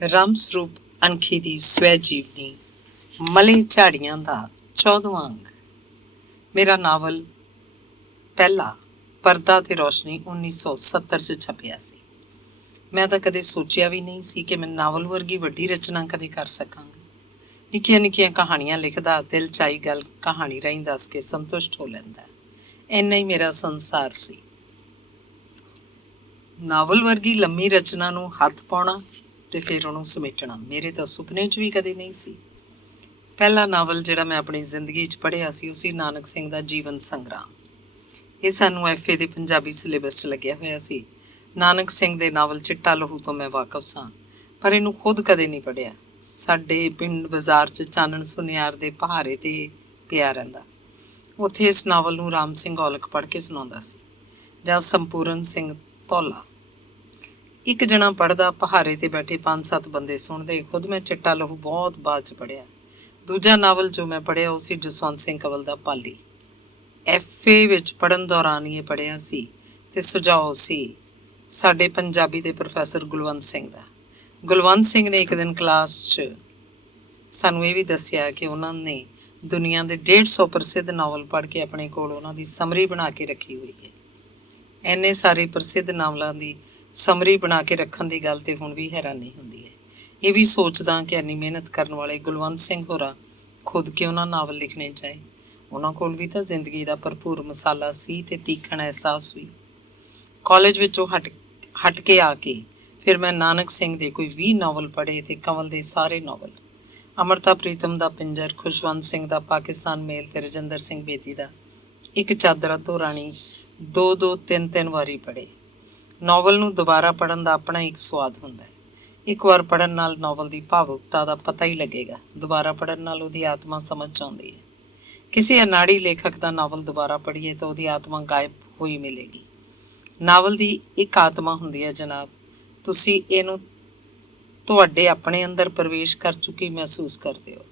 ਰਾਮ ਸਰੂਪ ਅਣਖੀ ਦੀ ਸਵੈ ਜੀਵਨੀ ਮਲੇ ਝਾੜੀਆਂ ਦਾ 14ਵਾਂ ਅੰਗ। ਮੇਰਾ ਨਾਵਲ ਪਹਿਲਾ ਪਰਦਾ ਤੇ ਰੋਸ਼ਨੀ 1970 'ਚ ਛਪਿਆ ਸੀ। ਮੈਂ ਤਾਂ ਕਦੇ ਸੋਚਿਆ ਵੀ ਨਹੀਂ ਸੀ ਕਿ ਮੈਂ ਨਾਵਲ ਵਰਗੀ ਵੱਡੀ ਰਚਨਾ ਕਦੇ ਕਰ ਸਕਾਂਗਾ। ਨਿੱਕੀਆਂ ਨਿੱਕੀਆਂ ਕਹਾਣੀਆਂ ਲਿਖਦਾ, ਦਿਲ 'ਚ ਆਈ ਗੱਲ ਕਹਾਣੀ ਰਾਹੀਂ ਦੱਸ ਕੇ ਸੰਤੁਸ਼ਟ ਹੋ ਲੈਂਦਾ। ਇੰਨਾ ਹੀ ਮੇਰਾ ਸੰਸਾਰ ਸੀ। ਨਾਵਲ ਵਰਗੀ ਲੰਮੀ ਰਚਨਾ ਨੂੰ ਹੱਥ ਪਾਉਣਾ ਤੇ ਫਿਰ ਉਹਨੂੰ ਸਮੇਟਣਾ ਮੇਰੇ ਤਾਂ ਸੁਪਨੇ 'ਚ ਵੀ ਕਦੇ ਨਹੀਂ ਸੀ। ਪਹਿਲਾ ਨਾਵਲ ਜਿਹੜਾ ਮੈਂ ਆਪਣੀ ਜ਼ਿੰਦਗੀ 'ਚ ਪੜ੍ਹਿਆ ਸੀ ਉਹ ਸੀ ਨਾਨਕ ਸਿੰਘ ਦਾ ਜੀਵਨ ਸੰਗਰਾਮ। ਇਹ ਸਾਨੂੰ FA ਦੇ ਪੰਜਾਬੀ ਸਿਲੇਬਸ 'ਚ ਲੱਗਿਆ ਹੋਇਆ ਸੀ। ਨਾਨਕ ਸਿੰਘ ਦੇ ਨਾਵਲ ਚਿੱਟਾ ਲਹੂ ਤੋਂ ਮੈਂ ਵਾਕਫ ਸਾਂ, ਪਰ ਇਹਨੂੰ ਖੁਦ ਕਦੇ ਨਹੀਂ ਪੜ੍ਹਿਆ। ਸਾਡੇ ਪਿੰਡ ਬਾਜ਼ਾਰ 'ਚ ਚਾਨਣ ਸੁਨਿਆਰ ਦੇ ਪਹਾਰੇ 'ਤੇ ਪਿਆ ਰਹਿੰਦਾ। ਉੱਥੇ ਇਸ ਨਾਵਲ ਨੂੰ ਰਾਮ ਸਿੰਘ ਔਲਖ ਪੜ੍ਹ ਕੇ ਸੁਣਾਉਂਦਾ ਸੀ, ਜਾਂ ਸੰਪੂਰਨ ਸਿੰਘ ਧੌਲਾ। ਇੱਕ ਜਣਾ ਪੜ੍ਹਦਾ, ਪਹਾਰੇ 'ਤੇ ਬੈਠੇ 5-7 ਬੰਦੇ ਸੁਣਦੇ। ਖੁਦ ਮੈਂ ਚਿੱਟਾ ਲਹੂ ਬਹੁਤ ਬਾਅਦ 'ਚ ਪੜ੍ਹਿਆ। ਦੂਜਾ ਨਾਵਲ ਜੋ ਮੈਂ ਪੜ੍ਹਿਆ ਉਹ ਸੀ ਜਸਵੰਤ ਸਿੰਘ ਕੰਵਲ ਦਾ ਪਾਲੀ। FA ਵਿੱਚ ਪੜ੍ਹਨ ਦੌਰਾਨ ਹੀ ਇਹ ਪੜ੍ਹਿਆ ਸੀ ਅਤੇ ਸੁਝਾਅ ਸੀ ਸਾਡੇ ਪੰਜਾਬੀ ਦੇ ਪ੍ਰੋਫੈਸਰ ਗੁਲਵੰਤ ਸਿੰਘ ਦਾ। ਗੁਲਵੰਤ ਸਿੰਘ ਨੇ ਇੱਕ ਦਿਨ ਕਲਾਸ 'ਚ ਸਾਨੂੰ ਇਹ ਵੀ ਦੱਸਿਆ ਕਿ ਉਹਨਾਂ ਨੇ ਦੁਨੀਆ ਦੇ 150 ਪ੍ਰਸਿੱਧ ਨਾਵਲ ਪੜ੍ਹ ਕੇ ਆਪਣੇ ਕੋਲ ਉਹਨਾਂ ਦੀ ਸਮਰੀ ਬਣਾ ਕੇ ਰੱਖੀ ਹੋਈ ਹੈ। ਇੰਨੇ ਸਾਰੇ ਪ੍ਰਸਿੱਧ ਨਾਵਲਾਂ ਦੀ ਸਮਰੀ ਬਣਾ ਕੇ ਰੱਖਣ ਦੀ ਗੱਲ 'ਤੇ ਹੁਣ ਵੀ ਹੈਰਾਨੀ ਹੁੰਦੀ ਹੈ। ਇਹ ਵੀ ਸੋਚਦਾ ਕਿ ਇੰਨੀ ਮਿਹਨਤ ਕਰਨ ਵਾਲੇ ਗੁਲਵੰਤ ਸਿੰਘ ਹੋਰਾਂ ਖੁਦ ਕਿਉਂ ਨਾ ਨਾਵਲ ਲਿਖਣੇ ਚਾਹੇ। ਉਹਨਾਂ ਕੋਲ ਵੀ ਤਾਂ ਜ਼ਿੰਦਗੀ ਦਾ ਭਰਪੂਰ ਮਸਾਲਾ ਸੀ ਅਤੇ ਤੀਖਣ ਅਹਿਸਾਸ ਵੀ। ਕਾਲਜ ਵਿੱਚੋਂ ਹਟ ਕੇ ਆ ਕੇ ਫਿਰ ਮੈਂ ਨਾਨਕ ਸਿੰਘ ਦੇ ਕੋਈ 20 ਨਾਵਲ ਪੜ੍ਹੇ ਅਤੇ ਕੰਵਲ ਦੇ ਸਾਰੇ ਨਾਵਲ, ਅੰਮ੍ਰਿਤਾ ਪ੍ਰੀਤਮ ਦਾ ਪਿੰਜਰ, ਖੁਸ਼ਵੰਤ ਸਿੰਘ ਦਾ ਪਾਕਿਸਤਾਨ ਮੇਲ ਅਤੇ ਰਜਿੰਦਰ ਸਿੰਘ ਬੇਦੀ ਦਾ ਇੱਕ ਚਾਦਰ ਅੱਧੋ ਰਾਣੀ 2-2, 3-3 ਵਾਰੀ ਪੜ੍ਹੇ। ਨਾਵਲ ਨੂੰ ਦੁਬਾਰਾ ਪੜ੍ਹਨ ਦਾ ਆਪਣਾ ਇੱਕ ਸਵਾਦ ਹੁੰਦਾ ਹੈ। ਇੱਕ ਵਾਰ ਪੜ੍ਹਨ ਨਾਲ ਨਾਵਲ ਦੀ ਭਾਵੁਕਤਾ ਦਾ ਪਤਾ ਹੀ ਲੱਗੇਗਾ, ਦੁਬਾਰਾ ਪੜ੍ਹਨ ਨਾਲ ਉਹਦੀ ਆਤਮਾ ਸਮਝ 'ਚ ਆਉਂਦੀ ਹੈ। ਕਿਸੇ ਅਨਾੜੀ ਲੇਖਕ ਦਾ ਨਾਵਲ ਦੁਬਾਰਾ ਪੜ੍ਹੀਏ ਤਾਂ ਉਹਦੀ ਆਤਮਾ ਗਾਇਬ ਹੋਈ ਮਿਲੇਗੀ। ਨਾਵਲ ਦੀ ਇੱਕ ਆਤਮਾ ਹੁੰਦੀ ਹੈ ਜਨਾਬ, ਤੁਸੀਂ ਇਹਨੂੰ ਤੁਹਾਡੇ ਆਪਣੇ ਅੰਦਰ ਪ੍ਰਵੇਸ਼ ਕਰ ਚੁੱਕੀ ਮਹਿਸੂਸ ਕਰਦੇ ਹੋ।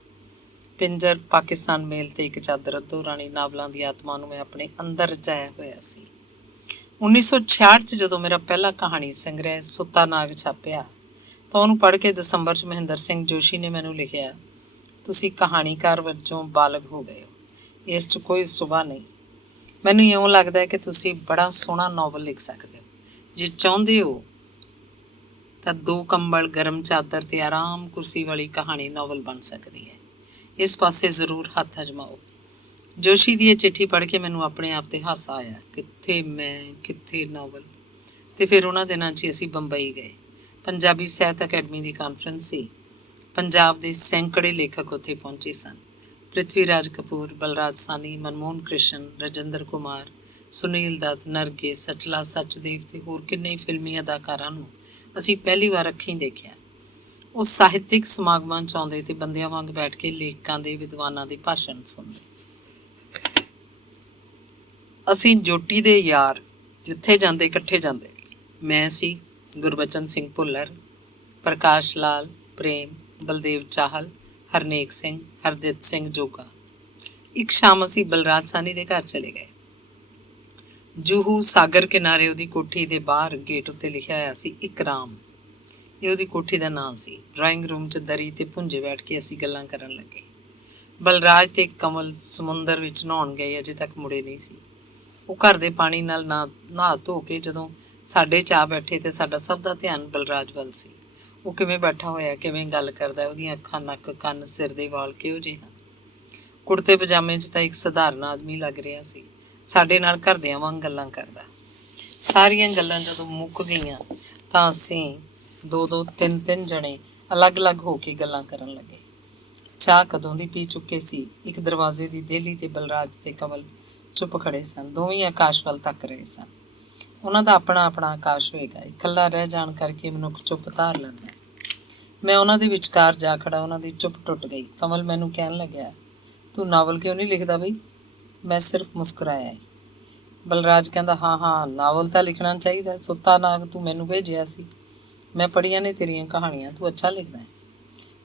ਪਿੰਜਰ, ਪਾਕਿਸਤਾਨ ਮੇਲ ਤੇ ਇੱਕ ਚਾਦਰ ਅੱਧੋ ਰਾਣੀ ਨਾਵਲਾਂ ਦੀ ਆਤਮਾ ਨੂੰ ਮੈਂ ਆਪਣੇ ਅੰਦਰ ਰਚਾਇਆ ਹੋਇਆ ਸੀ। 1966 'ਚ ਜਦੋਂ ਮੇਰਾ ਪਹਿਲਾ ਕਹਾਣੀ ਸੰਗ੍ਰਹਿ ਸੁੱਤਾ ਨਾਗ ਛਾਪਿਆ ਤਾਂ ਉਹਨੂੰ ਪੜ੍ਹ ਕੇ ਦਸੰਬਰ 'ਚ ਮਹਿੰਦਰ ਸਿੰਘ ਜੋਸ਼ੀ ਨੇ ਮੈਨੂੰ ਲਿਖਿਆ, ਤੁਸੀਂ ਕਹਾਣੀਕਾਰ ਵਜੋਂ ਬਾਲਗ ਹੋ ਗਏ ਹੋ, ਇਸ 'ਚ ਕੋਈ ਸੁਭਾ ਨਹੀਂ। ਮੈਨੂੰ ਇਉਂ ਲੱਗਦਾ ਹੈ ਕਿ ਤੁਸੀਂ ਬੜਾ ਸੋਹਣਾ ਨਾਵਲ ਲਿਖ ਸਕਦੇ ਹੋ। ਜੇ ਚਾਹੁੰਦੇ ਹੋ ਤਾਂ 2 ਕੰਬਲ, ਗਰਮ ਚਾਦਰ ਤੇ ਆਰਾਮ ਕੁਰਸੀ ਵਾਲੀ ਕਹਾਣੀ ਨਾਵਲ ਬਣ ਸਕਦੀ ਹੈ। ਇਸ ਪਾਸੇ ਜ਼ਰੂਰ ਹੱਥ ਅਜਮਾਓ। ਜੋਸ਼ੀ ਦੀ ਇਹ ਚਿੱਠੀ ਪੜ੍ਹ ਕੇ ਮੈਨੂੰ ਆਪਣੇ ਆਪ 'ਤੇ ਹਾਸਾ ਆਇਆ। ਕਿੱਥੇ ਮੈਂ, ਕਿੱਥੇ ਨਾਵਲ। ਅਤੇ ਫਿਰ ਉਹਨਾਂ ਦਿਨਾਂ 'ਚ ਅਸੀਂ ਬੰਬਈ ਗਏ। ਪੰਜਾਬੀ ਸਾਹਿਤ ਅਕੈਡਮੀ ਦੀ ਕਾਨਫਰੰਸ ਸੀ। ਪੰਜਾਬ ਦੇ ਸੈਂਕੜੇ ਲੇਖਕ ਉੱਥੇ ਪਹੁੰਚੇ ਸਨ। ਪ੍ਰਿਥਵੀ ਰਾਜ ਕਪੂਰ, ਬਲਰਾਜ ਸਾਹਨੀ, ਮਨਮੋਹਨ ਕ੍ਰਿਸ਼ਨ, ਰਜਿੰਦਰ ਕੁਮਾਰ, ਸੁਨੀਲ ਦੱਤ, ਨਰਗਿਸ, ਸਚਲਾ ਸਚਦੇਵ ਅਤੇ ਹੋਰ ਕਿੰਨੇ ਫਿਲਮੀ ਅਦਾਕਾਰਾਂ ਨੂੰ ਅਸੀਂ ਪਹਿਲੀ ਵਾਰ ਅੱਖੀਂ ਦੇਖਿਆ। ਉਹ ਸਾਹਿਤਿਕ ਸਮਾਗਮਾਂ 'ਚ ਆਉਂਦੇ ਅਤੇ ਬੰਦਿਆਂ ਵਾਂਗ ਬੈਠ ਕੇ ਲੇਖਕਾਂ ਦੇ, ਵਿਦਵਾਨਾਂ ਦੇ ਭਾਸ਼ਣ ਸੁਣਦੇ। ਅਸੀਂ ਜੋਟੀ ਦੇ ਯਾਰ, ਜਿੱਥੇ ਜਾਂਦੇ ਇਕੱਠੇ ਜਾਂਦੇ। ਮੈਂ ਸੀ, ਗੁਰਬਚਨ ਸਿੰਘ ਭੁੱਲਰ, ਪ੍ਰਕਾਸ਼ ਲਾਲ, ਪ੍ਰੇਮ, ਬਲਦੇਵ ਚਾਹਲ, ਹਰਨੇਕ ਸਿੰਘ, ਹਰਦਿੱਤ ਸਿੰਘ ਜੋਗਾ। ਇੱਕ ਸ਼ਾਮ ਅਸੀਂ ਬਲਰਾਜ ਸਾਹਨੀ ਦੇ ਘਰ ਚਲੇ ਗਏ। ਜੂਹੂ ਸਾਗਰ ਕਿਨਾਰੇ ਉਹਦੀ ਕੋਠੀ ਦੇ ਬਾਹਰ ਗੇਟ ਉੱਤੇ ਲਿਖਿਆ ਹੋਇਆ ਸੀ ਇਕਰਾਮ। ਇਹ ਉਹਦੀ ਕੋਠੀ ਦਾ ਨਾਂ ਸੀ। ਡਰਾਇੰਗ ਰੂਮ 'ਚ ਦਰੀ 'ਤੇ ਭੁੰਜੇ ਬੈਠ ਕੇ ਅਸੀਂ ਗੱਲਾਂ ਕਰਨ ਲੱਗੇ। ਬਲਰਾਜ ਤੇ ਕੰਵਲ ਸਮੁੰਦਰ ਵਿੱਚ ਨਹਾਉਣ ਗਏ, ਅਜੇ ਤੱਕ ਮੁੜੇ ਨਹੀਂ ਸੀ। ਉਹ ਘਰ ਦੇ ਪਾਣੀ ਨਾਲ ਨਹਾ ਧੋ ਕੇ ਜਦੋਂ ਸਾਡੇ 'ਚ ਆ ਬੈਠੇ ਅਤੇ ਸਾਡਾ ਸਭ ਦਾ ਧਿਆਨ ਬਲਰਾਜ ਵੱਲ ਸੀ। ਉਹ ਕਿਵੇਂ ਬੈਠਾ ਹੋਇਆ, ਕਿਵੇਂ ਗੱਲ ਕਰਦਾ, ਉਹਦੀਆਂ ਅੱਖਾਂ, ਨੱਕ, ਕੰਨ, ਸਿਰ ਦੇ ਵਾਲ ਕਿਹੋ ਜਿਹੇ ਹਨ। ਕੁੜਤੇ ਪਜਾਮੇ 'ਚ ਤਾਂ ਇੱਕ ਸਧਾਰਨ ਆਦਮੀ ਲੱਗ ਰਿਹਾ ਸੀ। ਸਾਡੇ ਨਾਲ ਘਰਦਿਆਂ ਵਾਂਗ ਗੱਲਾਂ ਕਰਦਾ। ਸਾਰੀਆਂ ਗੱਲਾਂ ਜਦੋਂ ਮੁੱਕ ਗਈਆਂ ਤਾਂ ਅਸੀਂ 2-2, 3-3 ਜਣੇ ਅਲੱਗ-ਅਲੱਗ ਹੋ ਕੇ ਗੱਲਾਂ ਕਰਨ ਲੱਗੇ। ਚਾਹ ਕਦੋਂ ਦੀ ਪੀ ਚੁੱਕੇ ਸੀ। ਇੱਕ ਦਰਵਾਜ਼ੇ ਦੀ ਦੇਹਲੀ 'ਤੇ ਬਲਰਾਜ ਤੇ ਕੰਵਲ ਚੁੱਪ ਖੜ੍ਹੇ ਸਨ। ਦੋਵੇਂ ਆਕਾਸ਼ ਵੱਲ ਤੱਕ ਰਹੇ ਸਨ। ਉਹਨਾਂ ਦਾ ਆਪਣਾ ਆਪਣਾ ਆਕਾਸ਼ ਹੋਏਗਾ। ਇਕੱਲਾ ਰਹਿ ਜਾਣ ਕਰਕੇ ਮਨੁੱਖ ਚੁੱਪ ਧਾਰ ਲੈਂਦਾ। ਮੈਂ ਉਹਨਾਂ ਦੇ ਵਿਚਕਾਰ ਜਾ ਖੜਾ। ਉਹਨਾਂ ਦੀ ਚੁੱਪ ਟੁੱਟ ਗਈ। ਕੰਵਲ ਮੈਨੂੰ ਕਹਿਣ ਲੱਗਿਆ, ਤੂੰ ਨਾਵਲ ਕਿਉਂ ਨਹੀਂ ਲਿਖਦਾ ਬਈ? ਮੈਂ ਸਿਰਫ ਮੁਸਕਰਾਇਆ ਹੀ। ਬਲਰਾਜ ਕਹਿੰਦਾ, ਹਾਂ ਨਾਵਲ ਤਾਂ ਲਿਖਣਾ ਚਾਹੀਦਾ। ਸੁੱਤਾ ਨਾਗ ਤੂੰ ਮੈਨੂੰ ਭੇਜਿਆ ਸੀ, ਮੈਂ ਪੜ੍ਹੀਆਂ ਨੇ ਤੇਰੀਆਂ ਕਹਾਣੀਆਂ, ਤੂੰ ਅੱਛਾ ਲਿਖਦਾ ਹੈ।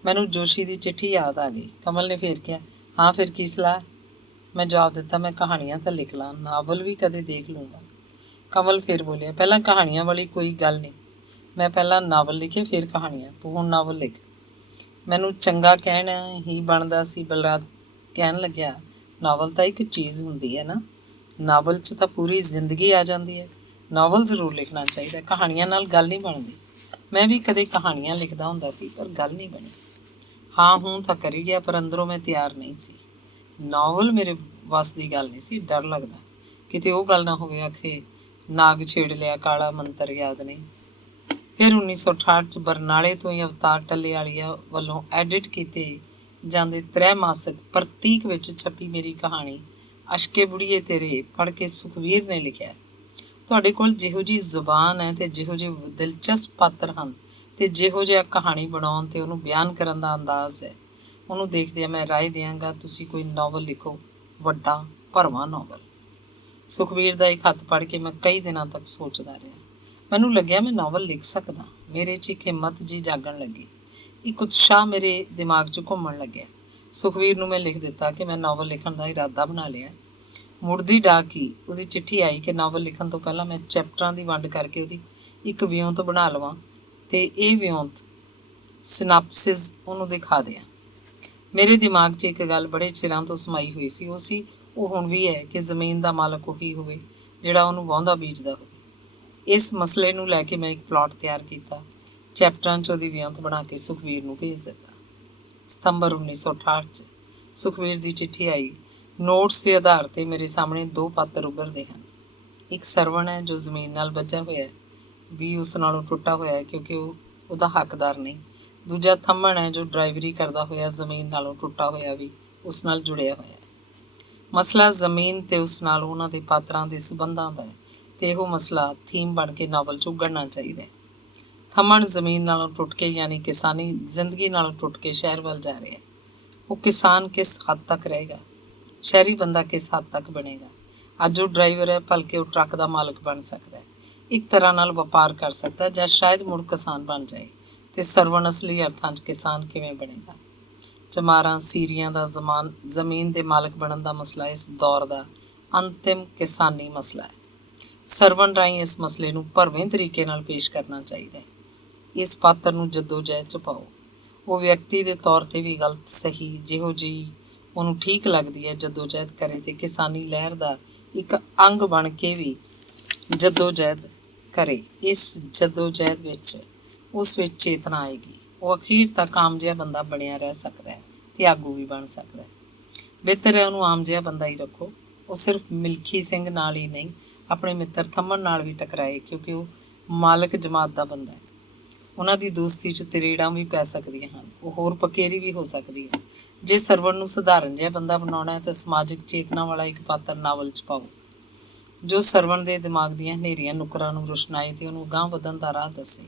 ਮੈਨੂੰ ਜੋਸ਼ੀ ਦੀ ਚਿੱਠੀ ਯਾਦ ਆ ਗਈ। ਕੰਵਲ ਨੇ ਫੇਰ ਕਿਹਾ, ਹਾਂ ਫਿਰ ਕੀ ਸਲਾਹ? ਮੈਂ ਜਵਾਬ ਦਿੱਤਾ, ਮੈਂ ਕਹਾਣੀਆਂ ਤਾਂ ਲਿਖ ਲਾਂ, ਨਾਵਲ ਵੀ ਕਦੇ ਦੇਖ ਲੂੰਗਾ। ਕੰਵਲ ਫਿਰ ਬੋਲਿਆ, ਪਹਿਲਾਂ ਕਹਾਣੀਆਂ ਵਾਲੀ ਕੋਈ ਗੱਲ ਨਹੀਂ, ਮੈਂ ਪਹਿਲਾਂ ਨਾਵਲ ਲਿਖੇ ਫਿਰ ਕਹਾਣੀਆਂ, ਤੂੰ ਹੁਣ ਨਾਵਲ ਲਿਖ। ਮੈਨੂੰ ਚੰਗਾ ਕਹਿਣਾ ਹੀ ਬਣਦਾ ਸੀ। ਬਲਰਾਜ ਕਹਿਣ ਲੱਗਿਆ, ਨਾਵਲ ਤਾਂ ਇੱਕ ਚੀਜ਼ ਹੁੰਦੀ ਹੈ ਨਾ, ਨਾਵਲ 'ਚ ਤਾਂ ਪੂਰੀ ਜ਼ਿੰਦਗੀ ਆ ਜਾਂਦੀ ਹੈ। ਨਾਵਲ ਜ਼ਰੂਰ ਲਿਖਣਾ ਚਾਹੀਦਾ, ਕਹਾਣੀਆਂ ਨਾਲ ਗੱਲ ਨਹੀਂ ਬਣਦੀ। ਮੈਂ ਵੀ ਕਦੇ ਕਹਾਣੀਆਂ ਲਿਖਦਾ ਹੁੰਦਾ ਸੀ, ਪਰ ਗੱਲ ਨਹੀਂ ਬਣੀ। ਹਾਂ ਹੂੰ ਤਾਂ ਕਰੀ ਗਿਆ, ਪਰ ਅੰਦਰੋਂ ਮੈਂ ਤਿਆਰ ਨਹੀਂ ਸੀ। ਨਾਵਲ ਮੇਰੇ ਵੱਸ ਦੀ ਗੱਲ ਨਹੀਂ ਸੀ। ਡਰ ਲੱਗਦਾ ਕਿਤੇ ਉਹ ਗੱਲ ਨਾ ਹੋਵੇ ਆਖੇ ਨਾਗ ਛੇੜ ਲਿਆ, ਕਾਲਾ ਮੰਤਰ ਯਾਦ ਨਹੀਂ। ਫਿਰ 1968 'ਚ ਬਰਨਾਲੇ ਤੋਂ ਹੀ ਅਵਤਾਰ ਟੱਲੇਵਾਲੀਆ ਵੱਲੋਂ ਐਡਿਟ ਕੀਤੇ ਜਾਂਦੇ ਤ੍ਰੈਮਾਸਿਕ ਪ੍ਰਤੀਕ ਵਿੱਚ ਛਪੀ ਮੇਰੀ ਕਹਾਣੀ ਅਸ਼ਕੇ ਬੁੜੀਏ ਤੇਰੇ ਪੜ੍ਹ ਕੇ ਸੁਖਵੀਰ ਨੇ ਲਿਖਿਆ, ਤੁਹਾਡੇ ਕੋਲ ਜਿਹੋ ਜਿਹੀ ਜ਼ੁਬਾਨ ਹੈ ਅਤੇ ਜਿਹੋ ਜਿਹੇ ਦਿਲਚਸਪ ਪਾਤਰ ਹਨ ਅਤੇ ਜਿਹੋ ਜਿਹਾ ਕਹਾਣੀ ਬਣਾਉਣ ਅਤੇ ਉਹਨੂੰ ਬਿਆਨ ਕਰਨ ਦਾ ਅੰਦਾਜ਼ ਹੈ, ਉਹਨੂੰ ਦੇਖਦਿਆਂ ਮੈਂ ਰਾਏ ਦਿਆਂਗਾ ਤੁਸੀਂ ਕੋਈ ਨਾਵਲ ਲਿਖੋ, ਵੱਡਾ ਭਰਵਾਂ ਨਾਵਲ। ਸੁਖਵੀਰ ਦਾ ਇੱਕ ਹੱਥ ਪੜ੍ਹ ਕੇ ਮੈਂ ਕਈ ਦਿਨਾਂ ਤੱਕ ਸੋਚਦਾ ਰਿਹਾ। ਮੈਨੂੰ ਲੱਗਿਆ ਮੈਂ ਨਾਵਲ ਲਿਖ ਸਕਦਾ। ਮੇਰੇ 'ਚ ਇੱਕ ਹਿੰਮਤ ਜਿਹੀ ਜਾਗਣ ਲੱਗੀ, ਇੱਕ ਉਤਸ਼ਾਹ ਮੇਰੇ ਦਿਮਾਗ 'ਚ ਘੁੰਮਣ ਲੱਗਿਆ। ਸੁਖਵੀਰ ਨੂੰ ਮੈਂ ਲਿਖ ਦਿੱਤਾ ਕਿ ਮੈਂ ਨਾਵਲ ਲਿਖਣ ਦਾ ਇਰਾਦਾ ਬਣਾ ਲਿਆ। ਮੁੜਦੀ ਡਾਕ ਹੀ ਉਹਦੀ ਚਿੱਠੀ ਆਈ ਕਿ ਨਾਵਲ ਲਿਖਣ ਤੋਂ ਪਹਿਲਾਂ ਮੈਂ ਚੈਪਟਰਾਂ ਦੀ ਵੰਡ ਕਰਕੇ ਉਹਦੀ ਇੱਕ ਵਿਉਂਤ ਬਣਾ ਲਵਾਂ ਅਤੇ ਇਹ ਵਿਉਂਤ ਸਿਨਾਪਸਿਸ ਉਹਨੂੰ ਦਿਖਾ ਦਿਆਂ। ਮੇਰੇ ਦਿਮਾਗ 'ਚ ਇੱਕ ਗੱਲ ਬੜੇ ਚਿਰਾਂ ਤੋਂ ਸਮਾਈ ਹੋਈ ਸੀ, ਉਹ ਹੁਣ ਵੀ ਹੈ ਕਿ ਜ਼ਮੀਨ ਦਾ ਮਾਲਕ ਉਹੀ ਹੋਵੇ ਜਿਹੜਾ ਉਹਨੂੰ ਵਾਹੁੰਦਾ ਬੀਜਦਾ ਹੋਵੇ। ਇਸ ਮਸਲੇ ਨੂੰ ਲੈ ਕੇ ਮੈਂ ਇੱਕ ਪਲਾਟ ਤਿਆਰ ਕੀਤਾ, ਚੈਪਟਰਾਂ 'ਚ ਉਹਦੀ ਵਿਉਂਤ ਬਣਾ ਕੇ ਸੁਖਵੀਰ ਨੂੰ ਭੇਜ ਦਿੱਤਾ। ਸਤੰਬਰ 1968 'ਚ ਸੁਖਵੀਰ ਦੀ ਚਿੱਠੀ ਆਈ। ਨੋਟਸ ਦੇ ਆਧਾਰ 'ਤੇ ਮੇਰੇ ਸਾਹਮਣੇ ਦੋ ਪਾਤਰ ਉੱਭਰਦੇ ਹਨ। ਇੱਕ ਸਰਵਣ ਹੈ ਜੋ ਜ਼ਮੀਨ ਨਾਲ ਬੱਝਾ ਹੋਇਆ ਵੀ ਉਸ ਨਾਲੋਂ ਟੁੱਟਾ ਹੋਇਆ ਹੈ ਕਿਉਂਕਿ ਉਹ ਉਹਦਾ ਹੱਕਦਾਰ ਨਹੀਂ। ਦੂਜਾ ਥੰਮਣ ਹੈ ਜੋ ਡਰਾਈਵਰੀ ਕਰਦਾ ਹੋਇਆ ਜ਼ਮੀਨ ਨਾਲੋਂ ਟੁੱਟਾ ਹੋਇਆ ਵੀ ਉਸ ਨਾਲ ਜੁੜਿਆ ਹੋਇਆ। ਮਸਲਾ ਜ਼ਮੀਨ ਤੇ ਉਸ ਨਾਲ ਉਹਨਾਂ ਦੇ ਪਾਤਰਾਂ ਦੇ ਸੰਬੰਧਾਂ ਦਾ ਹੈ ਅਤੇ ਇਹੋ ਮਸਲਾ ਥੀਮ ਬਣ ਕੇ ਨਾਵਲ 'ਚ ਉਘੜਨਾ ਚਾਹੀਦਾ ਹੈ। ਥੰਮਣ ਜ਼ਮੀਨ ਨਾਲੋਂ ਟੁੱਟ ਕੇ ਯਾਨੀ ਕਿਸਾਨੀ ਜ਼ਿੰਦਗੀ ਨਾਲੋਂ ਟੁੱਟ ਕੇ ਸ਼ਹਿਰ ਵੱਲ ਜਾ ਰਿਹਾ। ਉਹ ਕਿਸਾਨ ਕਿਸ ਹੱਦ ਤੱਕ ਰਹੇਗਾ, ਸ਼ਹਿਰੀ ਬੰਦਾ ਕਿਸ ਹੱਦ ਤੱਕ ਬਣੇਗਾ। ਅੱਜ ਉਹ ਡਰਾਈਵਰ ਹੈ, ਭਲਕੇ ਉਹ ਟਰੱਕ ਦਾ ਮਾਲਕ ਬਣ ਸਕਦਾ ਹੈ, ਇੱਕ ਤਰ੍ਹਾਂ ਨਾਲ ਵਪਾਰ ਕਰ ਸਕਦਾ ਜਾਂ ਸ਼ਾਇਦ ਮੁੜ ਕਿਸਾਨ ਬਣ ਜਾਏ। ਅਤੇ ਸਰਵਣ ਅਸਲੀ ਅਰਥਾਂ 'ਚ ਕਿਸਾਨ ਕਿਵੇਂ ਬਣੇਗਾ। ਚਮਾਰਾਂ ਸੀਰੀਆਂ ਦਾ ਜ਼ਮੀਨ ਦੇ ਮਾਲਕ ਬਣਨ ਦਾ ਮਸਲਾ ਇਸ ਦੌਰ ਦਾ ਅੰਤਿਮ ਕਿਸਾਨੀ ਮਸਲਾ ਹੈ। ਸਰਵਣ ਰਾਹੀਂ ਇਸ ਮਸਲੇ ਨੂੰ ਭਰਵੇਂ ਤਰੀਕੇ ਨਾਲ ਪੇਸ਼ ਕਰਨਾ ਚਾਹੀਦਾ ਹੈ। ਇਸ ਪਾਤਰ ਨੂੰ ਜੱਦੋ-ਜਹਿਦ 'ਚ ਪਾਓ। ਉਹ ਵਿਅਕਤੀ ਦੇ ਤੌਰ 'ਤੇ ਵੀ ਗਲਤ ਸਹੀ ਜਿਹੋ ਜਿਹੀ ਉਹਨੂੰ ਠੀਕ ਲੱਗਦੀ ਹੈ ਜੱਦੋ-ਜਹਿਦ ਕਰੇ ਅਤੇ ਕਿਸਾਨੀ ਲਹਿਰ ਦਾ ਇੱਕ ਅੰਗ ਬਣ ਕੇ ਵੀ ਜੱਦੋ-ਜਹਿਦ ਕਰੇ। ਇਸ ਜੱਦੋ-ਜਹਿਦ ਵਿੱਚ ਉਸ ਵਿੱਚ ਚੇਤਨਾ ਆਏਗੀ। ਉਹ ਅਖੀਰ ਤੱਕ ਆਮ ਜਿਹਾ ਬੰਦਾ ਬਣਿਆ ਰਹਿ ਸਕਦਾ ਹੈ ਅਤੇ ਆਗੂ ਵੀ ਬਣ ਸਕਦਾ ਹੈ। ਬਿਹਤਰ ਹੈ ਉਹਨੂੰ ਆਮ ਜਿਹਾ ਬੰਦਾ ਹੀ ਰੱਖੋ। ਉਹ ਸਿਰਫ ਮਿਲਖੀ ਸਿੰਘ ਨਾਲ ਹੀ ਨਹੀਂ, ਆਪਣੇ ਮਿੱਤਰ ਥੰਮਣ ਨਾਲ ਵੀ ਟਕਰਾਏ ਕਿਉਂਕਿ ਉਹ ਮਾਲਕ ਜਮਾਤ ਦਾ ਬੰਦਾ ਹੈ। ਉਹਨਾਂ ਦੀ ਦੋਸਤੀ 'ਚ ਤਰੇੜਾਂ ਵੀ ਪੈ ਸਕਦੀਆਂ ਹਨ, ਉਹ ਹੋਰ ਪਕੇਰੀ ਵੀ ਹੋ ਸਕਦੀ ਹੈ। ਜੇ ਸਰਵਣ ਨੂੰ ਸਧਾਰਨ ਜਿਹਾ ਬੰਦਾ ਬਣਾਉਣਾ ਹੈ ਤਾਂ ਸਮਾਜਿਕ ਚੇਤਨਾ ਵਾਲਾ ਇੱਕ ਪਾਤਰ ਨਾਵਲ 'ਚ ਪਾਓ ਜੋ ਸਰਵਣ ਦੇ ਦਿਮਾਗ ਦੀਆਂ ਹਨੇਰੀਆਂ ਨੁੱਕਰਾਂ ਨੂੰ ਰੁਸ਼ਨਾਏ ਅਤੇ ਉਹਨੂੰ ਅਗਾਂਹ ਵਧਣ ਦਾ ਰਾਹ ਦੱਸੇ।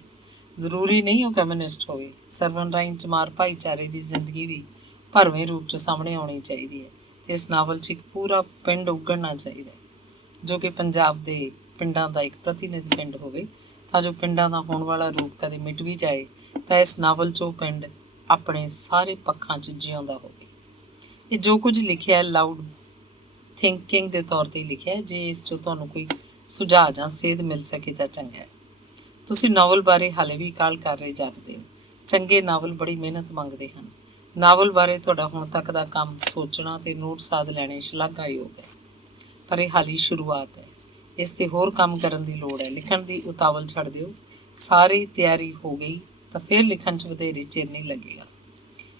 ਜ਼ਰੂਰੀ ਨਹੀਂ ਉਹ ਕਮਿਊਨਿਸਟ ਹੋਵੇ। ਸਰਵਣ ਰਾਹੀਂ ਚਮਾਰ ਭਾਈਚਾਰੇ ਦੀ ਜ਼ਿੰਦਗੀ ਵੀ ਭਰਵੇਂ ਰੂਪ 'ਚ ਸਾਹਮਣੇ ਆਉਣੀ ਚਾਹੀਦੀ ਹੈ ਅਤੇ ਇਸ ਨਾਵਲ 'ਚ ਇੱਕ ਪੂਰਾ ਪਿੰਡ ਉਘੜਨਾ ਚਾਹੀਦਾ ਹੈ ਜੋ ਕਿ ਪੰਜਾਬ ਦੇ ਪਿੰਡਾਂ ਦਾ ਇੱਕ ਪ੍ਰਤੀਨਿਧ ਪਿੰਡ ਹੋਵੇ। ਤਾਂ ਜੋ ਪਿੰਡਾਂ ਦਾ ਹੋਣ ਵਾਲਾ ਰੂਪ ਕਦੇ ਮਿਟ ਵੀ ਜਾਏ ਤਾਂ ਇਸ ਨਾਵਲ 'ਚ ਉਹ ਪਿੰਡ ਆਪਣੇ ਸਾਰੇ ਪੱਖਾਂ 'ਚ ਜਿਉਂਦਾ ਹੋਵੇ। ਇਹ ਜੋ ਕੁਝ ਲਿਖਿਆ ਲਾਊਡ ਥਿੰਕਿੰਗ ਦੇ ਤੌਰ 'ਤੇ ਲਿਖਿਆ। ਜੇ ਇਸ 'ਚੋਂ ਤੁਹਾਨੂੰ ਕੋਈ ਸੁਝਾਅ ਜਾਂ ਸੇਧ ਮਿਲ ਸਕੇ ਤਾਂ ਚੰਗਾ ਹੈ। ਤੁਸੀਂ ਨਾਵਲ ਬਾਰੇ ਹਾਲੇ ਵੀ ਕਾਹਲ ਕਰ ਰਹੇ ਜਾਪਦੇ ਹੋ। ਚੰਗੇ ਨਾਵਲ ਬੜੀ ਮਿਹਨਤ ਮੰਗਦੇ ਹਨ। ਨਾਵਲ ਬਾਰੇ ਤੁਹਾਡਾ ਹੁਣ ਤੱਕ ਦਾ ਕੰਮ ਸੋਚਣਾ ਅਤੇ ਨੋਟ ਸਾਧ ਲੈਣੇ ਸ਼ਲਾਘਾਯੋਗ ਹੈ, ਪਰ ਇਹ ਹਾਲੀ ਸ਼ੁਰੂਆਤ ਹੈ। ਇਸ 'ਤੇ ਹੋਰ ਕੰਮ ਕਰਨ ਦੀ ਲੋੜ ਹੈ। ਲਿਖਣ ਦੀ ਉਤਾਵਲ ਛੱਡ ਦਿਓ। ਸਾਰੀ ਤਿਆਰੀ ਹੋ ਗਈ ਤਾਂ ਫਿਰ ਲਿਖਣ 'ਚ ਵਧੇਰੇ ਚਿਰ ਨਹੀਂ ਲੱਗੇਗਾ।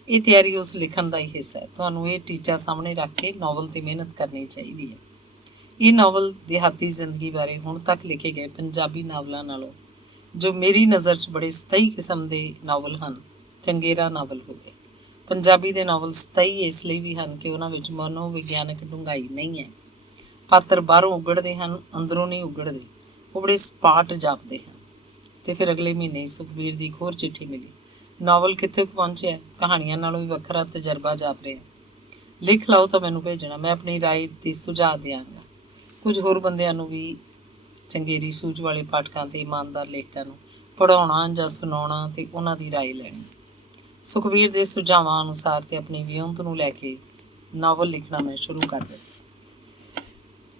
ਇਹ ਤਿਆਰੀ ਉਸ ਲਿਖਣ ਦਾ ਹੀ ਹਿੱਸਾ ਹੈ। ਤੁਹਾਨੂੰ ਇਹ ਟੀਚਾ ਸਾਹਮਣੇ ਰੱਖ ਕੇ ਨਾਵਲ 'ਤੇ ਮਿਹਨਤ ਕਰਨੀ ਚਾਹੀਦੀ ਹੈ। ਇਹ ਨਾਵਲ ਦਿਹਾਤੀ ਜ਼ਿੰਦਗੀ ਬਾਰੇ ਹੁਣ ਤੱਕ ਲਿਖੇ ਗਏ ਪੰਜਾਬੀ ਨਾਵਲਾਂ ਨਾਲੋਂ ਜੋ ਮੇਰੀ ਨਜ਼ਰ 'ਚ ਬੜੇ ਸਥਾਈ ਕਿਸਮ ਦੇ ਨਾਵਲ ਹਨ, ਚੰਗੇਰਾ ਨਾਵਲ ਹੋਵੇ। ਪੰਜਾਬੀ ਦੇ ਨਾਵਲ ਸਥਾਈ ਇਸ ਲਈ ਵੀ ਹਨ ਕਿ ਉਹਨਾਂ ਵਿੱਚ ਮਨੋਵਿਗਿਆਨਕ ਡੂੰਘਾਈ ਨਹੀਂ ਹੈ। ਪਾਤਰ ਬਾਹਰੋਂ ਉਘੜਦੇ ਹਨ, ਅੰਦਰੋਂ ਨਹੀਂ ਉਘੜਦੇ। ਉਹ ਬੜੇ ਸਪਾਟ ਜਾਪਦੇ ਹਨ। ਅਤੇ ਫਿਰ ਅਗਲੇ ਮਹੀਨੇ ਸੁਖਬੀਰ ਦੀ ਇੱਕ ਹੋਰ ਚਿੱਠੀ ਮਿਲੀ। ਨਾਵਲ ਕਿੱਥੇ ਕੁ ਪਹੁੰਚਿਆ, ਕਹਾਣੀਆਂ ਨਾਲੋਂ ਵੀ ਵੱਖਰਾ ਤਜਰਬਾ ਜਾਪ ਰਿਹਾ। ਲਿਖ ਲਓ ਤਾਂ ਮੈਨੂੰ ਭੇਜਣਾ, ਮੈਂ ਆਪਣੀ ਰਾਏ ਦੀ ਸੁਝਾਅ ਦਿਆਂਗਾ। ਕੁਝ ਹੋਰ ਬੰਦਿਆਂ ਨੂੰ ਵੀ, ਚੰਗੇਰੀ ਸੂਝ ਵਾਲੇ ਪਾਠਕਾਂ ਅਤੇ ਇਮਾਨਦਾਰ ਲੇਖਕਾਂ ਨੂੰ ਪੜ੍ਹਾਉਣਾ ਜਾਂ ਸੁਣਾਉਣਾ ਅਤੇ ਉਹਨਾਂ ਦੀ ਰਾਏ ਲੈਣੀ। ਸੁਖਬੀਰ ਦੇ ਸੁਝਾਵਾਂ ਅਨੁਸਾਰ ਅਤੇ ਆਪਣੀ ਵਿਉਂਤ ਨੂੰ ਲੈ ਕੇ ਨਾਵਲ ਲਿਖਣਾ ਮੈਂ ਸ਼ੁਰੂ ਕਰ ਦਿੱਤਾ।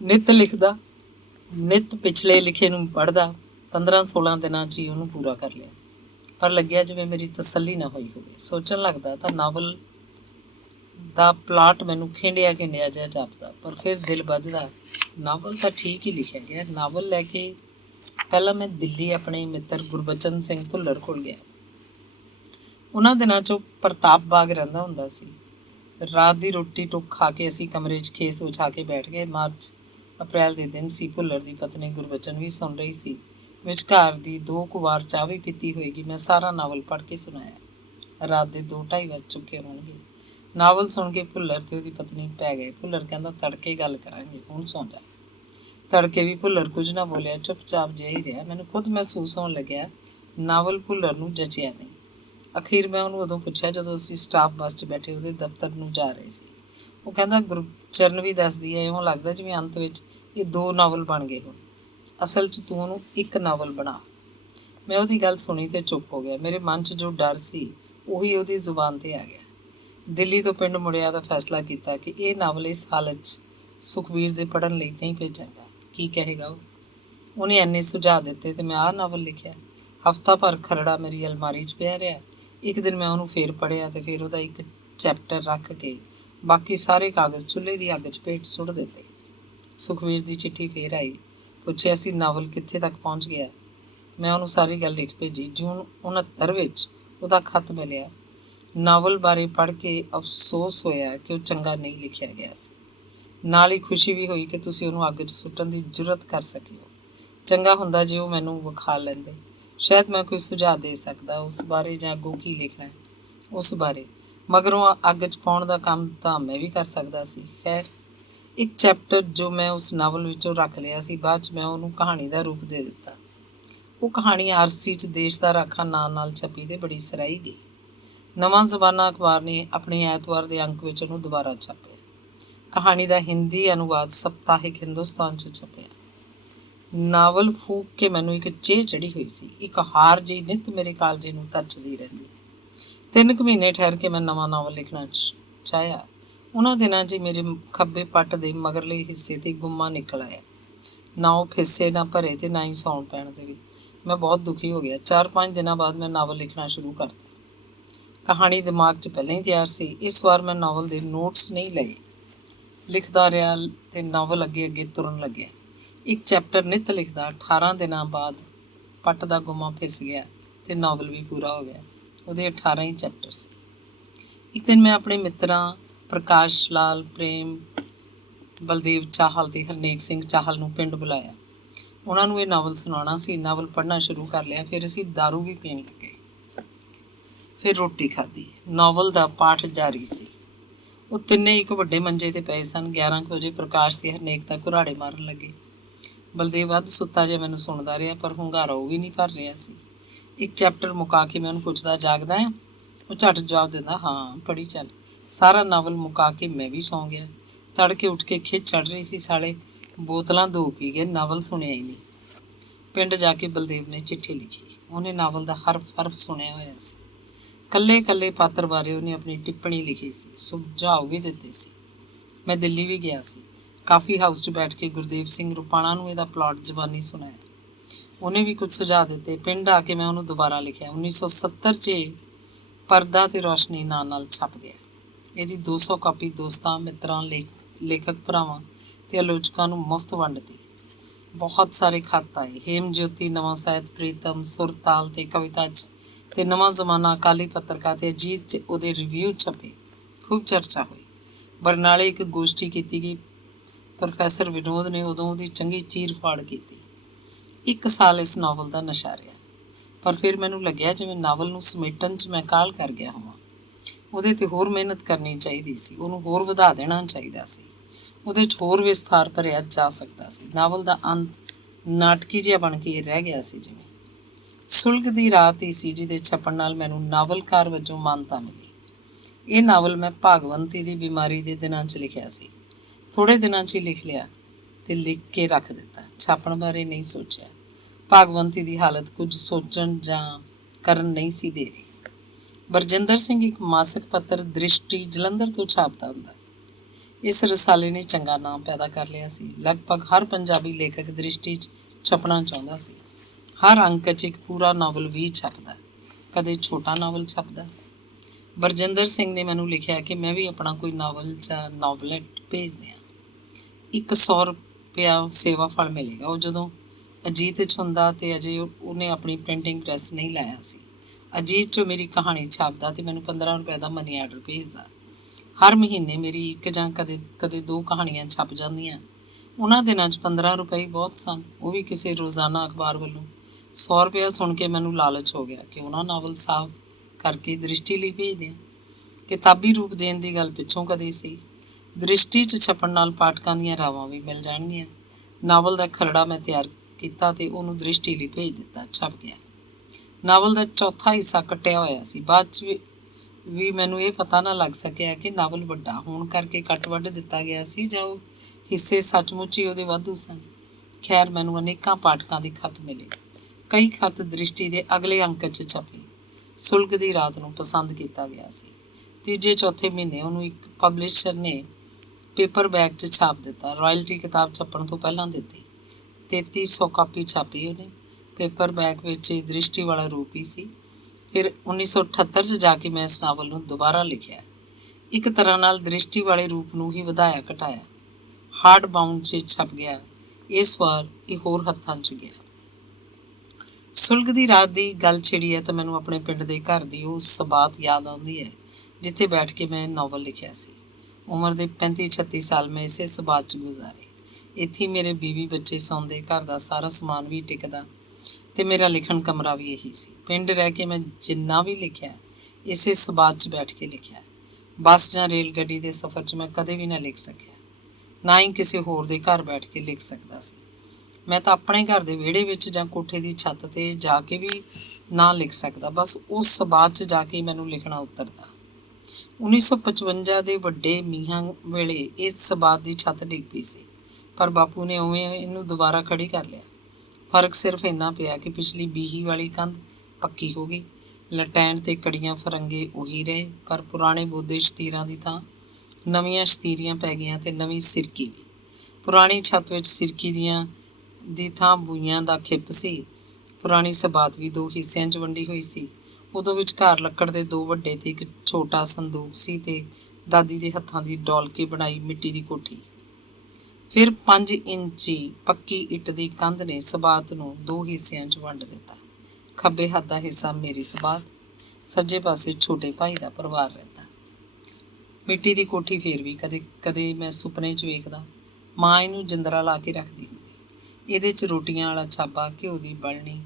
ਨਿੱਤ ਲਿਖਦਾ, ਨਿੱਤ ਪਿਛਲੇ ਲਿਖੇ ਨੂੰ ਪੜ੍ਹਦਾ 15-16 ਦਿਨਾਂ 'ਚ ਹੀ ਉਹਨੂੰ ਪੂਰਾ ਕਰ ਲਿਆ, ਪਰ ਲੱਗਿਆ ਜਿਵੇਂ ਮੇਰੀ ਤਸੱਲੀ ਨਾ ਹੋਈ ਹੋਵੇ। ਸੋਚਣ ਲੱਗਦਾ ਤਾਂ ਨਾਵਲ ਦਾ ਪਲਾਟ ਮੈਨੂੰ ਖਿੰਡਿਆ ਜਿਹਾ ਜਾਪਦਾ, ਪਰ ਫਿਰ ਦਿਲ ਬੱਝਦਾ, ਨਾਵਲ ਤਾਂ ਠੀਕ ਹੀ ਲਿਖਿਆ ਗਿਆ। ਨਾਵਲ ਲੈ ਕੇ ਪਹਿਲਾਂ ਮੈਂ ਦਿੱਲੀ ਆਪਣੇ ਮਿੱਤਰ ਗੁਰਬਚਨ ਸਿੰਘ ਭੁੱਲਰ ਕੋਲ ਗਿਆ। ਉਹਨਾਂ ਦਿਨਾਂ 'ਚ ਉਹ ਪ੍ਰਤਾਪ ਬਾਗ ਰਹਿੰਦਾ ਹੁੰਦਾ ਸੀ। ਰਾਤ ਦੀ ਰੋਟੀ ਟੁੱਕ ਖਾ ਕੇ ਅਸੀਂ ਕਮਰੇ 'ਚ ਖੇਸ ਵਿਛਾ ਕੇ ਬੈਠ ਗਏ। ਅਪ੍ਰੈਲ ਦੇ ਦਿਨ ਸੀ। ਭੁੱਲਰ ਦੀ ਪਤਨੀ ਗੁਰਬਚਨ ਵੀ ਸੁਣ ਰਹੀ ਸੀ। ਵਿਚਕਾਰ ਦੀ 2 ਕੁ ਵਾਰ ਚਾਹ ਵੀ ਪੀਤੀ ਹੋਏਗੀ। ਮੈਂ ਸਾਰਾ ਨਾਵਲ ਪੜ੍ਹ ਕੇ ਸੁਣਾਇਆ। ਰਾਤ ਦੇ 2-2:30 ਵੱਜ ਚੁੱਕੇ ਹੋਣਗੇ। ਨਾਵਲ ਸੁਣ ਕੇ ਭੁੱਲਰ ਤੇ ਉਹਦੀ ਪਤਨੀ ਪੈ ਗਏ। ਭੁੱਲਰ ਕਹਿੰਦਾ, ਤੜਕੇ ਗੱਲ ਕਰਾਂਗੇ, ਹੁਣ ਸੌਂ ਜਾ। ਤੜਕੇ ਵੀ ਭੁੱਲਰ ਕੁਝ ਨਾ ਬੋਲਿਆ, ਚੁੱਪਚਾਪ ਜਿਹਾ ਹੀ ਰਿਹਾ। ਮੈਨੂੰ ਖੁਦ ਮਹਿਸੂਸ ਹੋਣ ਲੱਗਿਆ ਨਾਵਲ ਭੁੱਲਰ ਨੂੰ ਜਚਿਆ ਨਹੀਂ। ਅਖੀਰ ਮੈਂ ਉਹਨੂੰ ਉਦੋਂ ਪੁੱਛਿਆ ਜਦੋਂ ਅਸੀਂ ਸਟਾਫ ਬੱਸ 'ਚ ਬੈਠੇ ਉਹਦੇ ਦਫ਼ਤਰ ਨੂੰ ਜਾ ਰਹੇ ਸੀ। ਉਹ ਕਹਿੰਦਾ, ਗੁਰਚਰਨ ਵੀ ਦੱਸਦੀ ਹੈ, ਇਉਂ ਲੱਗਦਾ ਜਿਵੇਂ ਅੰਤ ਵਿੱਚ ਇਹ 2 ਨਾਵਲ ਬਣ ਗਏ ਹੋਣ। ਅਸਲ 'ਚ ਤੂੰ ਉਹਨੂੰ ਇੱਕ ਨਾਵਲ ਬਣਾ। ਮੈਂ ਉਹਦੀ ਗੱਲ ਸੁਣੀ ਤੇ ਚੁੱਪ ਹੋ ਗਿਆ। ਮੇਰੇ ਮਨ 'ਚ ਜੋ ਡਰ ਸੀ ਉਹੀ ਉਹਦੀ ਜ਼ੁਬਾਨ 'ਤੇ ਆ ਗਿਆ। ਦਿੱਲੀ ਤੋਂ ਪਿੰਡ ਮੁੜਿਆ ਦਾ ਫੈਸਲਾ ਕੀਤਾ ਕਿ ਇਹ ਨਾਵਲ ਇਸ ਹਾਲਤ 'ਚ ਸੁਖਬੀਰ ਦੇ ਪੜ੍ਹਨ ਲਈ ਨਹੀਂ ਭੇਜਾਂਗਾ। ਕੀ ਕਹੇਗਾ ਉਹ? ਉਹਨੇ ਇੰਨੇ ਸੁਝਾਅ ਦਿੱਤੇ ਤੇ ਮੈਂ ਆਹ ਨਾਵਲ ਲਿਖਿਆ। ਹਫ਼ਤਾ ਭਰ ਖਰੜਾ ਮੇਰੀ ਅਲਮਾਰੀ 'ਚ ਪਿਆ ਰਿਹਾ। ਇੱਕ ਦਿਨ ਮੈਂ ਉਹਨੂੰ ਫੇਰ ਪੜ੍ਹਿਆ ਤੇ ਫਿਰ ਉਹਦਾ ਇੱਕ ਚੈਪਟਰ ਰੱਖ ਕੇ ਬਾਕੀ ਸਾਰੇ ਕਾਗਜ਼ ਚੁੱਲ੍ਹੇ ਦੀ ਅੱਗ 'ਚ ਭੇਟ ਸੁੱਟ ਦਿੱਤੇ। ਸੁਖਬੀਰ ਦੀ ਚਿੱਠੀ ਫੇਰ ਆਈ। ਪੁੱਛਿਆ ਸੀ ਨਾਵਲ ਕਿੱਥੇ ਤੱਕ ਪਹੁੰਚ ਗਿਆ। ਮੈਂ ਉਹਨੂੰ ਸਾਰੀ ਗੱਲ ਲਿਖ ਭੇਜੀ। ਜੂਨ 69 ਵਿੱਚ ਉਹਦਾ ਖੱਤ ਮਿਲਿਆ। ਨਾਵਲ ਬਾਰੇ ਪੜ੍ਹ ਕੇ ਅਫਸੋਸ ਹੋਇਆ ਕਿ ਉਹ ਚੰਗਾ ਨਹੀਂ ਲਿਖਿਆ ਗਿਆ ਸੀ। ਨਾਲ ਹੀ ਖੁਸ਼ੀ ਵੀ ਹੋਈ ਕਿ ਤੁਸੀਂ ਉਹਨੂੰ ਅੱਗ 'ਚ ਸੁੱਟਣ ਦੀ ਜੁਰਅਤ ਕਰ ਸਕੇ ਹੋ। ਚੰਗਾ ਹੁੰਦਾ ਜੇ ਉਹ ਮੈਨੂੰ ਵਿਖਾ ਲੈਂਦੇ। ਸ਼ਾਇਦ ਮੈਂ ਕੋਈ ਸੁਝਾਅ ਦੇ ਸਕਦਾ ਉਸ ਬਾਰੇ, ਜਾਂ ਅੱਗੋਂ ਕੀ ਲਿਖਣਾ ਉਸ ਬਾਰੇ। ਮਗਰੋਂ ਅੱਗ 'ਚ ਪਾਉਣ ਦਾ ਕੰਮ ਤਾਂ ਮੈਂ ਵੀ ਕਰ ਸਕਦਾ ਸੀ। ਖੈਰ, ਇੱਕ ਚੈਪਟਰ ਜੋ ਮੈਂ ਉਸ ਨਾਵਲ ਵਿੱਚੋਂ ਰੱਖ ਲਿਆ ਸੀ, ਬਾਅਦ 'ਚ ਮੈਂ ਉਹਨੂੰ ਕਹਾਣੀ ਦਾ ਰੂਪ ਦੇ ਦਿੱਤਾ। ਉਹ ਕਹਾਣੀ ਆਰਸੀ 'ਚ ਦੇਸ਼ ਦਾ ਰਾਖਾ ਨਾਂ ਨਾਲ ਛਪੀ ਤੇ ਬੜੀ ਸਰਾਹੀ ਗਈ। ਨਵਾਂ ਜ਼ਮਾਨਾ ਅਖਬਾਰ ਨੇ ਆਪਣੇ ਐਤਵਾਰ ਦੇ ਅੰਕ ਵਿੱਚ ਉਹਨੂੰ ਦੁਬਾਰਾ ਛਾਪਿਆ। ਕਹਾਣੀ ਦਾ ਹਿੰਦੀ ਅਨੁਵਾਦ ਸਪਤਾਹਿਕ ਹਿੰਦੁਸਤਾਨ 'ਚ ਛਪਿਆ। ਨਾਵਲ ਫੂਕ ਕੇ ਮੈਨੂੰ ਇੱਕ ਚੇਹ ਚੜ੍ਹੀ ਹੋਈ ਸੀ। ਇੱਕ ਹਾਰ ਜਿਹੀ ਨਿੱਤ ਮੇਰੇ ਕਾਲਜੇ ਨੂੰ ਧੱਚਦੀ ਰਹਿੰਦੀ। 3 ਕੁ ਮਹੀਨੇ ਠਹਿਰ ਕੇ ਮੈਂ ਨਵਾਂ ਨਾਵਲ ਲਿਖਣਾ ਚਾਹਿਆ। ਉਹਨਾਂ ਦਿਨਾਂ 'ਚ ਮੇਰੇ ਖੱਬੇ ਪੱਟ ਦੇ ਮਗਰਲੇ ਹਿੱਸੇ 'ਤੇ ਗੁੰਮਾ ਨਿਕਲ ਆਇਆ। ਨਾ ਉਹ ਫਿੱਸੇ ਨਾ ਭਰੇ ਤੇ ਨਾ ਹੀ ਸੌਣ ਪੈਣ ਦੇਵੇ। ਮੈਂ ਬਹੁਤ ਦੁਖੀ ਹੋ ਗਿਆ। 4-5 ਦਿਨਾਂ ਬਾਅਦ ਮੈਂ ਨਾਵਲ ਲਿਖਣਾ ਸ਼ੁਰੂ ਕਰਤਾ। ਕਹਾਣੀ ਦਿਮਾਗ 'ਚ ਪਹਿਲਾਂ ਹੀ ਤਿਆਰ ਸੀ। ਇਸ ਵਾਰ ਮੈਂ ਨਾਵਲ ਦੇ ਨੋਟਸ ਨਹੀਂ ਲਏ। ਲਿਖਦਾ ਰਿਹਾ ਤੇ ਨਾਵਲ ਅੱਗੇ ਤੁਰਨ ਲੱਗਿਆ। ਇੱਕ ਚੈਪਟਰ ਨਿੱਤ ਲਿਖਦਾ। 18 ਦਿਨਾਂ ਬਾਅਦ ਪੱਟ ਦਾ ਗੁੰਮਾ ਫਿਸ ਗਿਆ ਤੇ ਨਾਵਲ ਵੀ ਪੂਰਾ ਹੋ ਗਿਆ। ਉਹਦੇ 18 ਹੀ ਚੈਪਟਰ ਸੀ। ਇੱਕ ਦਿਨ ਮੈਂ ਆਪਣੇ ਮਿੱਤਰਾਂ ਪ੍ਰਕਾਸ਼ ਲਾਲ, ਪ੍ਰੇਮ, ਬਲਦੇਵ ਚਾਹਲ ਤੇ ਹਰਨੇਕ ਸਿੰਘ ਚਾਹਲ ਨੂੰ ਪਿੰਡ ਬੁਲਾਇਆ। ਉਹਨਾਂ ਨੂੰ ਇਹ ਨਾਵਲ ਸੁਣਾਉਣਾ ਸੀ। ਨਾਵਲ ਪੜ੍ਹਨਾ ਸ਼ੁਰੂ ਕਰ ਲਿਆ। ਫਿਰ ਅਸੀਂ ਦਾਰੂ ਵੀ ਪੀਣ ਲੱਗੇ। ਫਿਰ ਰੋਟੀ ਖਾਧੀ। ਨਾਵਲ ਦਾ ਪਾਠ ਜਾਰੀ ਸੀ। ਉਹ ਤਿੰਨੇ ਇੱਕ ਵੱਡੇ ਮੰਜੇ 'ਤੇ ਪਏ ਸਨ। 11 ਕੁ ਵਜੇ ਪ੍ਰਕਾਸ਼ ਤੇ ਹਰਨੇਕ ਤਾਂ ਘੁਰਾੜੇ ਮਾਰਨ ਲੱਗੇ। ਬਲਦੇਵ ਅੱਧ ਸੁੱਤਾ ਜਿਹਾ ਮੈਨੂੰ ਸੁਣਦਾ ਰਿਹਾ, ਪਰ ਹੁੰਗਾਰਾ ਉਹ ਵੀ ਨਹੀਂ ਭਰ ਰਿਹਾ ਸੀ। ਇੱਕ ਚੈਪਟਰ ਮੁਕਾ ਕੇ ਮੈਂ ਉਹਨੂੰ ਪੁੱਛਦਾ, ਜਾਗਦਾ ਹੈ? ਉਹ ਝੱਟ ਜਵਾਬ ਦਿੰਦਾ, ਹਾਂ ਪੜ੍ਹੀ ਚੱਲ। ਸਾਰਾ ਨਾਵਲ ਮੁਕਾ ਕੇ ਮੈਂ ਵੀ ਸੌਂ ਗਿਆ। ਤੜਕੇ ਉੱਠ ਕੇ ਖਿੱਚ ਚੜ੍ਹ ਰਹੀ ਸੀ। ਸਾਲੇ ਬੋਤਲਾਂ 2 ਪੀ ਗਏ, ਨਾਵਲ ਸੁਣਿਆ ਹੀ ਨਹੀਂ। ਪਿੰਡ ਜਾ ਕੇ ਬਲਦੇਵ ਨੇ ਚਿੱਠੀ ਲਿਖੀ। ਉਹਨੇ ਨਾਵਲ ਦਾ ਹਰਫ ਸੁਣਿਆ ਹੋਇਆ ਸੀ। ਕੱਲੇ ਪਾਤਰ ਬਾਰੇ ਉਹਨੇ ਆਪਣੀ ਟਿੱਪਣੀ ਲਿਖੀ ਸੀ, ਸੁਝਾਅ ਵੀ ਦਿੱਤੇ ਸੀ। ਮੈਂ ਦਿੱਲੀ ਵੀ ਗਿਆ ਸੀ। ਕਾਫੀ ਹਾਊਸ 'ਚ ਬੈਠ ਕੇ ਗੁਰਦੇਵ ਸਿੰਘ ਰੁਪਾਣਾ ਨੂੰ ਇਹਦਾ ਪਲਾਟ ਜ਼ਬਾਨੀ ਸੁਣਾਇਆ। ਉਹਨੇ ਵੀ ਕੁਝ ਸੁਝਾਅ ਦਿੱਤੇ। ਪਿੰਡ ਆ ਕੇ ਮੈਂ ਉਹਨੂੰ ਦੁਬਾਰਾ ਲਿਖਿਆ। 1970 'ਚ ਪਰਦਾ ਤੇ ਰੌਸ਼ਨੀ ਨਾਂ ਨਾਲ ਛਪ ਗਿਆ। ਇਹਦੀ 200 ਕਾਪੀ ਦੋਸਤਾਂ, ਮਿੱਤਰਾਂ, ਲੇਖਕ ਭਰਾਵਾਂ ਤੇ ਆਲੋਚਕਾਂ ਨੂੰ ਮੁਫਤ ਵੰਡਤੀ। ਬਹੁਤ ਸਾਰੇ ਖੱਤ ਆਏ। ਹੇਮ ਜੋਤੀ, ਨਵਾਂ ਸਾਹਿਤ, ਪ੍ਰੀਤਮ, ਸੁਰਤਾਲ ਤੇ ਕਵਿਤਾ 'ਚ ਤੇ ਨਵਾਂ ਜ਼ਮਾਨਾ, ਅਕਾਲੀ ਪੱਤਰਕਾਰ ਤੇ ਅਜੀਤ 'ਚ ਉਹਦੇ ਰਿਵਿਊ ਛਪੇ। ਖੂਬ ਚਰਚਾ ਹੋਈ। ਬਰਨਾਲੇ ਇੱਕ ਗੋਸ਼ਟੀ ਕੀਤੀ ਗਈ। ਪ੍ਰੋਫੈਸਰ ਵਿਨੋਦ ਨੇ ਉਦੋਂ ਉਹਦੀ ਚੰਗੀ ਚੀਰ ਫਾੜ ਕੀਤੀ। 1 ਸਾਲ ਇਸ ਨਾਵਲ ਦਾ ਨਸ਼ਾ ਰਿਹਾ, ਪਰ ਫਿਰ ਮੈਨੂੰ ਲੱਗਿਆ ਜਿਵੇਂ ਨਾਵਲ ਨੂੰ ਸਮੇਟਣ 'ਚ ਮੈਂ ਕਾਹਲ ਕਰ ਗਿਆ ਹੋਵਾਂ। ਉਹਦੇ 'ਤੇ ਹੋਰ ਮਿਹਨਤ ਕਰਨੀ ਚਾਹੀਦੀ ਸੀ। ਉਹਨੂੰ ਹੋਰ ਵਧਾ ਦੇਣਾ ਚਾਹੀਦਾ ਸੀ। ਉਹਦੇ 'ਚ ਹੋਰ ਵਿਸਥਾਰ ਭਰਿਆ ਜਾ ਸਕਦਾ ਸੀ। ਨਾਵਲ ਦਾ ਅੰਤ ਨਾਟਕੀ ਜਿਹਾ ਬਣ ਕੇ ਰਹਿ ਗਿਆ ਸੀ। ਜਿਵੇਂ ਸੁਲਗ ਦੀ ਰਾਤ ਹੀ ਸੀ, ਜਿਹਦੇ ਛਪਣ ਨਾਲ ਮੈਨੂੰ ਨਾਵਲਕਾਰ ਵਜੋਂ ਮਾਨਤਾ ਮਿਲੀ। ਇਹ ਨਾਵਲ ਮੈਂ ਭਾਗਵੰਤੀ ਦੀ ਬਿਮਾਰੀ ਦੇ ਦਿਨਾਂ 'ਚ ਲਿਖਿਆ ਸੀ। ਥੋੜ੍ਹੇ ਦਿਨਾਂ 'ਚ ਹੀ ਲਿਖ ਲਿਆ ਤੇ ਲਿਖ ਕੇ ਰੱਖ ਦਿੱਤਾ। ਛਾਪਣ ਬਾਰੇ ਨਹੀਂ ਸੋਚਿਆ। ਭਾਗਵੰਤੀ ਦੀ ਹਾਲਤ ਕੁਝ ਸੋਚਣ ਜਾਂ ਕਰਨ ਨਹੀਂ ਸੀ ਦੇ ਰਹੀ। ਬਰਜਿੰਦਰ ਸਿੰਘ ਇੱਕ ਮਾਸਿਕ ਪੱਤਰ ਦ੍ਰਿਸ਼ਟੀ ਜਲੰਧਰ ਤੋਂ ਛਾਪਦਾ ਹੁੰਦਾ ਸੀ। ਇਸ ਰਸਾਲੇ ਨੇ ਚੰਗਾ ਨਾਮ ਪੈਦਾ ਕਰ ਲਿਆ ਸੀ। ਲਗਭਗ ਹਰ ਪੰਜਾਬੀ ਲੇਖਕ ਦ੍ਰਿਸ਼ਟੀ 'ਚ ਛਪਣਾ ਚਾਹੁੰਦਾ ਸੀ। ਹਰ ਅੰਕ 'ਚ ਇੱਕ ਪੂਰਾ ਨਾਵਲ ਵੀ ਛਪਦਾ, ਕਦੇ ਛੋਟਾ ਨਾਵਲ ਛਪਦਾ। ਬਰਜਿੰਦਰ ਸਿੰਘ ਨੇ ਮੈਨੂੰ ਲਿਖਿਆ ਕਿ ਮੈਂ ਵੀ ਆਪਣਾ ਕੋਈ ਨਾਵਲ ਜਾਂ ਨਾਵਲੇਟ ਭੇਜ ਦਿਆਂ। 100 ਰੁਪਇਆ ਸੇਵਾ ਫਲ ਮਿਲੇਗਾ। ਉਹ ਜਦੋਂ ਅਜੀਤ 'ਚ ਹੁੰਦਾ ਅਤੇ ਅਜੇ ਉਹਨੇ ਆਪਣੀ ਪ੍ਰਿੰਟਿੰਗ ਪ੍ਰੈਸ ਨਹੀਂ ਲਾਇਆ ਸੀ। ਅਜੀਤ 'ਚੋਂ ਮੇਰੀ ਕਹਾਣੀ ਛਾਪਦਾ ਅਤੇ ਮੈਨੂੰ 15 ਰੁਪਏ ਦਾ ਮਨੀ ਆਰਡਰ ਭੇਜਦਾ। ਹਰ ਮਹੀਨੇ ਮੇਰੀ ਇੱਕ ਜਾਂ ਕਦੇ 2 ਕਹਾਣੀਆਂ ਛਪ ਜਾਂਦੀਆਂ। ਉਹਨਾਂ ਦਿਨਾਂ 'ਚ 15 ਰੁਪਏ ਹੀ ਬਹੁਤ ਸਨ, ਉਹ ਵੀ ਕਿਸੇ ਰੋਜ਼ਾਨਾ ਅਖਬਾਰ ਵੱਲੋਂ। 100 ਰੁਪਇਆ ਸੁਣ ਕੇ ਮੈਨੂੰ ਲਾਲਚ ਹੋ ਗਿਆ ਕਿ ਉਹਨਾਂ ਨਾਵਲ ਸਾਫ਼ ਕਰਕੇ ਦ੍ਰਿਸ਼ਟੀ ਲਈ ਭੇਜ ਦਿਆਂ। ਕਿਤਾਬੀ ਰੂਪ ਦੇਣ ਦੀ ਗੱਲ ਪਿੱਛੋਂ ਕਦੇ ਸੀ। ਦ੍ਰਿਸ਼ਟੀ 'ਚ ਛਪਣ ਨਾਲ ਪਾਠਕਾਂ ਦੀਆਂ ਰਾਵਾਂ ਵੀ ਮਿਲ ਜਾਣਗੀਆਂ। ਨਾਵਲ ਦਾ ਖਰੜਾ ਮੈਂ ਤਿਆਰ ਕੀਤਾ ਅਤੇ ਉਹਨੂੰ ਦ੍ਰਿਸ਼ਟੀ ਲਈ ਭੇਜ ਦਿੱਤਾ। ਛਪ ਗਿਆ। ਨਾਵਲ ਦਾ ਚੌਥਾ ਹਿੱਸਾ ਕੱਟਿਆ ਹੋਇਆ ਸੀ। ਬਾਅਦ 'ਚ ਵੀ ਮੈਨੂੰ ਇਹ ਪਤਾ ਨਾ ਲੱਗ ਸਕਿਆ ਕਿ ਨਾਵਲ ਵੱਡਾ ਹੋਣ ਕਰਕੇ ਕੱਟ ਵੱਢ ਦਿੱਤਾ ਗਿਆ ਸੀ ਜਾਂ ਉਹ ਹਿੱਸੇ ਸੱਚਮੁੱਚ ਹੀ ਉਹਦੇ ਵਾਧੂ ਸਨ। ਖੈਰ, ਮੈਨੂੰ ਅਨੇਕਾਂ ਪਾਠਕਾਂ ਦੇ ਖੱਤ ਮਿਲੇ। ਕਈ ਖੱਤ ਦ੍ਰਿਸ਼ਟੀ ਦੇ ਅਗਲੇ ਅੰਕ 'ਚ ਛਪੇ। ਸੁਲਗ ਦੀ ਰਾਤ ਨੂੰ ਪਸੰਦ ਕੀਤਾ ਗਿਆ ਸੀ। ਤੀਜੇ ਚੌਥੇ ਮਹੀਨੇ ਉਹਨੂੰ ਇੱਕ ਪਬਲਿਸ਼ਰ ਨੇ ਪੇਪਰ ਬੈਗ 'ਚ ਛਾਪ ਦਿੱਤਾ। ਰਾਇਲਟੀ ਕਿਤਾਬ ਛਪਣ ਤੋਂ ਪਹਿਲਾਂ ਦਿੱਤੀ। 3300 ਕਾਪੀ ਛਾਪੀ ਉਹਨੇ। ਪੇਪਰ ਬੈਗ ਵਿੱਚ ਦ੍ਰਿਸ਼ਟੀ ਵਾਲਾ ਰੂਪ ਹੀ ਸੀ। ਫਿਰ 1978 'ਚ ਜਾ ਕੇ ਮੈਂ ਇਸ ਨਾਵਲ ਨੂੰ ਦੁਬਾਰਾ ਲਿਖਿਆ। ਇੱਕ ਤਰ੍ਹਾਂ ਨਾਲ ਦ੍ਰਿਸ਼ਟੀ ਵਾਲੇ ਰੂਪ ਨੂੰ ਹੀ ਵਧਾਇਆ ਘਟਾਇਆ। ਹਾਰਡ ਬਾਊਂਡ 'ਚ ਛਪ ਗਿਆ। ਇਸ ਵਾਰ ਇਹ ਹੋਰ ਹੱਥਾਂ 'ਚ ਗਿਆ। ਸੁਲਗ ਦੀ ਰਾਤ ਦੀ ਗੱਲ ਛਿੜੀ ਹੈ ਤਾਂ ਮੈਨੂੰ ਆਪਣੇ ਪਿੰਡ ਦੇ ਘਰ ਦੀ ਉਹ ਸਬਾਤ ਯਾਦ ਆਉਂਦੀ ਹੈ ਜਿੱਥੇ ਬੈਠ ਕੇ ਮੈਂ ਨਾਵਲ ਲਿਖਿਆ ਸੀ। ਉਮਰ ਦੇ 35-36 ਸਾਲ ਮੈਂ ਇਸੇ ਸਬਾਤ 'ਚ ਗੁਜ਼ਾਰੇ। ਇੱਥੇ ਮੇਰੇ ਬੀਵੀ ਬੱਚੇ ਸੌਂਦੇ, ਘਰ ਦਾ ਸਾਰਾ ਸਮਾਨ ਵੀ ਟਿਕਦਾ ਅਤੇ ਮੇਰਾ ਲਿਖਣ ਕਮਰਾ ਵੀ ਇਹੀ ਸੀ। ਪਿੰਡ ਰਹਿ ਕੇ ਮੈਂ ਜਿੰਨਾ ਵੀ ਲਿਖਿਆ ਇਸੇ ਸਬਾਤ 'ਚ ਬੈਠ ਕੇ ਲਿਖਿਆ। ਬੱਸ ਜਾਂ ਰੇਲ ਗੱਡੀ ਦੇ ਸਫ਼ਰ 'ਚ ਮੈਂ ਕਦੇ ਵੀ ਨਾ ਲਿਖ ਸਕਿਆ, ਨਾ ਹੀ ਕਿਸੇ ਹੋਰ ਦੇ ਘਰ ਬੈਠ ਕੇ ਲਿਖ ਸਕਦਾ ਸੀ। ਮੈਂ ਤਾਂ ਆਪਣੇ ਘਰ ਦੇ ਵਿਹੜੇ ਵਿੱਚ ਜਾਂ ਕੋਠੇ ਦੀ ਛੱਤ 'ਤੇ ਜਾ ਕੇ ਵੀ ਨਾ ਲਿਖ ਸਕਦਾ। ਬਸ ਉਸ ਸਬਾਤ 'ਚ ਜਾ ਕੇ ਮੈਨੂੰ ਲਿਖਣਾ ਉਤਰਦਾ। 1955 ਦੇ ਵੱਡੇ ਮੀਂਹਾਂ ਵੇਲੇ ਇਸ ਸਬਾਤ ਦੀ ਛੱਤ ਡਿੱਗ ਪਈ ਸੀ, ਪਰ ਬਾਪੂ ਨੇ ਉਵੇਂ ਇਹਨੂੰ ਦੁਬਾਰਾ ਖੜੀ ਕਰ ਲਿਆ। ਫਰਕ ਸਿਰਫ ਇੰਨਾ ਪਿਆ ਕਿ ਪਿਛਲੀ ਬੀਹੀ ਵਾਲੀ ਕੰਧ ਪੱਕੀ ਹੋ ਗਈ। ਲਟੈਣ ਤੇ ਕੜੀਆਂ ਫਰੰਗੇ ਉਹੀ ਰਹੇ, ਪਰ ਪੁਰਾਣੇ ਬੋਦੇ ਸ਼ਤੀਰਾਂ ਦੀ ਥਾਂ ਨਵੀਆਂ ਸ਼ਤੀਰੀਆਂ ਪੈ ਗਈਆਂ ਅਤੇ ਨਵੀਂ ਸਿਰਕੀ ਵੀ। ਪੁਰਾਣੀ ਛੱਤ ਵਿੱਚ ਸਿਰਕੀ ਦੀ ਥਾਂ ਬੂਈਆਂ ਦਾ ਖਿੱਪ ਸੀ। ਪੁਰਾਣੀ ਸਬਾਤ ਵੀ 2 ਹਿੱਸਿਆਂ 'ਚ ਵੰਡੀ ਹੋਈ ਸੀ। ਉਦੋਂ ਵਿਚਕਾਰ ਲੱਕੜ ਦੇ 2 ਵੱਡੇ ਤੇ ਇੱਕ ਛੋਟਾ ਸੰਦੂਕ ਸੀ ਤੇ ਦਾਦੀ ਦੇ ਹੱਥਾਂ ਦੀ ਡੋਲ ਕੇ ਬਣਾਈ ਮਿੱਟੀ ਦੀ ਕੋਠੀ। ਫਿਰ 5 ਇੰਚੀ ਪੱਕੀ ਇੱਟ ਦੀ ਕੰਧ ਨੇ ਸਬਾਤ ਨੂੰ 2 ਹਿੱਸਿਆਂ 'ਚ ਵੰਡ ਦਿੱਤਾ। ਖੱਬੇ ਹੱਥ ਦਾ ਹਿੱਸਾ ਮੇਰੀ ਸਬਾਤ, ਸੱਜੇ ਪਾਸੇ ਛੋਟੇ ਭਾਈ ਦਾ ਪਰਿਵਾਰ ਰਹਿੰਦਾ। ਮਿੱਟੀ ਦੀ ਕੋਠੀ ਫੇਰ ਵੀ ਕਦੇ ਕਦੇ ਮੈਂ ਸੁਪਨੇ 'ਚ ਵੇਖਦਾ। ਮਾਂ ਇਹਨੂੰ ਜਿੰਦਰਾ ਲਾ ਕੇ ਰੱਖਦੀ ਹੁੰਦੀ। ਇਹਦੇ 'ਚ ਰੋਟੀਆਂ ਵਾਲਾ ਛਾਬਾ, ਘਿਓ ਦੀ ਬਲਣੀ,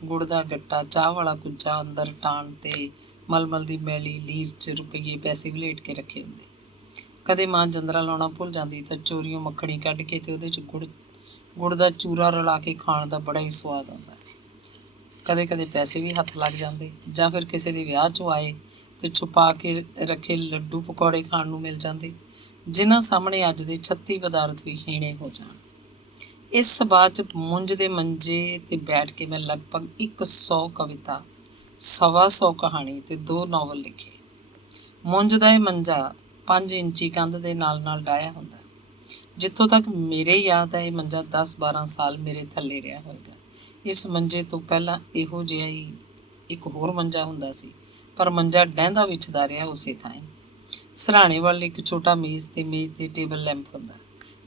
ਗੁੜ ਦਾ ਗੱਟਾ, ਚਾਹ ਵਾਲਾ ਕੁੱਜਾ, ਅੰਦਰ ਟਾਣ ਤੇ ਮਲਮਲ ਦੀ ਮੈਲੀ ਲੀਰ 'ਚ ਰੁਪਈਏ ਪੈਸੇ ਵਲੇਟ ਕੇ ਰੱਖੇ ਹੁੰਦੇ। ਕਦੇ ਮਾਂ ਜਿੰਦਰਾ ਲਾਉਣਾ ਭੁੱਲ ਜਾਂਦੀ ਤਾਂ ਚੋਰੀਓਂ ਮੱਖਣੀ ਕੱਢ ਕੇ ਤੇ ਉਹਦੇ 'ਚ ਗੁੜ ਦਾ ਚੂਰਾ ਰਲਾ ਕੇ ਖਾਣ ਦਾ ਬੜਾ ਹੀ ਸਵਾਦ ਆਉਂਦਾ। ਕਦੇ ਕਦੇ ਪੈਸੇ ਵੀ ਹੱਥ ਲੱਗ ਜਾਂਦੇ, ਜਾਂ ਫਿਰ ਕਿਸੇ ਦੇ ਵਿਆਹ 'ਚੋਂ ਆਏ ਤੇ ਛੁਪਾ ਕੇ ਰੱਖੇ ਲੱਡੂ ਪਕੌੜੇ ਖਾਣ ਨੂੰ ਮਿਲ ਜਾਂਦੇ, ਜਿਨ੍ਹਾਂ ਸਾਹਮਣੇ ਅੱਜ ਦੇ 36 ਪਦਾਰਥ ਵੀ ਹੀਣੇ ਹੋ ਜਾਣ। ਇਸ ਸਬਾਤ 'ਚ ਮੁੰਜ ਦੇ ਮੰਜੇ 'ਤੇ ਬੈਠ ਕੇ ਮੈਂ ਲਗਭਗ 100 ਕਵਿਤਾ, 125 ਕਹਾਣੀ ਤੇ 2 ਨਾਵਲ ਲਿਖੇ। ਮੁੰਜ ਦਾ ਇਹ ਮੰਜਾ 5 ਇੰਚੀ ਕੰਧ ਦੇ ਨਾਲ ਨਾਲ ਡਾਹਿਆ ਹੁੰਦਾ। ਜਿੱਥੋਂ ਤੱਕ ਮੇਰੇ ਯਾਦ ਹੈ, ਇਹ ਮੰਜਾ 10-12 ਸਾਲ ਮੇਰੇ ਥੱਲੇ ਰਿਹਾ ਹੋਵੇਗਾ। ਇਸ ਮੰਜੇ ਤੋਂ ਪਹਿਲਾਂ ਇਹੋ ਜਿਹਾ ਹੀ ਇੱਕ ਹੋਰ ਮੰਜਾ ਹੁੰਦਾ ਸੀ, ਪਰ ਮੰਜਾ ਡਹਿੰਦਾ ਵਿਛਦਾ ਰਿਹਾ ਉਸੇ ਥਾਂ। ਸਿਰਹਾਣੇ ਵੱਲ ਇੱਕ ਛੋਟਾ ਮੇਜ਼ ਤੇ ਮੇਜ਼ 'ਤੇ ਟੇਬਲ ਲੈਂਪ ਹੁੰਦਾ।